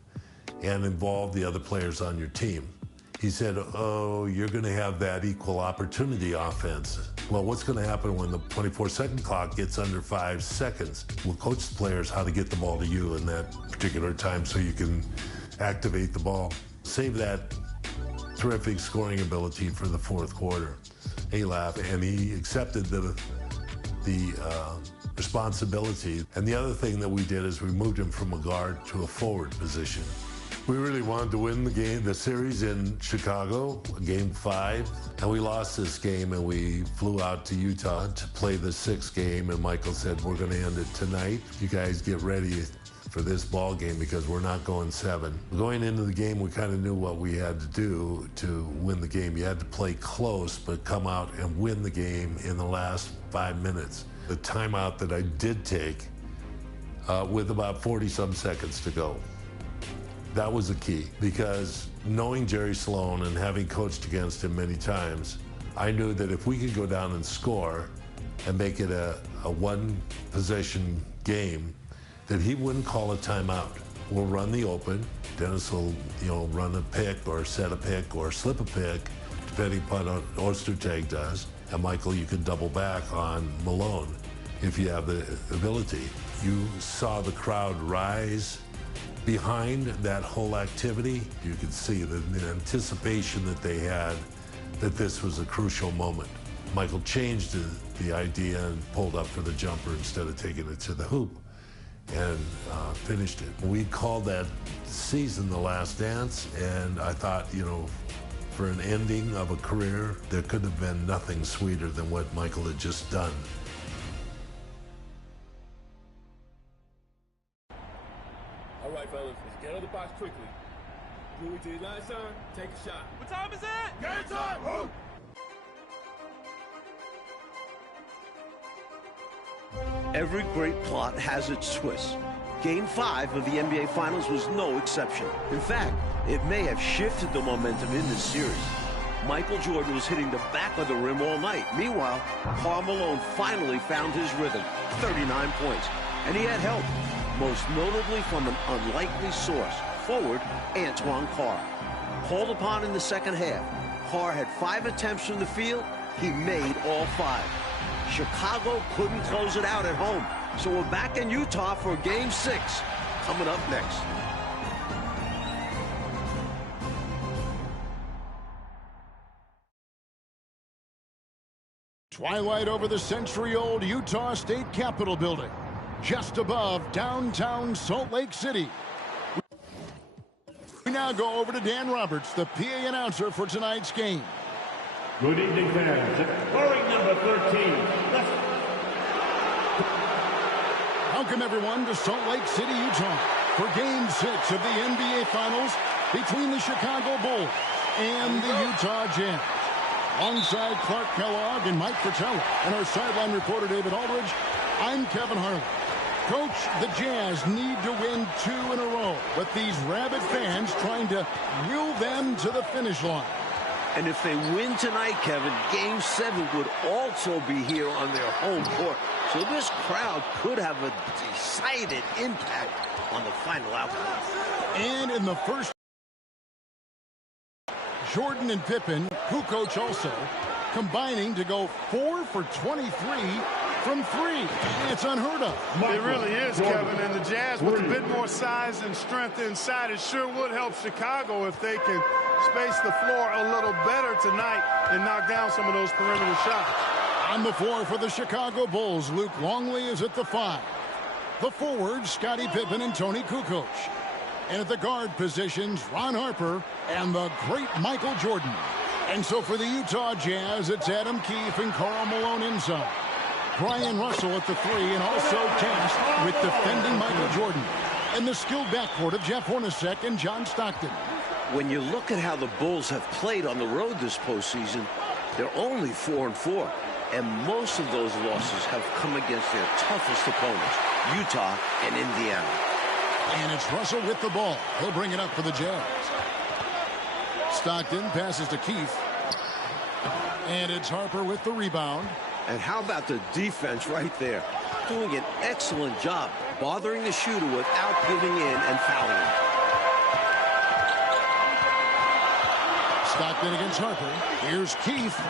and involve the other players on your team. He said, oh, you're going to have that equal opportunity offense. Well, what's going to happen when the 24-second clock gets under 5 seconds? We'll coach the players how to get the ball to you in that particular time so you can activate the ball. Save that terrific scoring ability for the fourth quarter. He laughed, and he accepted the responsibility. And the other thing that we did is we moved him from a guard to a forward position. We really wanted to win the series in Chicago, Game 5, and we lost this game, and we flew out to Utah to play the 6th game, and Michael said, we're going to end it tonight. You guys get ready for this ball game because we're not going 7. Going into the game, we kind of knew what we had to do to win the game. You had to play close, but come out and win the game in the last 5 minutes. The timeout that I did take with about 40-some seconds to go. That was the key, because knowing Jerry Sloan and having coached against him many times, I knew that if we could go down and score and make it a one-possession game, that he wouldn't call a timeout. We'll run the open. Dennis will, run a pick or set a pick or slip a pick, depending upon what Ostertag does. And Michael, you can double back on Malone if you have the ability. You saw the crowd rise behind that whole activity. You could see the anticipation that they had that this was a crucial moment. Michael changed the idea and pulled up for the jumper instead of taking it to the hoop and finished it. We called that season The Last Dance, and I thought, for an ending of a career, there could have been nothing sweeter than what Michael had just done. All right, fellas, let's get out of the box quickly. Do it to your last turn, take a shot. What time is it? Game time! Move! Every great plot has its twist. Game 5 of the NBA Finals was no exception. In fact, it may have shifted the momentum in this series. Michael Jordan was hitting the back of the rim all night. Meanwhile, Karl Malone finally found his rhythm, 39 points. And he had help, most notably from an unlikely source, forward Antoine Carr. Called upon in the second half, Carr had 5 attempts from the field. He made all 5. Chicago couldn't close it out at home, so we're back in Utah for Game 6, coming up next. Twilight over the century-old Utah State Capitol building, just above downtown Salt Lake City. We now go over to Dan Roberts, the PA announcer for tonight's game. Good evening, fans. Scoring number 13. Welcome, everyone, to Salt Lake City, Utah, for Game 6 of the NBA Finals between the Chicago Bulls and the Utah Jazz. Alongside Clark Kellogg and Mike Fratello and our sideline reporter David Aldridge, I'm Kevin Harlan. Coach, the Jazz need to win 2 in a row, but these rabid fans trying to will them to the finish line. And if they win tonight, Kevin, Game 7 would also be here on their home court. So this crowd could have a decided impact on the final outcome. And in the first, Jordan and Pippen, who coach also, combining to go 4 for 23 from 3. It's unheard of. It really is, Kevin. And the Jazz with a bit more size and strength inside, it sure would help Chicago if they can space the floor a little better tonight and knock down some of those perimeter shots. On the floor for the Chicago Bulls, Luke Longley is at the 5. The forwards, Scottie Pippen and Tony Kukoc. And at the guard positions, Ron Harper and the great Michael Jordan. And so for the Utah Jazz, it's Adam Keefe and Karl Malone inside. Brian Russell at the 3 and also tasked with defending Michael Jordan. And the skilled backcourt of Jeff Hornacek and John Stockton. When you look at how the Bulls have played on the road this postseason, they're only 4-4. And most of those losses have come against their toughest opponents, Utah and Indiana. And it's Russell with the ball. He'll bring it up for the Jazz. Stockton passes to Keefe. And it's Harper with the rebound. And how about the defense right there? Doing an excellent job bothering the shooter without giving in and fouling him. Stockton against Harper. Here's Keefe.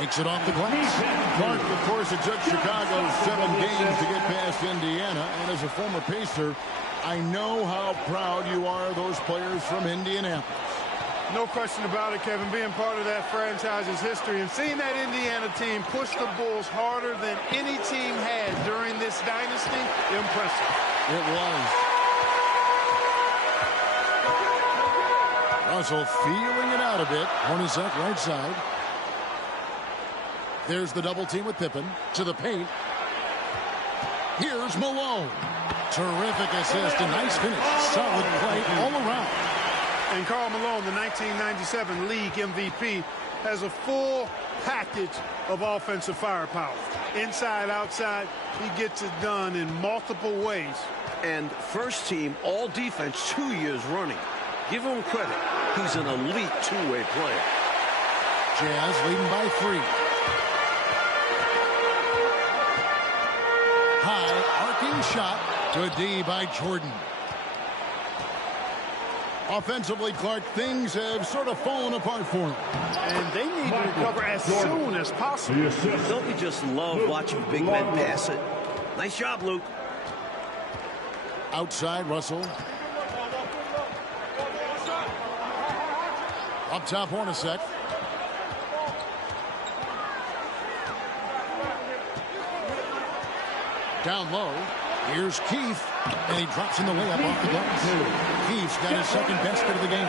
Makes it off the glass. Clark, of course, it took Chicago 7 games to get past Indiana. And as a former Pacer, I know how proud you are of those players from Indianapolis. No question about it, Kevin. Being part of that franchise's history and seeing that Indiana team push the Bulls harder than any team had during this dynasty, impressive. It was. Russell feeling it out a bit. Hornacek right side. There's the double team with Pippen to the paint. Here's Malone. Terrific assist, a nice finish. Solid play all around. And Karl Malone, the 1997 league MVP, has a full package of offensive firepower. Inside, outside, he gets it done in multiple ways. And first team all defense 2 years running. Give him credit. He's an elite two-way player. Jazz leading by 3. High arcing shot. Good D by Jordan. Offensively, Clark, things have sort of fallen apart for him. And they need to recover as soon as possible. Don't you just love watching big men pass it? Nice job, Luke. Outside, Russell. Up top, Hornacek. Down low. Here's Keefe. And he drops in the layup off the glass. Keefe's got his second basket of the game.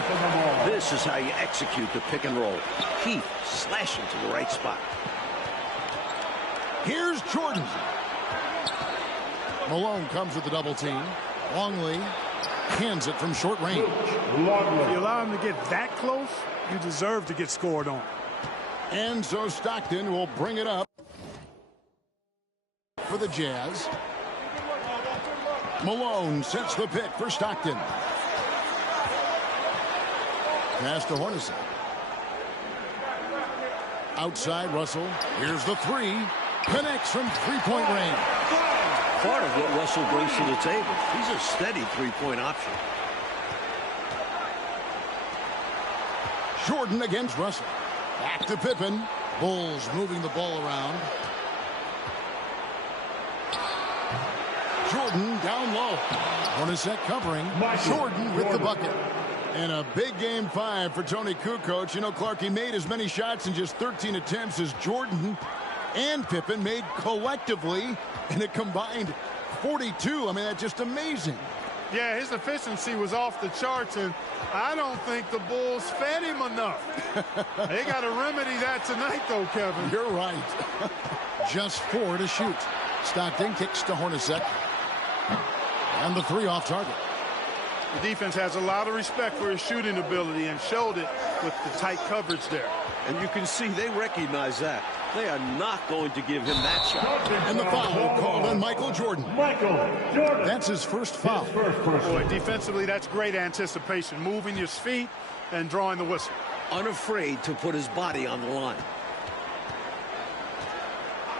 This is how you execute the pick and roll. Keefe slashing to the right spot. Here's Jordan. Malone comes with the double team. Longley hands it from short range. If you allow him to get that close, you deserve to get scored on. And so Stockton will bring it up for the Jazz. Malone sets the pick for Stockton. Pass to Hornacek. Outside, Russell. Here's the 3. Connects from three-point range. Part of what Russell brings to the table. He's a steady three-point option. Jordan against Russell. Back to Pippen. Bulls moving the ball around. Jordan down low. Hornacek covering. Jordan with the bucket. And a big game 5 for Tony Kukoc. You know, Clark, he made as many shots in just 13 attempts as Jordan and Pippen made collectively in a combined 42. I mean, that's just amazing. Yeah, his efficiency was off the charts, and I don't think the Bulls fed him enough. They got to remedy that tonight, though, Kevin. You're right. Just 4 to shoot. Stockton kicks to Hornacek. And the 3 off target. The defense has a lot of respect for his shooting ability and showed it with the tight coverage there. And you can see they recognize that. They are not going to give him that shot. And the foul called on Michael Jordan. That's his first foul. Boy, defensively, that's great anticipation. Moving your feet and drawing the whistle. Unafraid to put his body on the line.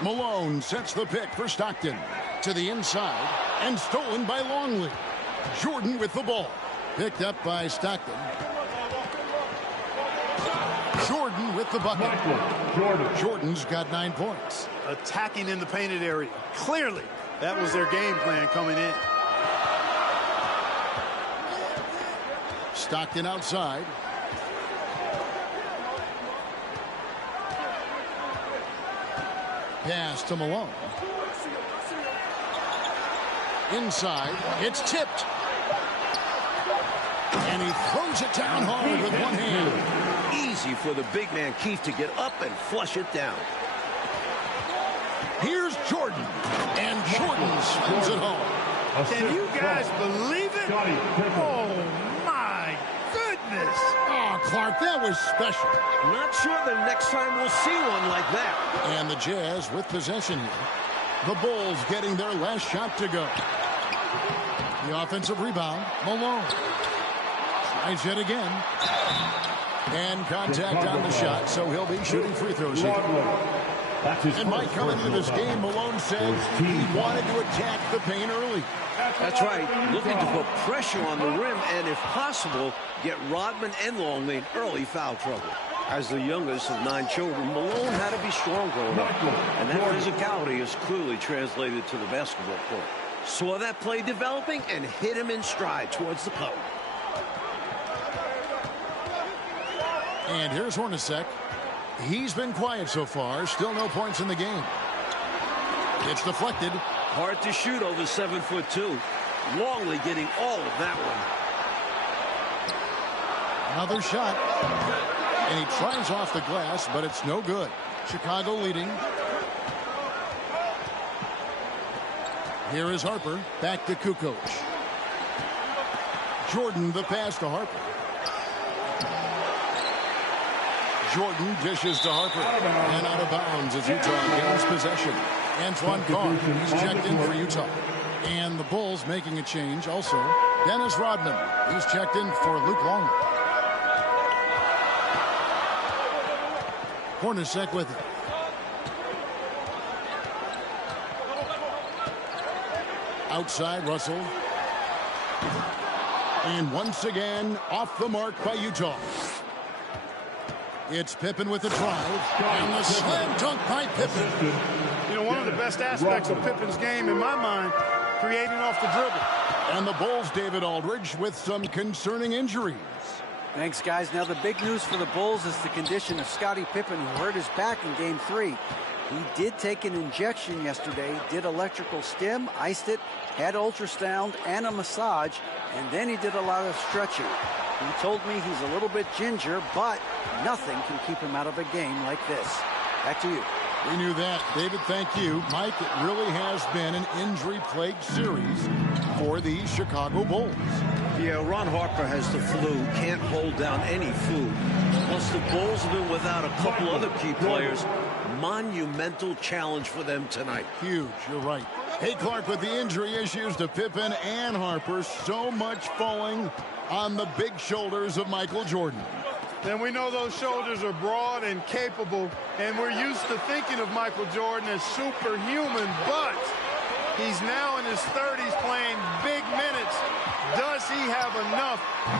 Malone sets the pick for Stockton. To the inside and stolen by Longley. Jordan with the ball. Picked up by Stockton. Jordan with with the bucket. Jordan's got 9 points. Attacking in the painted area. Clearly, that was their game plan coming in. Stockton outside. Pass to Malone. Inside, it's tipped. And he throws it down hard with one hand. Easy for the big man Keith to get up and flush it down. Here's Jordan. And Jordan spins it home. Can you guys believe it? Oh, my goodness. Oh, Clark, that was special. Not sure the next time we'll see one like that. And the Jazz with possession here. The Bulls getting their last shot to go. The offensive rebound, Malone. Tries it again. And contact on the shot, so he'll be shooting free throws here. And Mike, coming into this game, Malone said he wanted to attack the paint early. That's right. Looking to put pressure on the rim and, if possible, get Rodman and Longley in early foul trouble. As the youngest of 9 children, Malone had to be strong growing up. And that physicality is clearly translated to the basketball court. Saw that play developing and hit him in stride towards the post. And here's Hornacek. He's been quiet so far. Still no points in the game. It's deflected. Hard to shoot over 7'2". Longley getting all of that one. Another shot. And he tries off the glass, but it's no good. Chicago leading. Here is Harper. Back to Kukoc. Jordan the pass to Harper. Jordan dishes to Harper. And out of bounds as Utah gains possession. Antoine Carr, he's checked in for Utah. And the Bulls making a change also. Dennis Rodman, he's checked in for Luke Longley. Hornacek with it. Outside, Russell. And once again, off the mark by Utah. It's Pippen with the drive. And the slam dunk by Pippen. You know, one of the best aspects of Pippen's game, in my mind, creating off the dribble. And the Bulls, David Aldridge, with some concerning injuries. Thanks, guys. Now, the big news for the Bulls is the condition of Scottie Pippen, who hurt his back in Game 3. He did take an injection yesterday, did electrical stim, iced it, had ultrasound and a massage, and then he did a lot of stretching. He told me he's a little bit ginger, but nothing can keep him out of a game like this. Back to you. We knew that. David, thank you. Mike, it really has been an injury-plagued series for the Chicago Bulls. Yeah, Ron Harper has the flu, can't hold down any food. Plus, the Bulls have been without a couple other key players. Monumental challenge for them tonight. Huge, you're right. Hey, Clark, with the injury issues to Pippen and Harper, so much falling on the big shoulders of Michael Jordan. And we know those shoulders are broad and capable, and we're used to thinking of Michael Jordan as superhuman, but he's now in his 30s playing big minutes. Does he have enough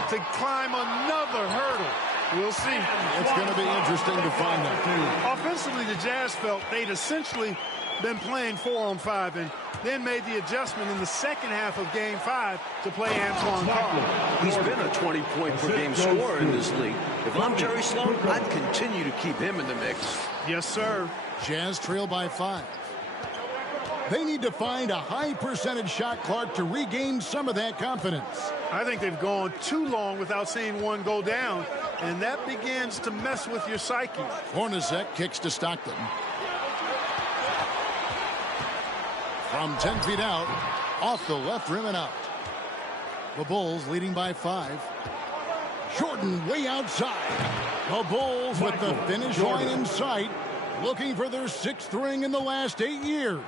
to climb another hurdle? We'll see. It's going to be interesting to find out. Offensively, the Jazz felt they'd essentially been playing 4-on-5 and then made the adjustment in the second half of Game 5 to play Antoine Carr. He's been a 20-point-per-game scorer in this league. If I'm Jerry Sloan, I'd continue to keep him in the mix. Yes, sir. Jazz trail by 5. They need to find a high percentage shot, Clark, to regain some of that confidence. I think they've gone too long without seeing one go down, and that begins to mess with your psyche. Hornacek kicks to Stockton. From 10 feet out, off the left rim and out. The Bulls leading by 5. Jordan way outside. The Bulls with the finish line in sight, looking for their 6th ring in the last 8 years.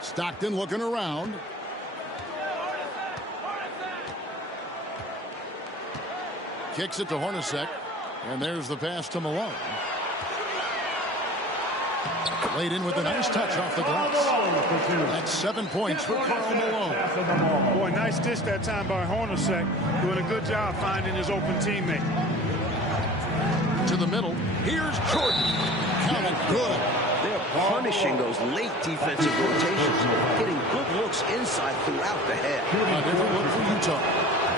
Stockton looking around. Kicks it to Hornacek. And there's the pass to Malone. Laid in with a nice touch off the glass. That's 7 points for Karl Malone. Boy, nice dish that time by Hornacek. Doing a good job finding his open teammate. To the middle. Here's Jordan. Counted good. They're punishing those late defensive rotations, getting good looks inside throughout the head. A different look for Utah.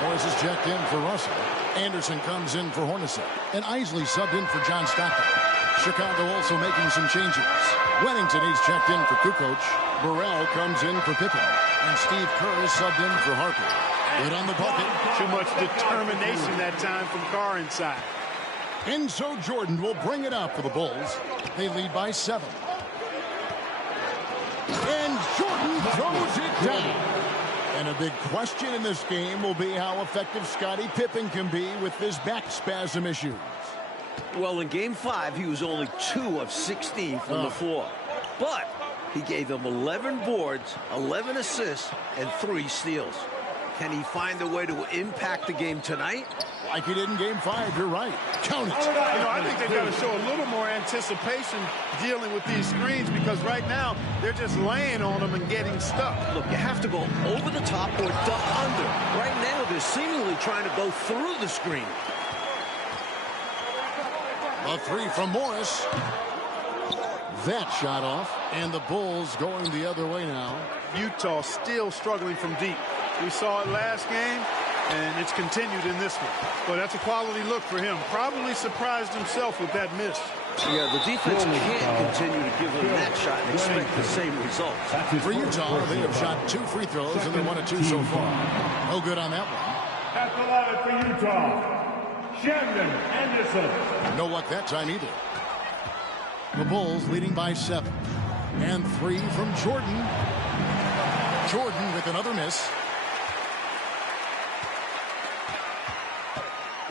Morris is checked in for Russell. Anderson comes in for Hornacek. And Isley subbed in for John Stockton. Chicago also making some changes. Wennington is checked in for Kukoc. Burrell comes in for Pippen. And Steve Kerr is subbed in for Harper. Good on the bucket. Too much determination that time from Carr inside. And so Jordan will bring it up for the Bulls. They lead by 7. And Jordan throws it down. And a big question in this game will be how effective Scottie Pippen can be with his back spasm issues. Well, in Game 5, he was only 2 of 16 from the floor. But he gave them 11 boards, 11 assists, and 3 steals. Can he find a way to impact the game tonight? Like he did in Game 5, you're right. Count it. You know, I think they've got to show a little more anticipation dealing with these screens, because right now they're just laying on them and getting stuck. Look, you have to go over the top or duck under. Right now, they're seemingly trying to go through the screen. A 3 from Morris. That shot off, and the Bulls going the other way now. Utah still struggling from deep. We saw it last game, and it's continued in this one. But that's a quality look for him. Probably surprised himself with that miss. Yeah, the defense can't continue to give him that shot and expect the same results. For Utah, they have shot 2 free throws, and they're 1 of 2 so far. No good on that one. At the line for Utah, Shandon Anderson. No luck that time either. The Bulls leading by 7. And 3 from Jordan. Jordan with another miss.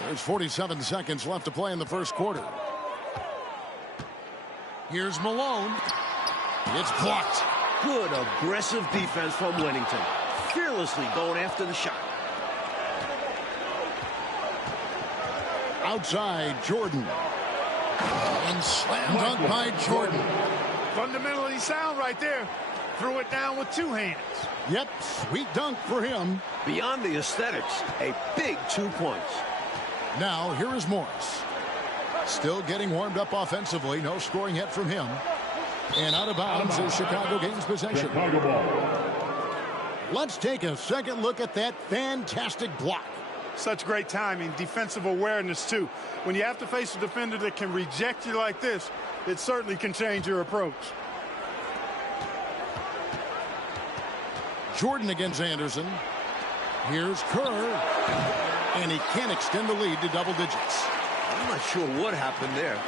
There's 47 seconds left to play in the first quarter. Here's Malone. It's blocked. Good aggressive defense from Wennington. Fearlessly going after the shot. Outside, Jordan. And slam dunk by Jordan. Fundamentally sound right there. Threw it down with 2 hands. Yep, sweet dunk for him. Beyond the aesthetics, a big 2 points. Now, here is Morris. Still getting warmed up offensively. No scoring yet from him. And out of bounds as Chicago gains possession. Let's take a second look at that fantastic block. Such great timing, defensive awareness, too. When you have to face a defender that can reject you like this, it certainly can change your approach. Jordan against Anderson. Here's Kerr. And he can't extend the lead to double digits. I'm not sure what happened there.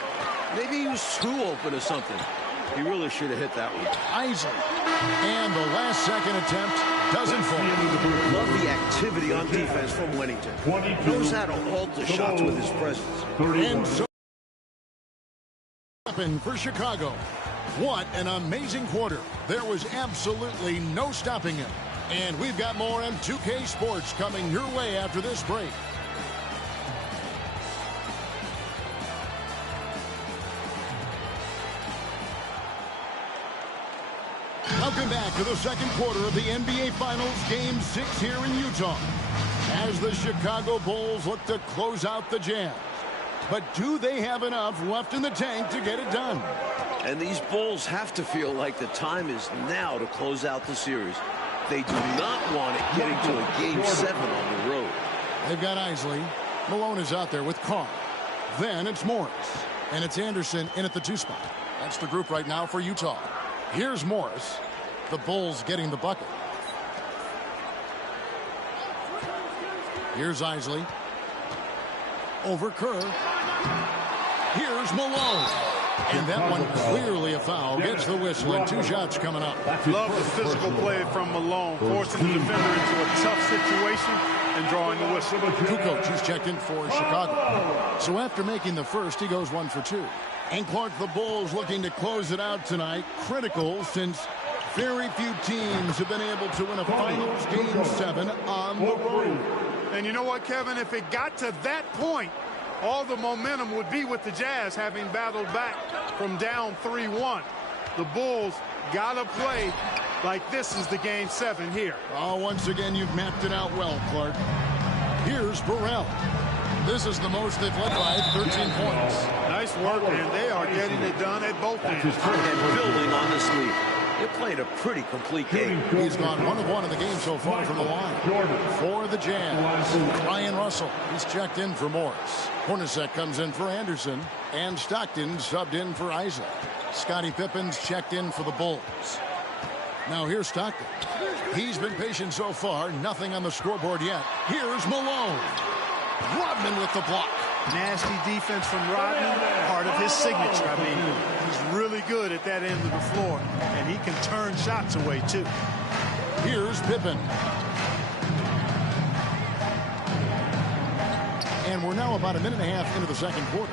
Maybe he was too open or something. He really should have hit that one. Isley. And the last second attempt doesn't fall. Love the activity on defense from Wennington. Knows how to halt the shots with his presence. And so happened for Chicago. What an amazing quarter. There was absolutely no stopping him. And we've got more on 2K Sports coming your way after this break. Welcome back to the second quarter of the NBA Finals, Game 6 here in Utah, as the Chicago Bulls look to close out the Jazz. But do they have enough left in the tank to get it done? And these Bulls have to feel like the time is now to close out the series. They do not want it getting to a Game 7 on the road. They've got Isley. Malone is out there with Carr. Then it's Morris. And it's Anderson in at the 2 spot. That's the group right now for Utah. Here's Morris. The Bulls getting the bucket. Here's Isley. Over Kerr. Here's Malone. And that one clearly a foul. Gets the whistle, and 2 shots coming up. Love the physical play from Malone, forcing the defender into a tough situation and drawing the whistle. Kukoc is checked in for Chicago. So after making the first, he goes 1 for 2. And Clark, the Bulls looking to close it out tonight. Critical, since very few teams have been able to win a Finals Game 7 on the road. And you know what, Kevin? If it got to that point, all the momentum would be with the Jazz having battled back from down 3-1. The Bulls got to play like this is the Game 7 here. Oh, once again, you've mapped it out well, Clark. Here's Burrell. This is the most they've led by 13 points. Nice work, and they are getting it done at both ends. And building on this lead. They're playing a pretty complete game. He's gone 1 of 1 in the game so far from the line. For the Jazz, Ryan Russell. He's checked in for Morris. Hornacek comes in for Anderson. And Stockton subbed in for Isaac. Scottie Pippen's checked in for the Bulls. Now here's Stockton. He's been patient so far. Nothing on the scoreboard yet. Here's Malone. Rodman with the block. Nasty defense from Rodman, part of his signature. I mean, he's really good at that end of the floor, and he can turn shots away, too. Here's Pippen. And we're now about a minute and a half into the second quarter.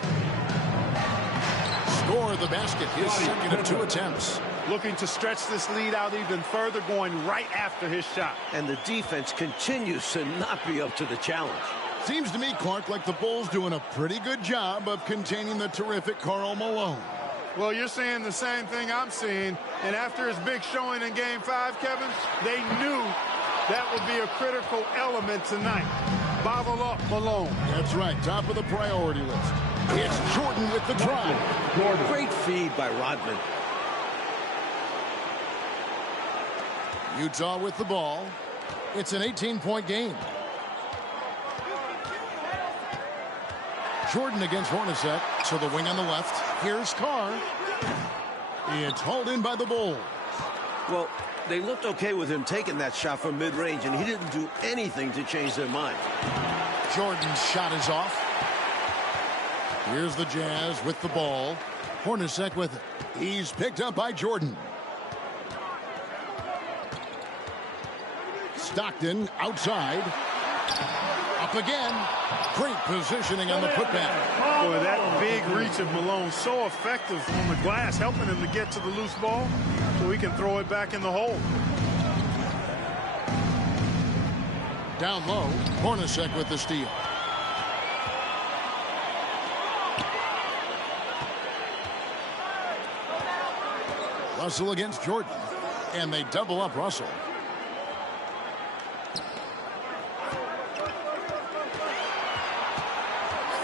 Score the basket, his second of 2 attempts. Looking to stretch this lead out even further, going right after his shot. And the defense continues to not be up to the challenge. Seems to me, Clark, like the Bulls doing a pretty good job of containing the terrific Karl Malone. Well, you're saying the same thing I'm seeing. And after his big showing in Game 5, Kevin, they knew that would be a critical element tonight. Bottle up Malone. That's right, top of the priority list. It's Jordan with the drive. Great feed by Rodman. Utah with the ball. It's an 18-point game. Jordan against Hornacek to the wing on the left. Here's Carr. It's hauled in by the Bulls. Well, they looked okay with him taking that shot from mid-range, and he didn't do anything to change their mind. Jordan's shot is off. Here's the Jazz with the ball. Hornacek with it. He's picked up by Jordan. Stockton outside. Up again. Great positioning on the putback. Boy, that big reach of Malone, so effective on the glass, helping him to get to the loose ball so he can throw it back in the hole. Down low, Hornacek with the steal. Russell against Jordan, and they double up Russell.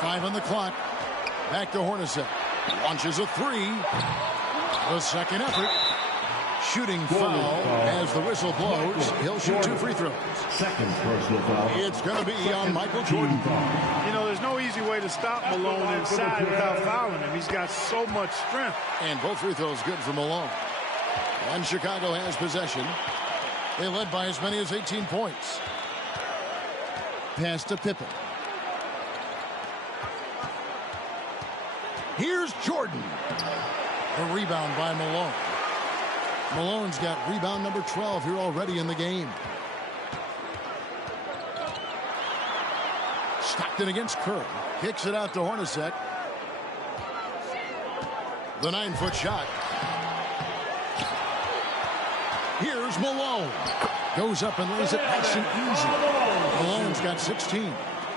Five on the clock. Back to Hornacek. Launches a three. The second effort. Shooting foul as the whistle blows. He'll shoot 2 free throws. Second personal foul. It's going to be on Michael Jordan. You know, there's no easy way to stop Malone inside without fouling him. He's got so much strength. And both free throws good for Malone. And Chicago has possession. They led by as many as 18 points. Pass to Pippen. Here's Jordan. A rebound by Malone. Malone's got rebound number 12 here already in the game. Stockton against Kerr. Kicks it out to Hornacek. The 9-foot shot. Here's Malone. Goes up and lays it nice and easy. Malone's got 16.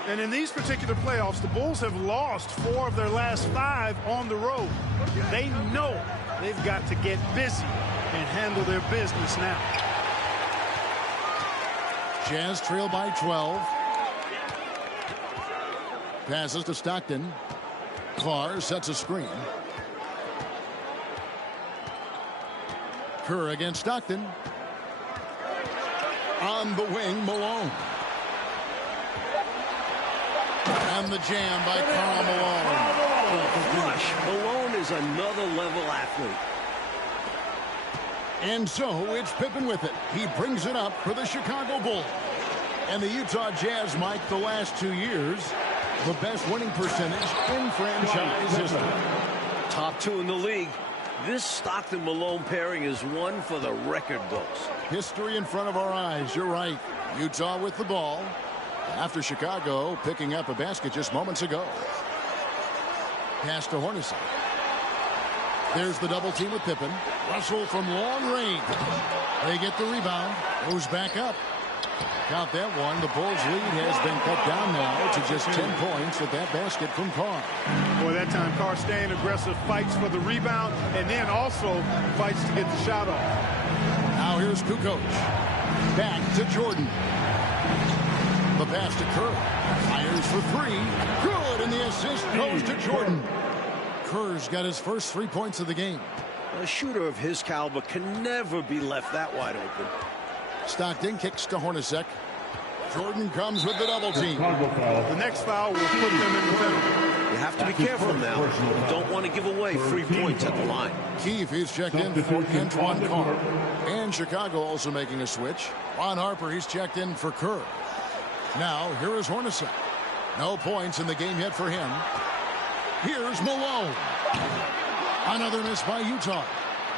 And in these particular playoffs, the Bulls have lost 4 of their last 5 on the road. They know they've got to get busy and handle their business now. Jazz trail by 12. Passes to Stockton. Carr sets a screen. Kerr against Stockton. On the wing, Malone. And the jam by Karl Malone. Malone is another level athlete. And so it's Pippen with it. He brings it up for the Chicago Bulls. And the Utah Jazz, Mike, the last 2 years, the best winning percentage in franchise history. Top 2 in the league. This Stockton-Malone pairing is one for the record books. History in front of our eyes. You're right. Utah with the ball. After Chicago picking up a basket just moments ago. Pass to Hornacek. There's the double team with Pippen. Russell from long range. They get the rebound. Goes back up. Count that one. The Bulls' lead has been cut down now to just 10 points at that basket from Carr. Boy, that time Carr staying aggressive, fights for the rebound, and then also fights to get the shot off. Now here's Kukoc. Back to Jordan. The pass to Kerr. Fires for three. Good, and the assist goes to Jordan. Kerr's got his first 3 points of the game. A shooter of his caliber can never be left that wide open. Stockton kicks to Hornacek. Jordan comes with the double team. The next foul will put them in the middle. You have to be careful now. You don't want to give away free points at the line. Keefe is checked in for Antoine Carr. And Chicago also making a switch. Ron Harper, he's checked in for Kerr. Now, here is Hornacek. No points in the game yet for him. Here's Malone. Another miss by Utah.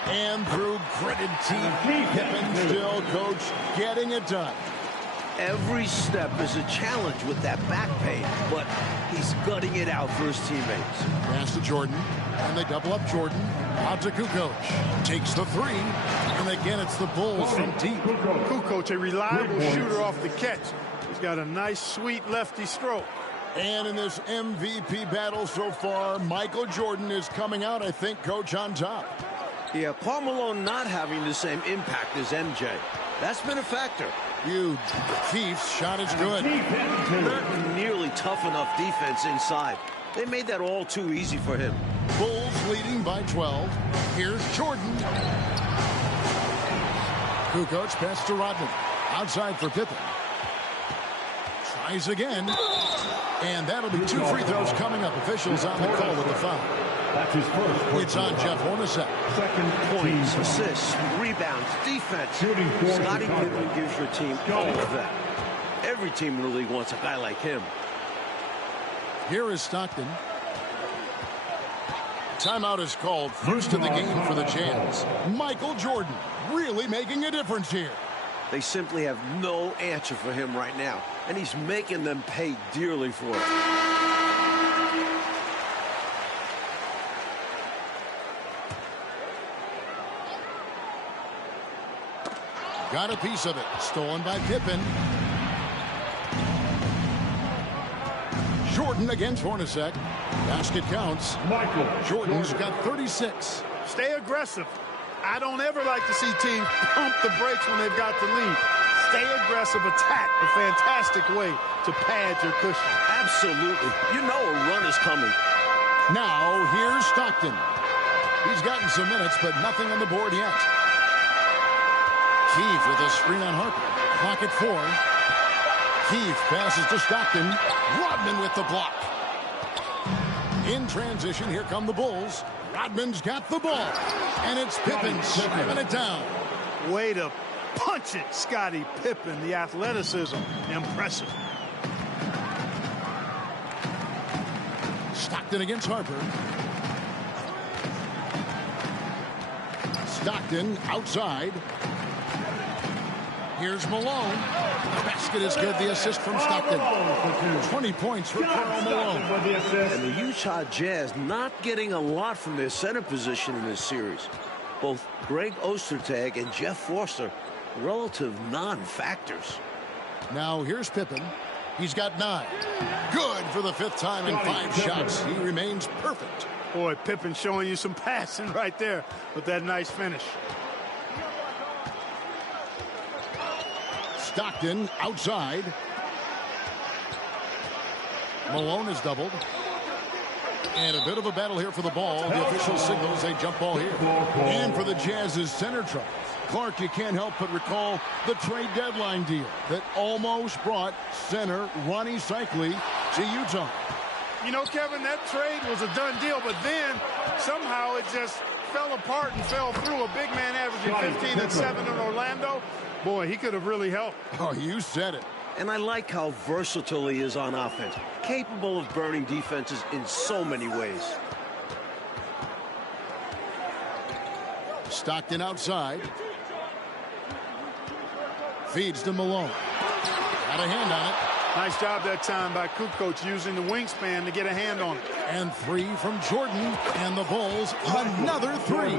And through gritted teeth, Pippen still, coach, getting it done. Every step is a challenge with that back pain, but he's gutting it out for his teammates. Pass to Jordan, and they double up Jordan. Out to Kukoc. Takes the three, and again it's the Bulls from deep. Kukoc, a reliable shooter off the catch. He's got a nice, sweet lefty stroke. And in this MVP battle so far, Michael Jordan is coming out, I think, coach, on top. Yeah, Carmelo not having the same impact as MJ. That's been a factor. Huge. Keefe's shot is good. Not nearly tough enough defense inside. They made that all too easy for him. Bulls leading by 12. Here's Jordan. Kukoc pass to Rodman. Outside for Pippen. Tries again. And that'll be 2 free throws coming up. Officials on the call with the foul. That's his first. It's on Jeff Hornacek. Second Points, assists, rebounds, defense. Scottie Pippen gives your team all of that. Every team in the league wants a guy like him. Here is Stockton. Timeout is called. First of the game for the Jazz. Michael Jordan really making a difference here. They simply have no answer for him right now, and he's making them pay dearly for it. Got a piece of it. Stolen by Pippen. Jordan against Hornacek. Basket counts. Michael Jordan's got 36. Stay aggressive. I don't ever like to see teams pump the brakes when they've got the lead. Stay aggressive, attack. A fantastic way to pad your cushion. Absolutely. You know a run is coming. Now, here's Stockton. He's gotten some minutes, but nothing on the board yet. Keefe with a screen on Harper. Clock at 4. Keefe passes to Stockton. Rodman with the block. In transition, here come the Bulls. Rodman's got the ball. And it's Pippen slamming it down. Way to punch it, Scottie Pippen. The athleticism, impressive. Stockton against Harper. Stockton outside. Here's Malone. Basket is good. The assist from Stockton. 20 points for Karl Malone. And the Utah Jazz not getting a lot from their center position in this series. Both Greg Ostertag and Jeff Forster, relative non-factors. Now here's Pippen. He's got 9. Good for the 5th time in 5 shots. He remains perfect. Boy, Pippen showing you some passing right there with that nice finish. Stockton outside. Malone is doubled. And a bit of a battle here for the ball. The official signals a jump ball here. And for the Jazz's center troubles. Clark, you can't help but recall the trade deadline deal that almost brought center Ronnie Cycli to Utah. You know, Kevin, that trade was a done deal, but then somehow it just fell apart and fell through. A big man averaging 15 and 7 in Orlando. Boy, he could have really helped. Oh, you said it. And I like how versatile he is on offense. Capable of burning defenses in so many ways. Stockton outside. Feeds to Malone. Got a hand on it. Nice job that time by Kukoc using the wingspan to get a hand on it. And 3 from Jordan. And the Bulls, another 3.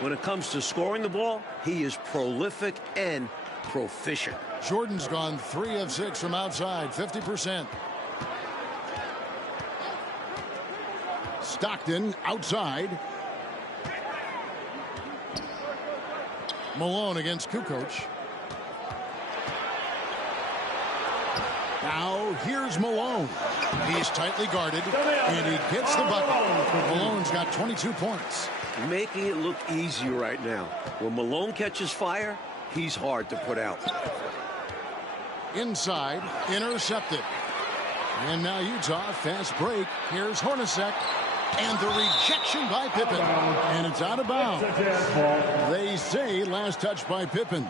When it comes to scoring the ball, he is prolific and proficient. Jordan's gone 3 of 6 from outside, 50%. Stockton outside. Malone against Kukoc. Now here's Malone. He's tightly guarded, and he gets the bucket. Malone's got 22 points. Making it look easy right now. When Malone catches fire, he's hard to put out. Inside, intercepted. And now Utah, fast break. Here's Hornacek. And the rejection by Pippen. And it's out of bounds. They say last touch by Pippen.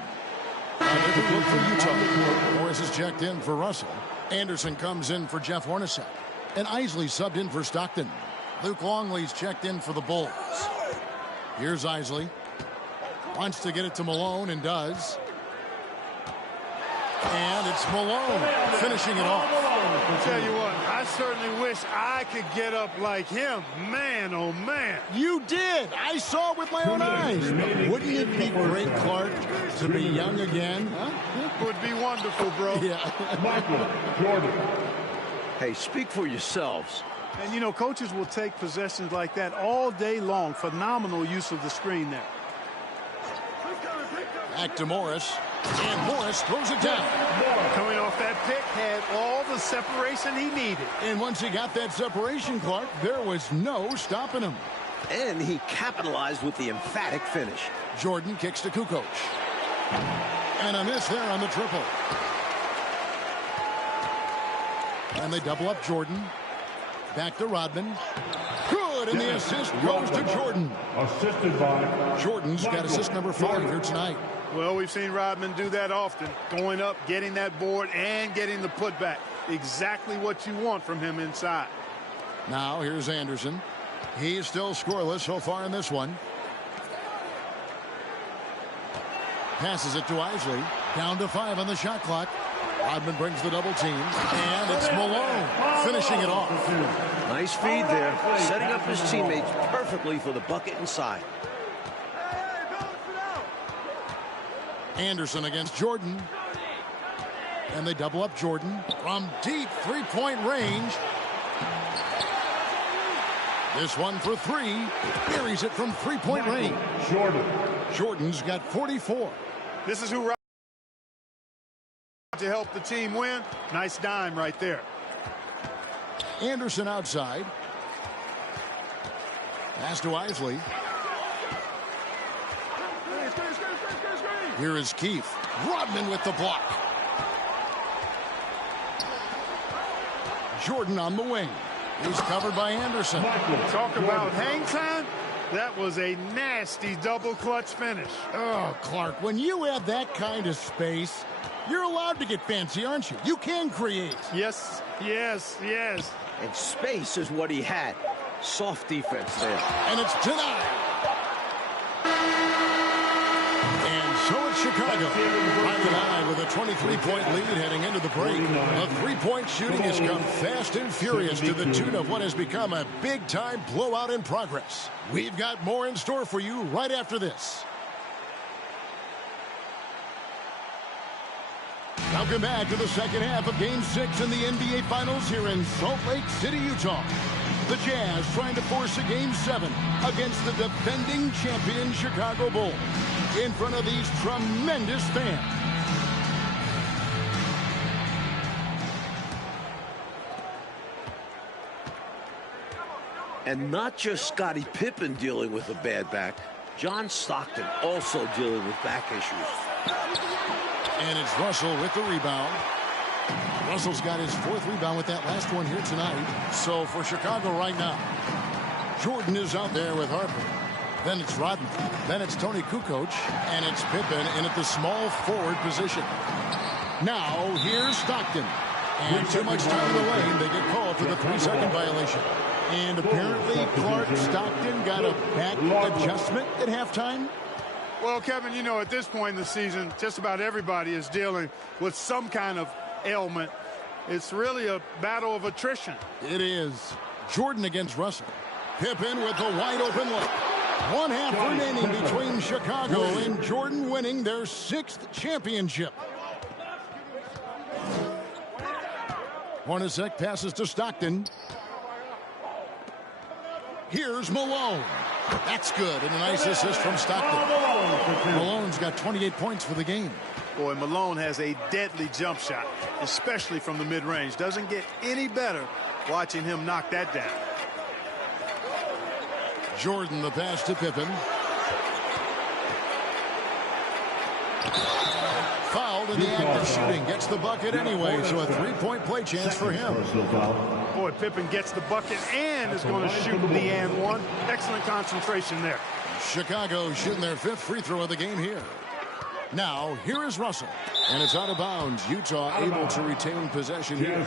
A different look for Utah. Morris is checked in for Russell. Anderson comes in for Jeff Hornacek. And Isley subbed in for Stockton. Luke Longley's checked in for the Bulls. Here's Isley. Wants to get it to Malone and does. And it's Malone finishing it off. I'll tell you what, I certainly wish I could get up like him. Man, oh man. You did. I saw it with my own eyes. Wouldn't it be great, Clark, to be young again? Huh? Would be wonderful, bro. Yeah. Michael Jordan. Hey, speak for yourselves. And, you know, coaches will take possessions like that all day long. Phenomenal use of the screen there. Back to Morris. And Morris throws it down. Coming off that pick, had all the separation he needed. And once he got that separation, Clark, there was no stopping him. And he capitalized with the emphatic finish. Jordan kicks to Kukoc. And a miss there on the triple. And they double up Jordan. Back to Rodman. Good, and the assist goes to Jordan. Assisted by Jordan's got assist number 5 here tonight. Well, we've seen Rodman do that often. Going up, getting that board, and getting the putback. Exactly what you want from him inside. Now, here's Anderson. He's still scoreless so far in this one. Passes it to Isley. Down to 5 on the shot clock. Rodman brings the double team. And it's Malone finishing it off. Nice feed there. Setting up his teammates perfectly for the bucket inside. Anderson against Jordan. And they double up Jordan from deep three-point range. This one for 3. Buries it from three-point range. Jordan's got 44. This is who to help the team win. Nice dime right there. Anderson outside. Pass to Isley. Here is Keefe. Rodman with the block. Jordan on the wing. He's covered by Anderson. Talk about hang time. That was a nasty double clutch finish. Oh, Clark, when you have that kind of space, you're allowed to get fancy, aren't you? You can create. Yes, yes, yes. And space is what he had. Soft defense there. And it's denied. And so it's Chicago. 5-9 with a 23-point lead heading into the break. The three-point shooting has come fast and furious to the tune of what has become a big-time blowout in progress. We've got more in store for you right after this. Welcome back to the second half of Game 6 in the NBA Finals here in Salt Lake City, Utah. The Jazz trying to force a Game 7 against the defending champion Chicago Bulls in front of these tremendous fans. And not just Scottie Pippen dealing with a bad back. John Stockton also dealing with back issues. And it's Russell with the rebound. Russell's got his 4th rebound with that last one here tonight. So for Chicago right now, Jordan is out there with Harper. Then it's Rodman. Then it's Tony Kukoc. And it's Pippen in at the small forward position. Now here's Stockton. And too much time in the lane. They get called for the 3-second violation. And apparently Clark Stockton got a back adjustment at halftime. Well, Kevin, you know, at this point in the season, just about everybody is dealing with some kind of ailment. It's really a battle of attrition. It is. Jordan against Russell. Pippen with a wide open look. 1 half remaining between Chicago and Jordan winning their 6th championship. Hornacek passes to Stockton. Here's Malone. That's good, and a nice assist from Stockton. Malone's got 28 points for the game. Boy, Malone has a deadly jump shot, especially from the mid-range. Doesn't get any better watching him knock that down. Jordan, the pass to Pippen. Fouled in the act of shooting. Gets the bucket anyway, so a three-point play chance for him. Boy, Pippen gets the bucket and is going to shoot the and one. Excellent concentration there. Chicago shooting their 5th free throw of the game here. Now, here is Russell. And it's out of bounds. Utah able to retain possession here.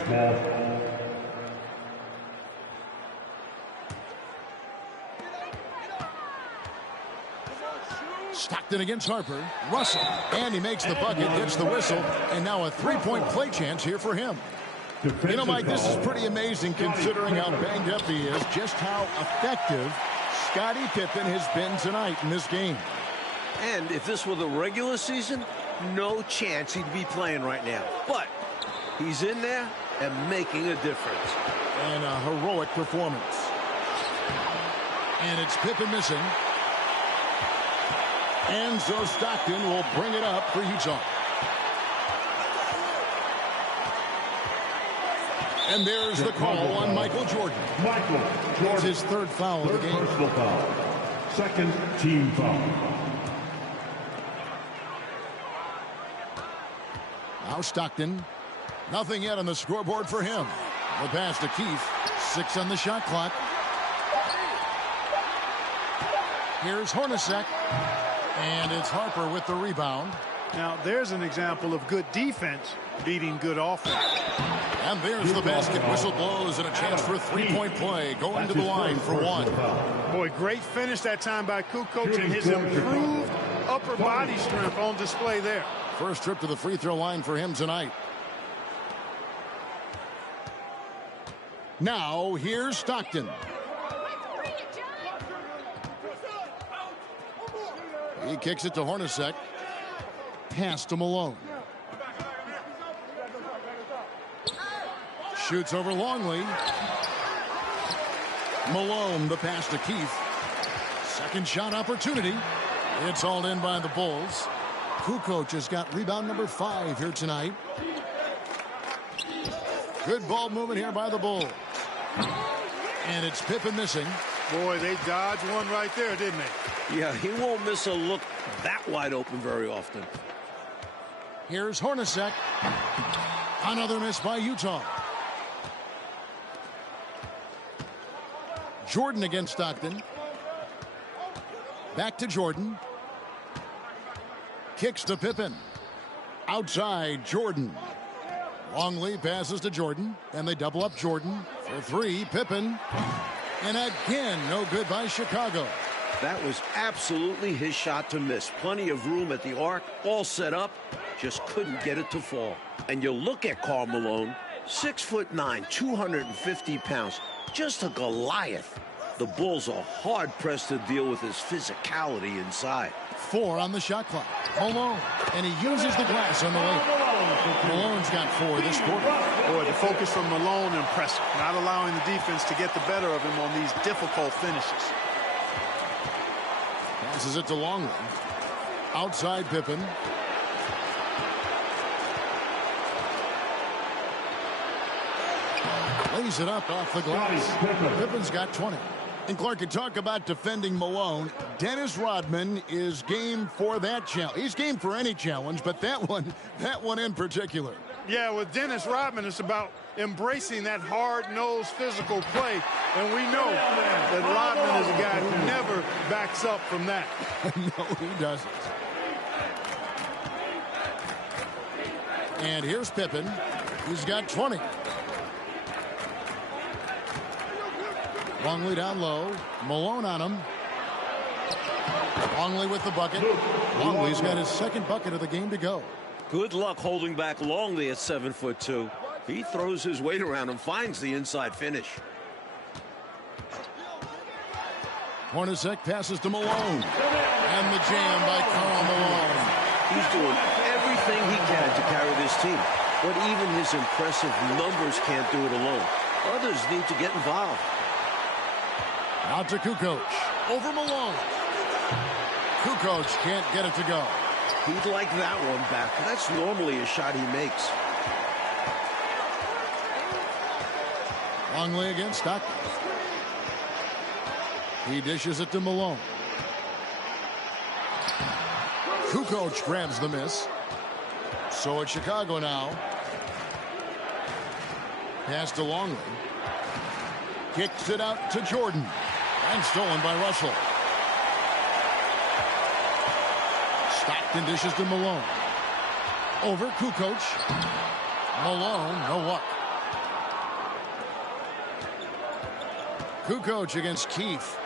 Stockton against Harper. Russell. And he makes the bucket, gets the whistle, and now a three-point play chance here for him. You know, Mike, this is pretty amazing considering how banged up he is, just how effective Scottie Pippen has been tonight in this game. And if this were the regular season, no chance he'd be playing right now. But he's in there and making a difference. And a heroic performance. And it's Pippen missing. And so Stockton will bring it up for Utah. And there's the call on Michael Jordan. Michael Jordan. It's his 3rd foul of the game. Personal foul. 2nd team foul. Now Stockton. Nothing yet on the scoreboard for him. The pass to Keith. 6 on the shot clock. Here's Hornacek. And it's Harper with the rebound. Now, there's an example of good defense beating good offense. And there's the basket. Whistle blows and a chance for a three-point play. Going to the line for one. Boy, great finish that time by Kukoc, and his improved upper body strength on display there. First trip to the free throw line for him tonight. Now, here's Stockton. He kicks it to Hornacek. Pass to Malone. Shoots over Longley. Malone, the pass to Keith. Second shot opportunity. It's all in by the Bulls. Kukoc has got rebound number 5 here tonight. Good ball movement here by the Bulls. And it's Pippen missing. Boy, they dodged one right there, didn't they? Yeah, he won't miss a look that wide open very often. Here's Hornacek. Another miss by Utah. Jordan against Stockton. Back to Jordan. Kicks to Pippen. Outside, Jordan. Longley passes to Jordan, and they double up Jordan. For 3, Pippen. And again, no good by Chicago. That was absolutely his shot to miss. Plenty of room at the arc, all set up, just couldn't get it to fall. And you look at Karl Malone, 6'9", 250 pounds, just a Goliath. The Bulls are hard-pressed to deal with his physicality inside. 4 on the shot clock. Malone, and he uses the glass on the layup. Malone's got 4 this quarter. Boy, the focus from Malone impressive. Not allowing the defense to get the better of him on these difficult finishes. Passes it to Longley. Outside Pippen. Lays it up off the glass. Pippen's got 20. And Clark, can talk about defending Malone. Dennis Rodman is game for that challenge. He's game for any challenge, but that one in particular. Yeah, with Dennis Rodman, it's about embracing that hard-nosed physical play. And we know that Rodman is a guy who never backs up from that. No, he doesn't. And here's Pippen. He's got 20. Longley down low. Malone on him. Longley with the bucket. Longley's got his second bucket of the game to go. Good luck holding back Longley at 7'2". He throws his weight around and finds the inside finish. Hornacek passes to Malone. And the jam by Karl Malone. He's doing everything he can to carry this team. But even his impressive numbers can't do it alone. Others need to get involved. Out to Kukoc. Over Malone. Kukoc can't get it to go. He'd like that one back. That's normally a shot he makes. Longley against Stockton. He dishes it to Malone. Kukoc grabs the miss. So it's Chicago now. Pass to Longley. Kicks it out to Jordan. And stolen by Russell. Stockton dishes to Malone. Over Kukoc. Malone, no luck. Kukoc against Keith.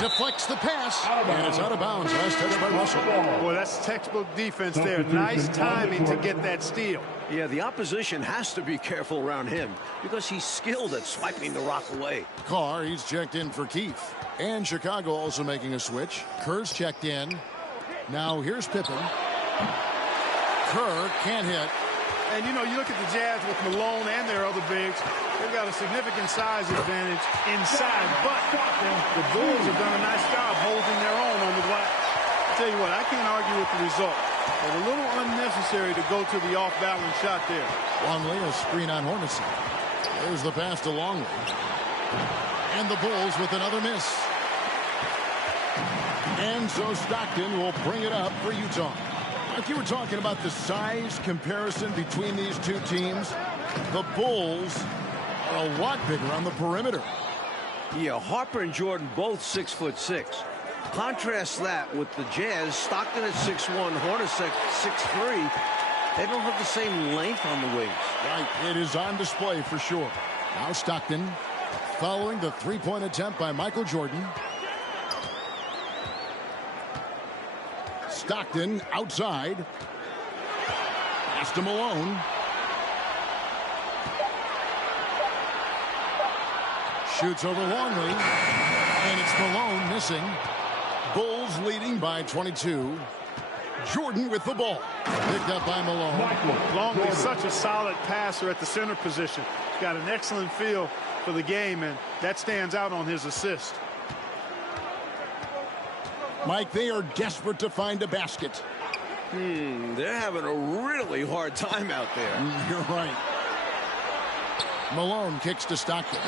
Deflects the pass. And it's out of bounds. Last touch by Russell. Boy, that's textbook defense there. Nice timing to get that steal. Yeah, the opposition has to be careful around him because he's skilled at swiping the rock away. Carr, he's checked in for Keith. And Chicago also making a switch. Kerr's checked in. Now here's Pippen. Kerr can't hit. And, you know, you look at the Jazz with Malone and their other bigs. They've got a significant size advantage inside. But the Bulls have done a nice job holding their own on the glass. I'll tell you what, I can't argue with the result. But a little unnecessary to go to the off-balance shot there. Longley, a screen on Hornacek. There's the pass to Longley. And the Bulls with another miss. And so Stockton will bring it up for Utah. If you were talking about the size comparison between these two teams, the Bulls are a lot bigger on the perimeter. Yeah, Harper and Jordan both 6'6". Contrast that with the Jazz, Stockton at 6'1", Hornacek 6'3". They don't have the same length on the wings. Right, it is on display for sure. Now Stockton following the three-point attempt by Michael Jordan. Stockton outside. Pass to Malone. Shoots over Longley. And it's Malone missing. Bulls leading by 22. Jordan with the ball. Picked up by Malone. Longley's such a solid passer at the center position. Got an excellent feel for the game, and that stands out on his assist. Mike, they are desperate to find a basket. They're having a really hard time out there. You're right. Malone kicks to Stockton.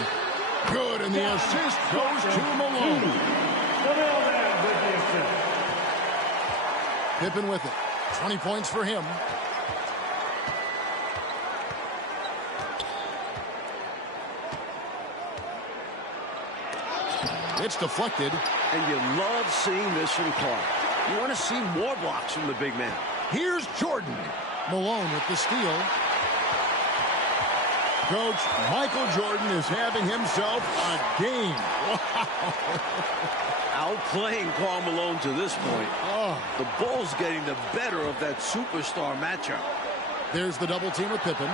Good, and the assist goes to Malone. Pippen with it. 20 points for him. It's deflected. And you love seeing this from Clark. You want to see more blocks from the big man. Here's Jordan. Malone with the steal. Coach, Michael Jordan is having himself a game. Outplaying Karl Malone to this point. The Bulls getting the better of that superstar matchup. There's the double team with Pippen.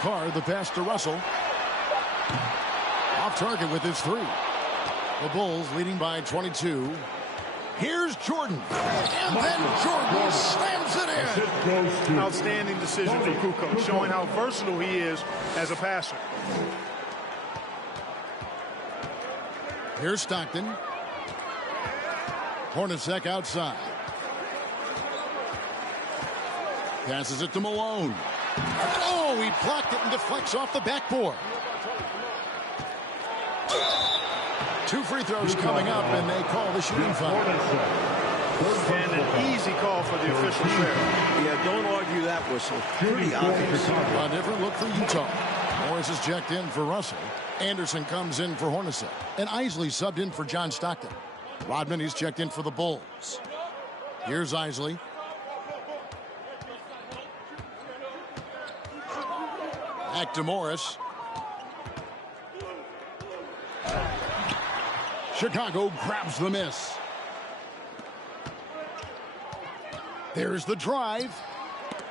Carr, the pass to Russell. Off target with his three. The Bulls leading by 22. Here's Jordan. And then Jordan slams it in. Outstanding decision from Kukoc, showing how versatile he is as a passer. Here's Stockton. Hornacek outside. Passes it to Malone. Oh, he blocked it and deflects off the backboard. 2 free throws coming up, and they call the shooting foul. And an easy call for the officials there. Yeah, don't argue that whistle. Pretty obvious. A different look for Utah. Morris is checked in for Russell. Anderson comes in for Hornacek. And Isley subbed in for John Stockton. Rodman, he's checked in for the Bulls. Here's Isley. Back to Morris. Chicago grabs the miss. There's the drive.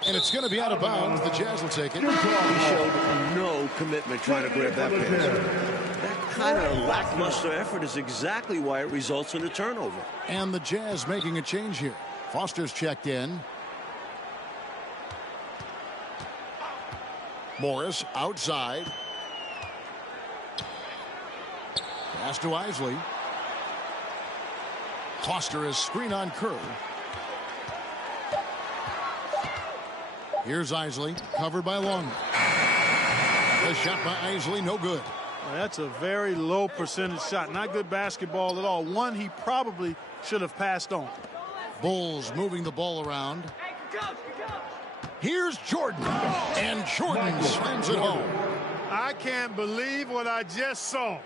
And it's going to be out of bounds. The Jazz will take it. He showed no commitment trying to grab that pass. That kind of lackluster effort is exactly why it results in a turnover. And the Jazz making a change here. Foster's checked in. Morris outside. Pass to Isley. Foster is screen on Kerr. Here's Isley, covered by Longley. The shot by Isley, no good. Well, that's a very low percentage shot. Not good basketball at all. One he probably should have passed on. Bulls moving the ball around. Here's Jordan. And Jordan slams it home. I can't believe what I just saw.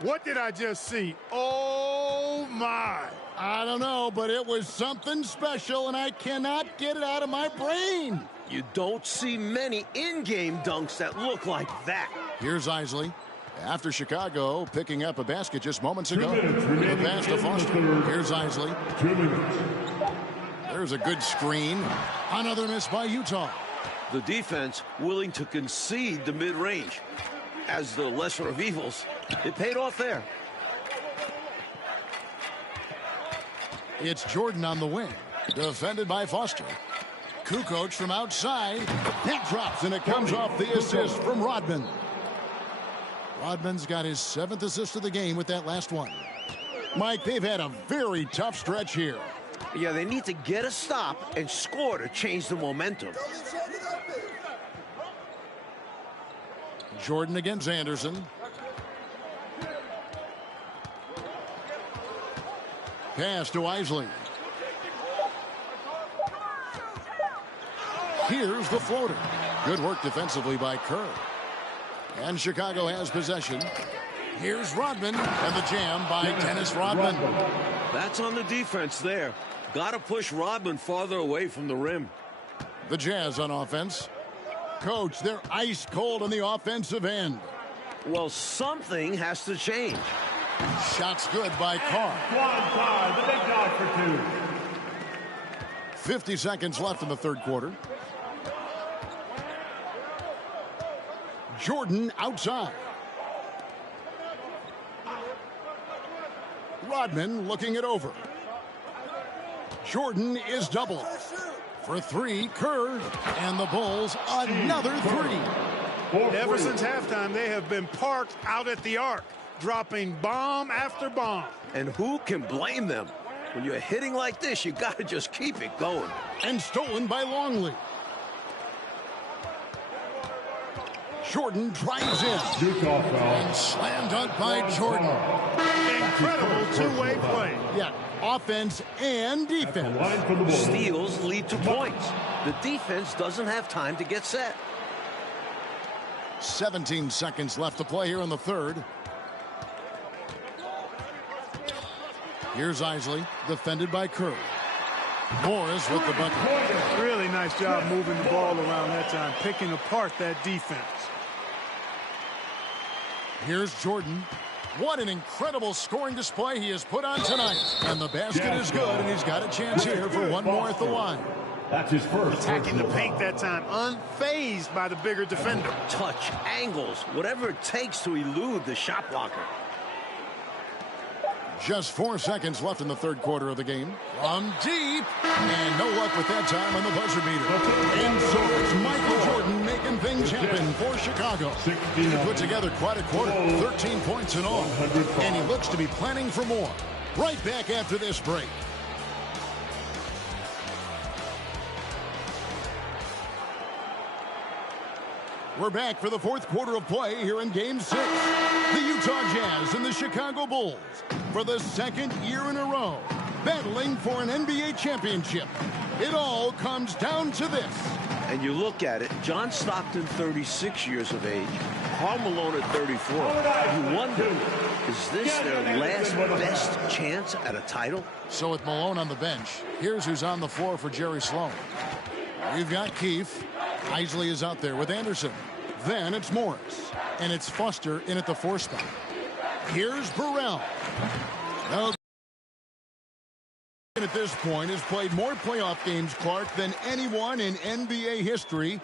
What did I just see? Oh, my. I don't know, but it was something special, and I cannot get it out of my brain. You don't see many in-game dunks that look like that. Here's Isley. After Chicago picking up a basket just moments ago. The pass to Foster. Here's Isley. There's a good screen. Another miss by Utah. The defense willing to concede the mid-range. As the lesser of evils, it paid off there. It's Jordan on the wing. Defended by Foster. Kukoc from outside. That drops, and it comes off the assist from Rodman. Rodman's got his 7th assist of the game with that last one. Mike, they've had a very tough stretch here. Yeah, they need to get a stop and score to change the momentum. Jordan against Anderson. Pass to Isley. Here's the floater. Good work defensively by Kerr. And Chicago has possession. Here's Rodman, and the jam by Dennis Rodman. That's on the defense there. Got to push Rodman farther away from the rim. The Jazz on offense. Coach, they're ice cold on the offensive end. Well, something has to change. Shots good by Carr. The big dog for 2. 50 seconds left in the third quarter. Jordan outside. Rodman looking it over. Jordan is double. For 3, Kerr, and the Bulls another 3. Ever since halftime, they have been parked out at the arc, dropping bomb after bomb. And who can blame them? When you're hitting like this, you got to just keep it going. And stolen by Longley. Jordan drives in. And slam dunk by Jordan. Incredible two-way play. Yeah, offense and defense. Steals lead to points. The defense doesn't have time to get set. 17 seconds left to play here in the third. Here's Isley, defended by Kerr. Morris with the bucket. Really nice job moving the ball around that time, picking apart that defense. Here's Jordan. What an incredible scoring display he has put on tonight. And the basket is good, and he's got a chance here for one more at the line. That's his first. Attacking the paint that time, unfazed by the bigger defender. Touch, angles, whatever it takes to elude the shot blocker. Just 4 seconds left in the third quarter of the game. From deep. And no luck with that time on the buzzer beater. And so it's Michael Jordan making things happen for Chicago. He put together quite a quarter. 13 points in all. And he looks to be planning for more. Right back after this break. We're back for the fourth quarter of play here in Game 6. The Utah Jazz and the Chicago Bulls, for the second year in a row, battling for an NBA championship. It all comes down to this. And you look at it, John Stockton, 36 years of age, Karl Malone at 34. You wonder, is this their last best chance at a title? So with Malone on the bench, here's who's on the floor for Jerry Sloan. We've got Keefe. Isley is out there with Anderson. Then it's Morris. And it's Foster in at the 4 spot. Here's Burrell. Now, at this point, has played more playoff games, Clark, than anyone in NBA history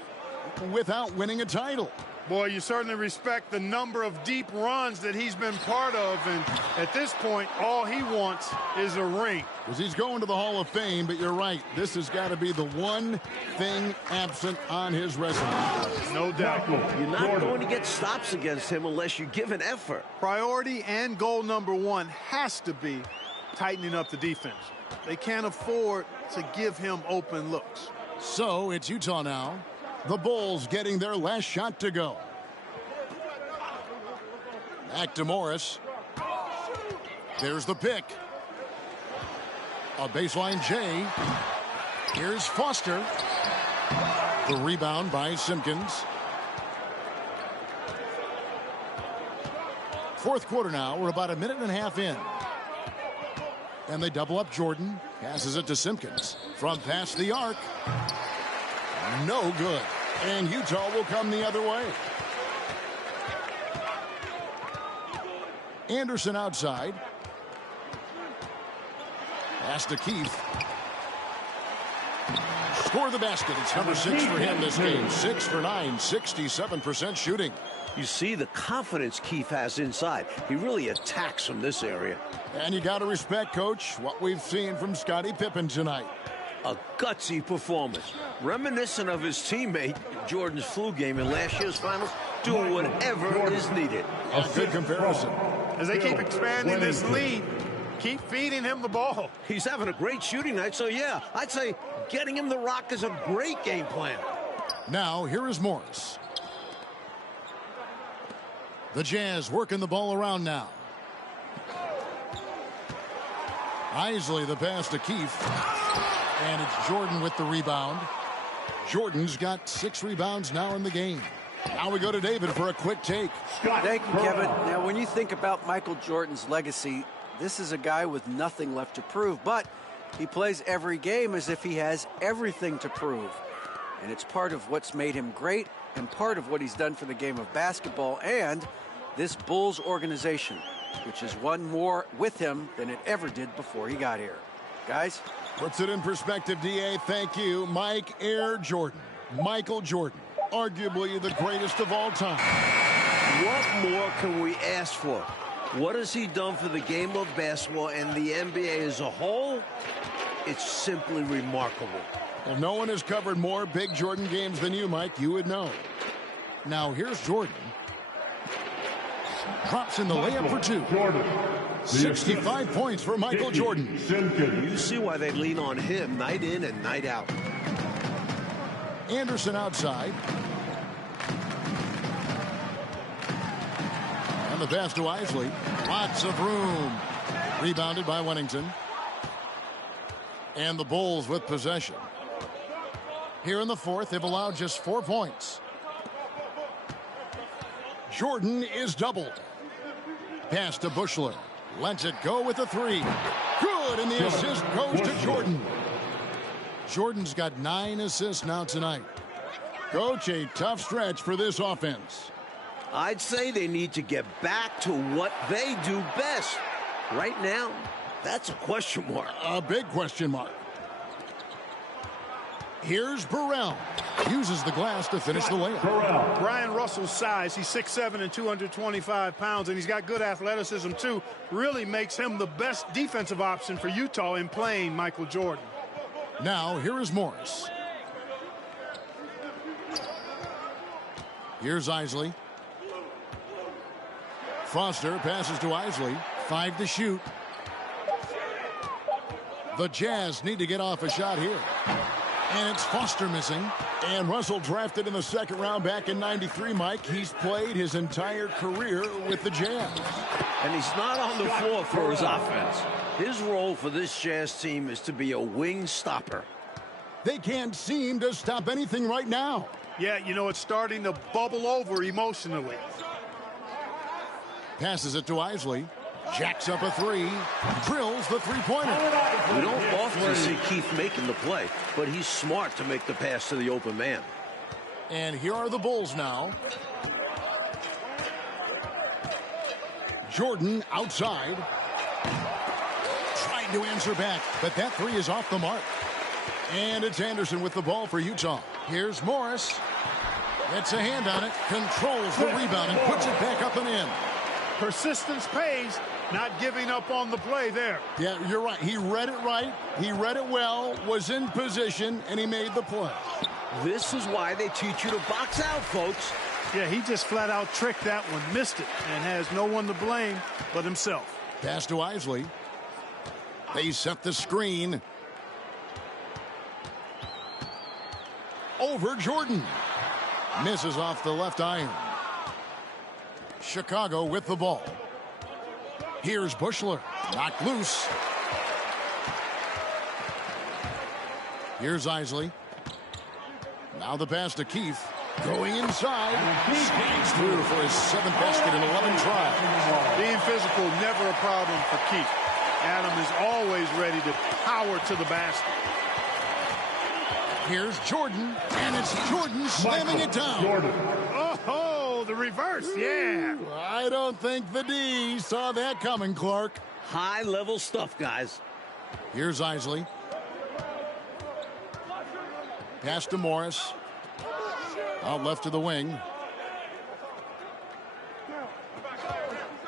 without winning a title. Boy, you certainly respect the number of deep runs that he's been part of, and at this point, all he wants is a ring. Because he's going to the Hall of Fame, but you're right. This has got to be the one thing absent on his resume. No doubt. You're not going to get stops against him unless you give an effort. Priority and goal number one has to be tightening up the defense. They can't afford to give him open looks. So it's Utah now. The Bulls getting their last shot to go. Back to Morris. There's the pick. A baseline J. Here's Foster. The rebound by Simpkins. Fourth quarter now. We're about a minute and a half in. And they double up Jordan. Passes it to Simpkins. From past the arc. No good. And Utah will come the other way. Anderson outside. Pass to Keith. Score the basket. It's number 6 for him this game. 6 for 9, 67% shooting. You see the confidence Keith has inside. He really attacks from this area. And you got to respect, Coach, what we've seen from Scottie Pippen tonight. A gutsy performance, reminiscent of his teammate Jordan's flu game in last year's finals, doing whatever is needed. A good comparison. As they keep expanding this lead, keep feeding him the ball. He's having a great shooting night, so yeah, I'd say getting him the rock is a great game plan. Now, here is Morris. The Jazz working the ball around now. Isley the pass to Keith. And it's Jordan with the rebound. Jordan's got 6 rebounds now in the game. Now we go to David for a quick take. Thank you, Kevin. Now, when you think about Michael Jordan's legacy, this is a guy with nothing left to prove, but he plays every game as if he has everything to prove. And it's part of what's made him great and part of what he's done for the game of basketball and this Bulls organization, which has won more with him than it ever did before he got here. Guys? Puts it in perspective, D.A. Thank you. Mike Air Jordan. Michael Jordan. Arguably the greatest of all time. What more can we ask for? What has he done for the game of basketball and the NBA as a whole? It's simply remarkable. Well, no one has covered more big Jordan games than you, Mike. You would know. Now, here's Jordan. Drops in the layup for 2. Jordan. 65 points for Michael Jordan. You see why they lean on him night in and night out. Anderson outside. And the pass to Isley. Lots of room. Rebounded by Wennington. And the Bulls with possession. Here in the fourth, they've allowed just 4 points. Jordan is doubled. Pass to Bushler. Lets it go with a 3. Good, and the assist goes to Jordan. Jordan's got 9 assists now tonight. Coach, a tough stretch for this offense. I'd say they need to get back to what they do best. Right now, that's a question mark. A big question mark. Here's Burrell. Uses the glass to finish the layup. Brian Russell's size, he's 6'7" and 225 pounds, and he's got good athleticism too. Really makes him the best defensive option for Utah in playing Michael Jordan. Now, here is Morris. Here's Isley. Foster passes to Isley. 5 to shoot. The Jazz need to get off a shot here. And it's Foster missing. And Russell drafted in the second round back in '93, Mike. He's played his entire career with the Jazz. And he's not on the floor for his offense. His role for this Jazz team is to be a wing stopper. They can't seem to stop anything right now. Yeah, you know, it's starting to bubble over emotionally. Passes it to Isley. Jacks up a 3. Drills the three-pointer. We don't often see Keith making the play, but he's smart to make the pass to the open man. And here are the Bulls now. Jordan outside. Trying to answer back, but that 3 is off the mark. And it's Anderson with the ball for Utah. Here's Morris. Gets a hand on it, controls the rebound, and puts it back up and in. Persistence pays, not giving up on the play there. Yeah, you're right. He read it right. He read it well, was in position, and he made the play. This is why they teach you to box out, folks. Yeah, he just flat out tricked that one, missed it, and has no one to blame but himself. Pass to Isley. They set the screen. Over Jordan. Misses off the left iron. Chicago with the ball. Here's Bushler. Knocked loose. Here's Isley. Now the pass to Keefe. Going inside. Slides through for his 7th basket in 11 tries. Being physical, never a problem for Keefe. Adam is always ready to power to the basket. Here's Jordan, and it's Jordan slamming it down. Oh, the reverse, yeah. I don't think the D saw that coming, Clark. High-level stuff, guys. Here's Isley. Pass to Morris. Out left to the wing.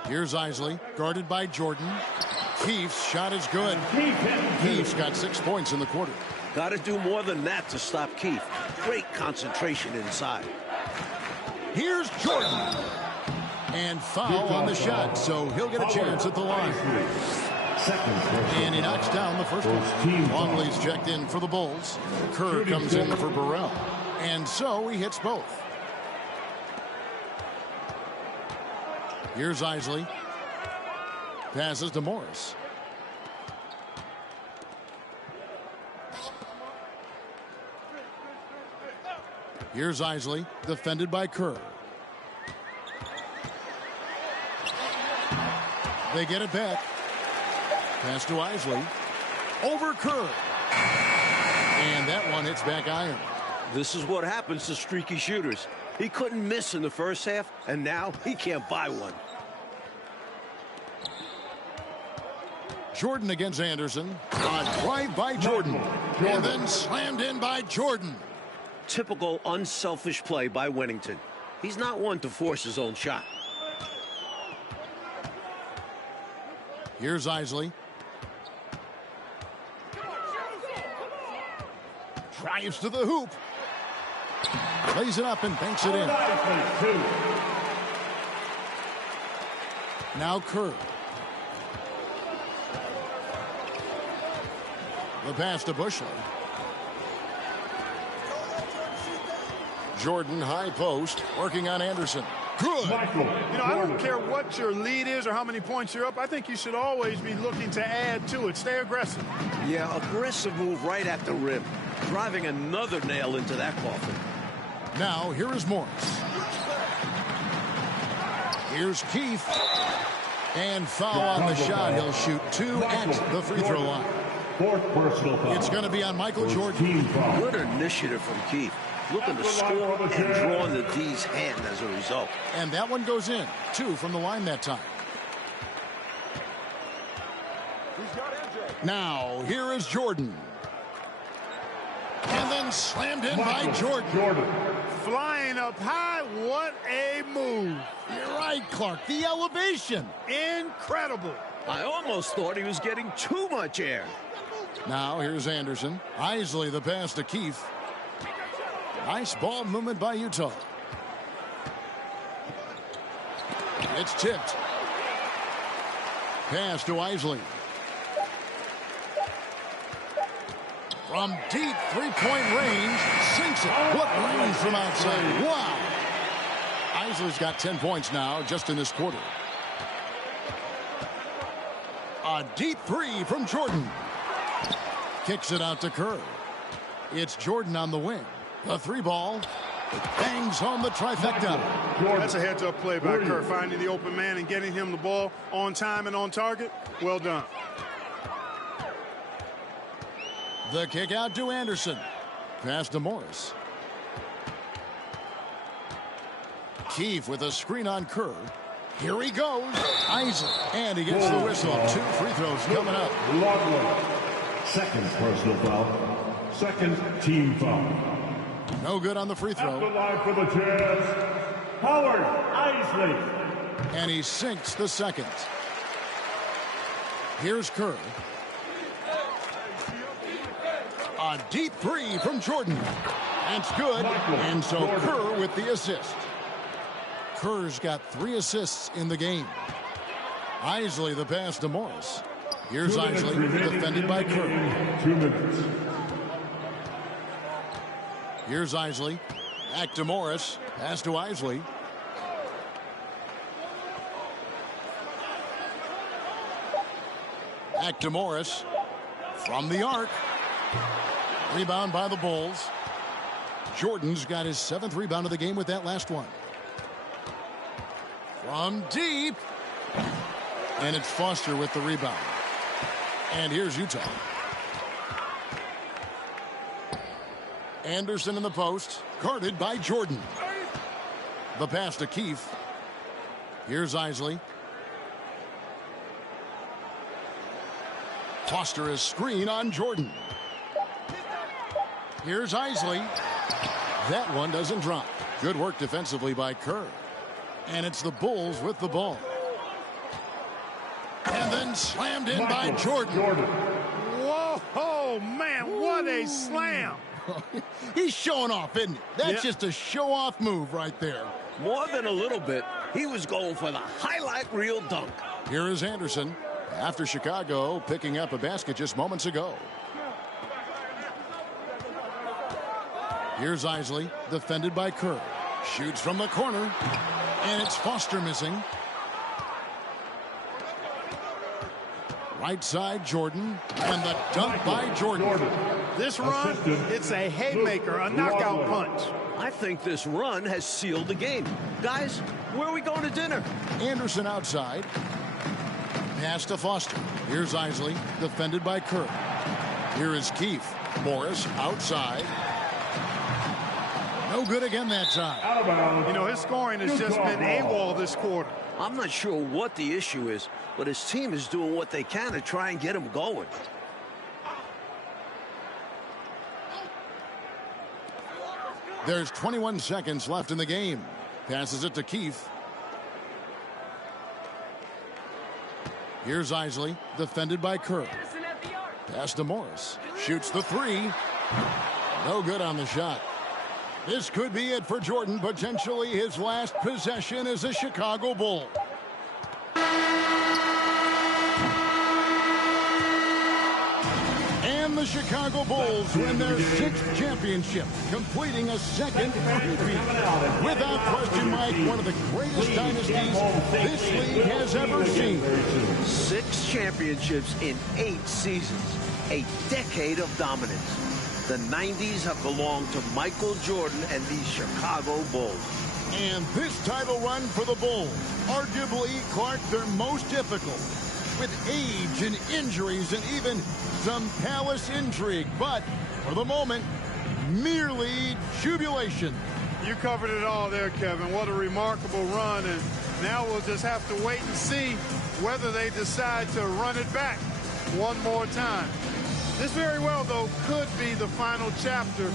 Here's Isley, guarded by Jordan. Keefe's shot is good. Keefe's got 6 points in the quarter. Got to do more than that to stop Keefe. Great concentration inside. Here's Jordan. And foul on the shot, so he'll get a chance at the line. And he knocks down the first one. Longley's checked in for the Bulls. Kerr comes in for Burrell. And so he hits both. Here's Isley. Passes to Morris. Here's Isley, defended by Kerr. They get it back. Pass to Isley. Over Kerr. And that one hits back iron. This is what happens to streaky shooters. He couldn't miss in the first half, and now he can't buy one. Jordan against Anderson. A drive by Jordan. And then slammed in by Jordan. Typical unselfish play by Wennington. He's not one to force his own shot. Here's Isley. Drives to the hoop. Lays it up and banks it in. Now Kerr. The pass to Bushley. Jordan high post working on Anderson. Good. I don't care what your lead is or how many points you're up. I think you should always be looking to add to it. Stay aggressive. Yeah, aggressive move right at the rim. Driving another nail into that coffin. Now here is Morris. Here's Keefe. And foul on the shot. He'll shoot 2 at the free throw line. Fourth personal foul. It's going to be on Michael Jordan. Good initiative from Keefe. Looking to score and drawing the D's hand as a result. And that one goes in. 2 from the line that time. Now, here is Jordan. And then slammed in by Jordan. Flying up high, what a move. You're right, Clark. The elevation. Incredible. I almost thought he was getting too much air. Now, here's Anderson. Isley the pass to Keefe. Nice ball movement by Utah. It's tipped. Pass to Isley. From deep three-point range, sinks it. What range from outside. Wow. Isley's got 10 points now just in this quarter. A deep 3 from Jordan. Kicks it out to Kerr. It's Jordan on the wing. The 3 ball. Bangs home the trifecta. That's a heads-up play by Kerr, finding the open man and getting him the ball on time and on target. Well done. The kick out to Anderson. Pass to Morris. Keefe with a screen on Kerr. Here he goes. Isley. And he gets the whistle. 2 free throws coming up. Longley. Second personal foul. Second team foul. No good on the free At the throw. line for the Jazz, Howard Isley. And he sinks the second. Here's Kerr. A deep three from Jordan. That's good. And so Kerr with the assist. Kerr's got 3 assists in the game. Isley the pass to Morris. Here's Isley, defended by Kerr. 2 minutes. Here's Isley. Back to Morris. Pass to Isley. Back to Morris. From the arc. Rebound by the Bulls. Jordan's got his 7th rebound of the game with that last one. From deep. And it's Foster with the rebound. And here's Utah. Anderson in the post. Guarded by Jordan. The pass to Keefe. Here's Isley. Foster is screen on Jordan. Here's Isley. That one doesn't drop. Good work defensively by Kerr. And it's the Bulls with the ball. And then slammed in by Jordan. Whoa, oh, man, what a slam. He's showing off, isn't he? That's just a show-off move right there. More than a little bit. He was going for the highlight reel dunk. Here is Anderson after Chicago picking up a basket just moments ago. Here's Isley, defended by Kerr. Shoots from the corner, and it's Foster missing. Right side, Jordan, and the dunk by Jordan. This run, it's a haymaker, a knockout punch. I think this run has sealed the game. Guys, where are we going to dinner? Anderson outside. Pass to Foster. Here's Isley, defended by Kerr. Here is Keefe. Morris outside. No good again that time. You know, his scoring has just been AWOL this quarter. I'm not sure what the issue is, but his team is doing what they can to try and get him going. There's 21 seconds left in the game. Passes it to Keefe. Here's Isley, defended by Kerr. Pass to Morris. Shoots the 3. No good on the shot. This could be it for Jordan, potentially his last possession as a Chicago Bull. And the Chicago Bulls win their 6th championship, completing a second repeat. Without question, Mike, one of the greatest dynasties this league has ever seen. 6 championships in 8 seasons. A decade of dominance. The 90s have belonged to Michael Jordan and the Chicago Bulls. And this title run for the Bulls, arguably, Clark, their most difficult, with age and injuries and even some palace intrigue. But for the moment, merely jubilation. You covered it all there, Kevin. What a remarkable run. And now we'll just have to wait and see whether they decide to run it back one more time. This very well, though, could be the final chapter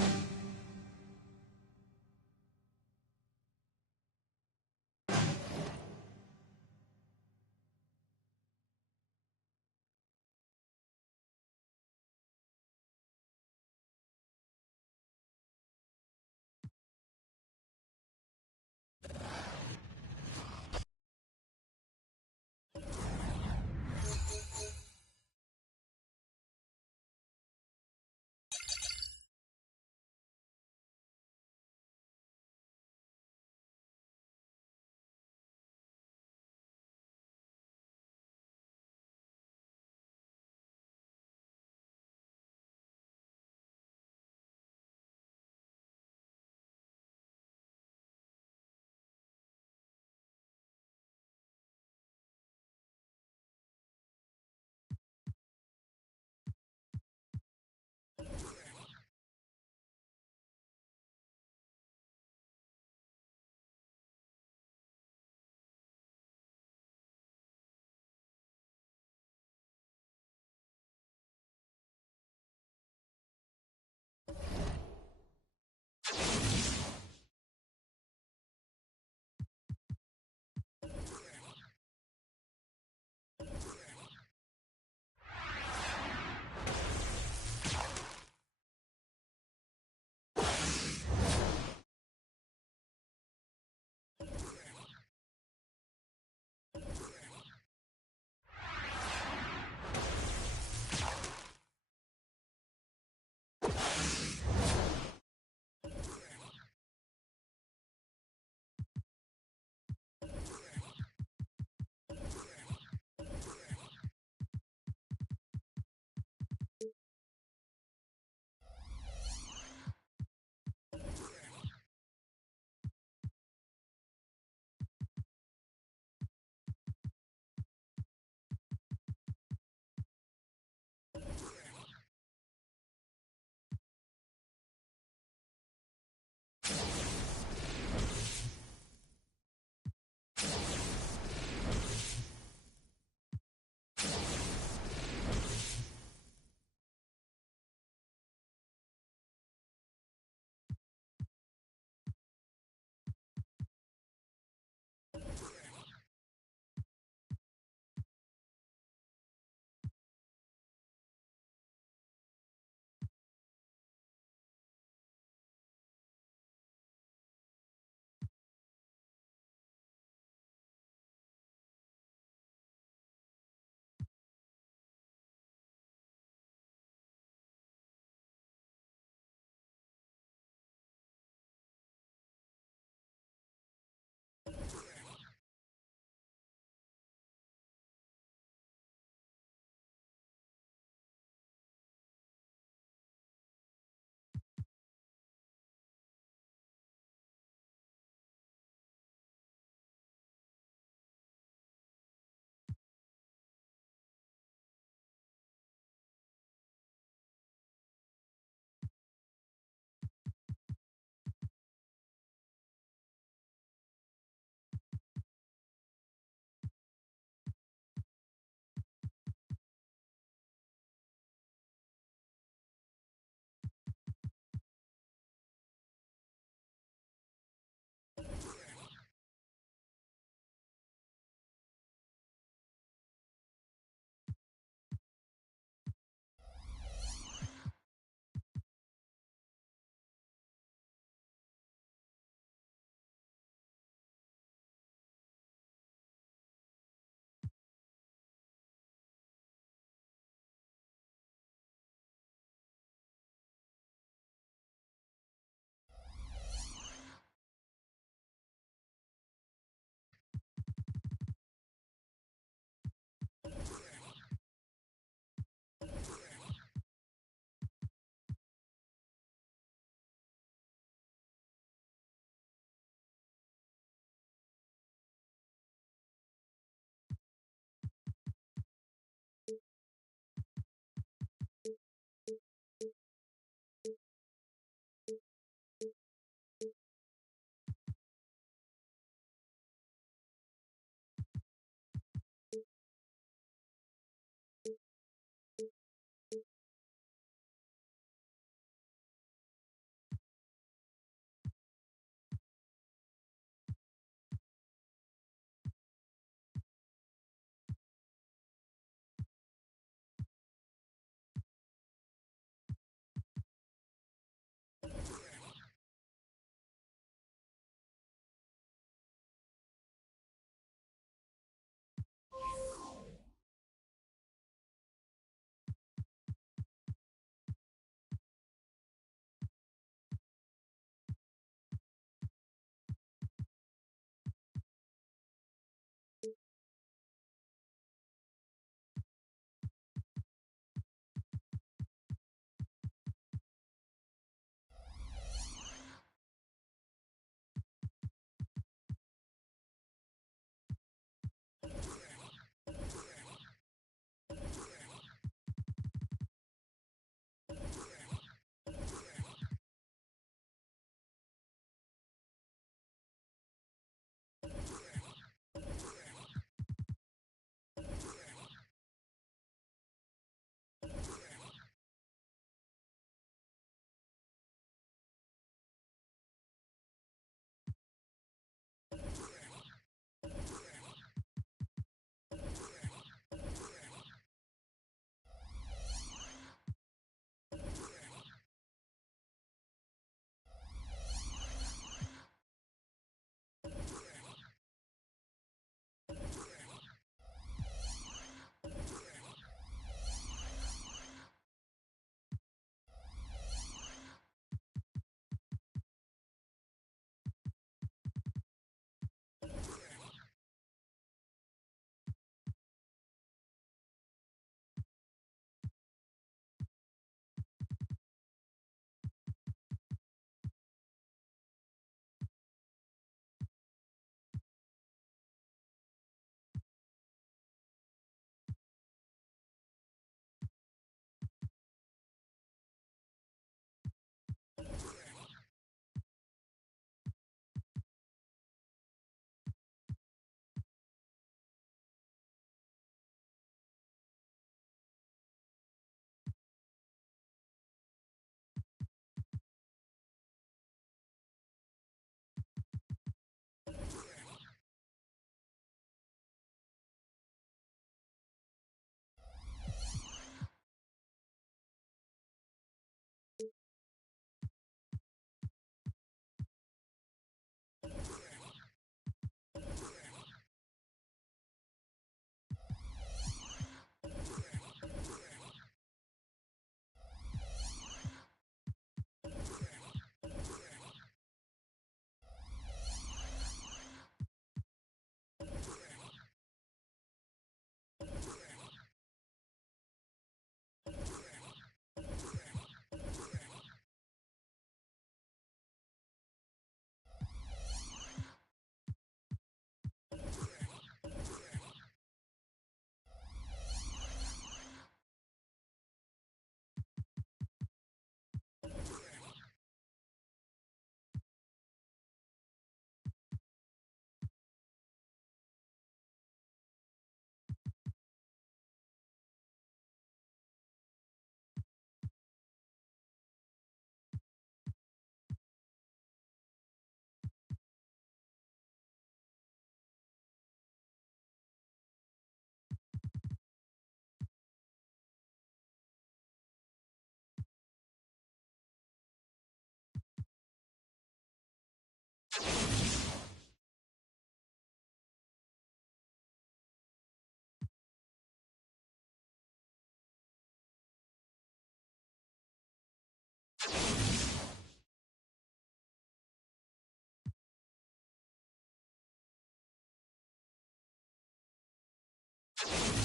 You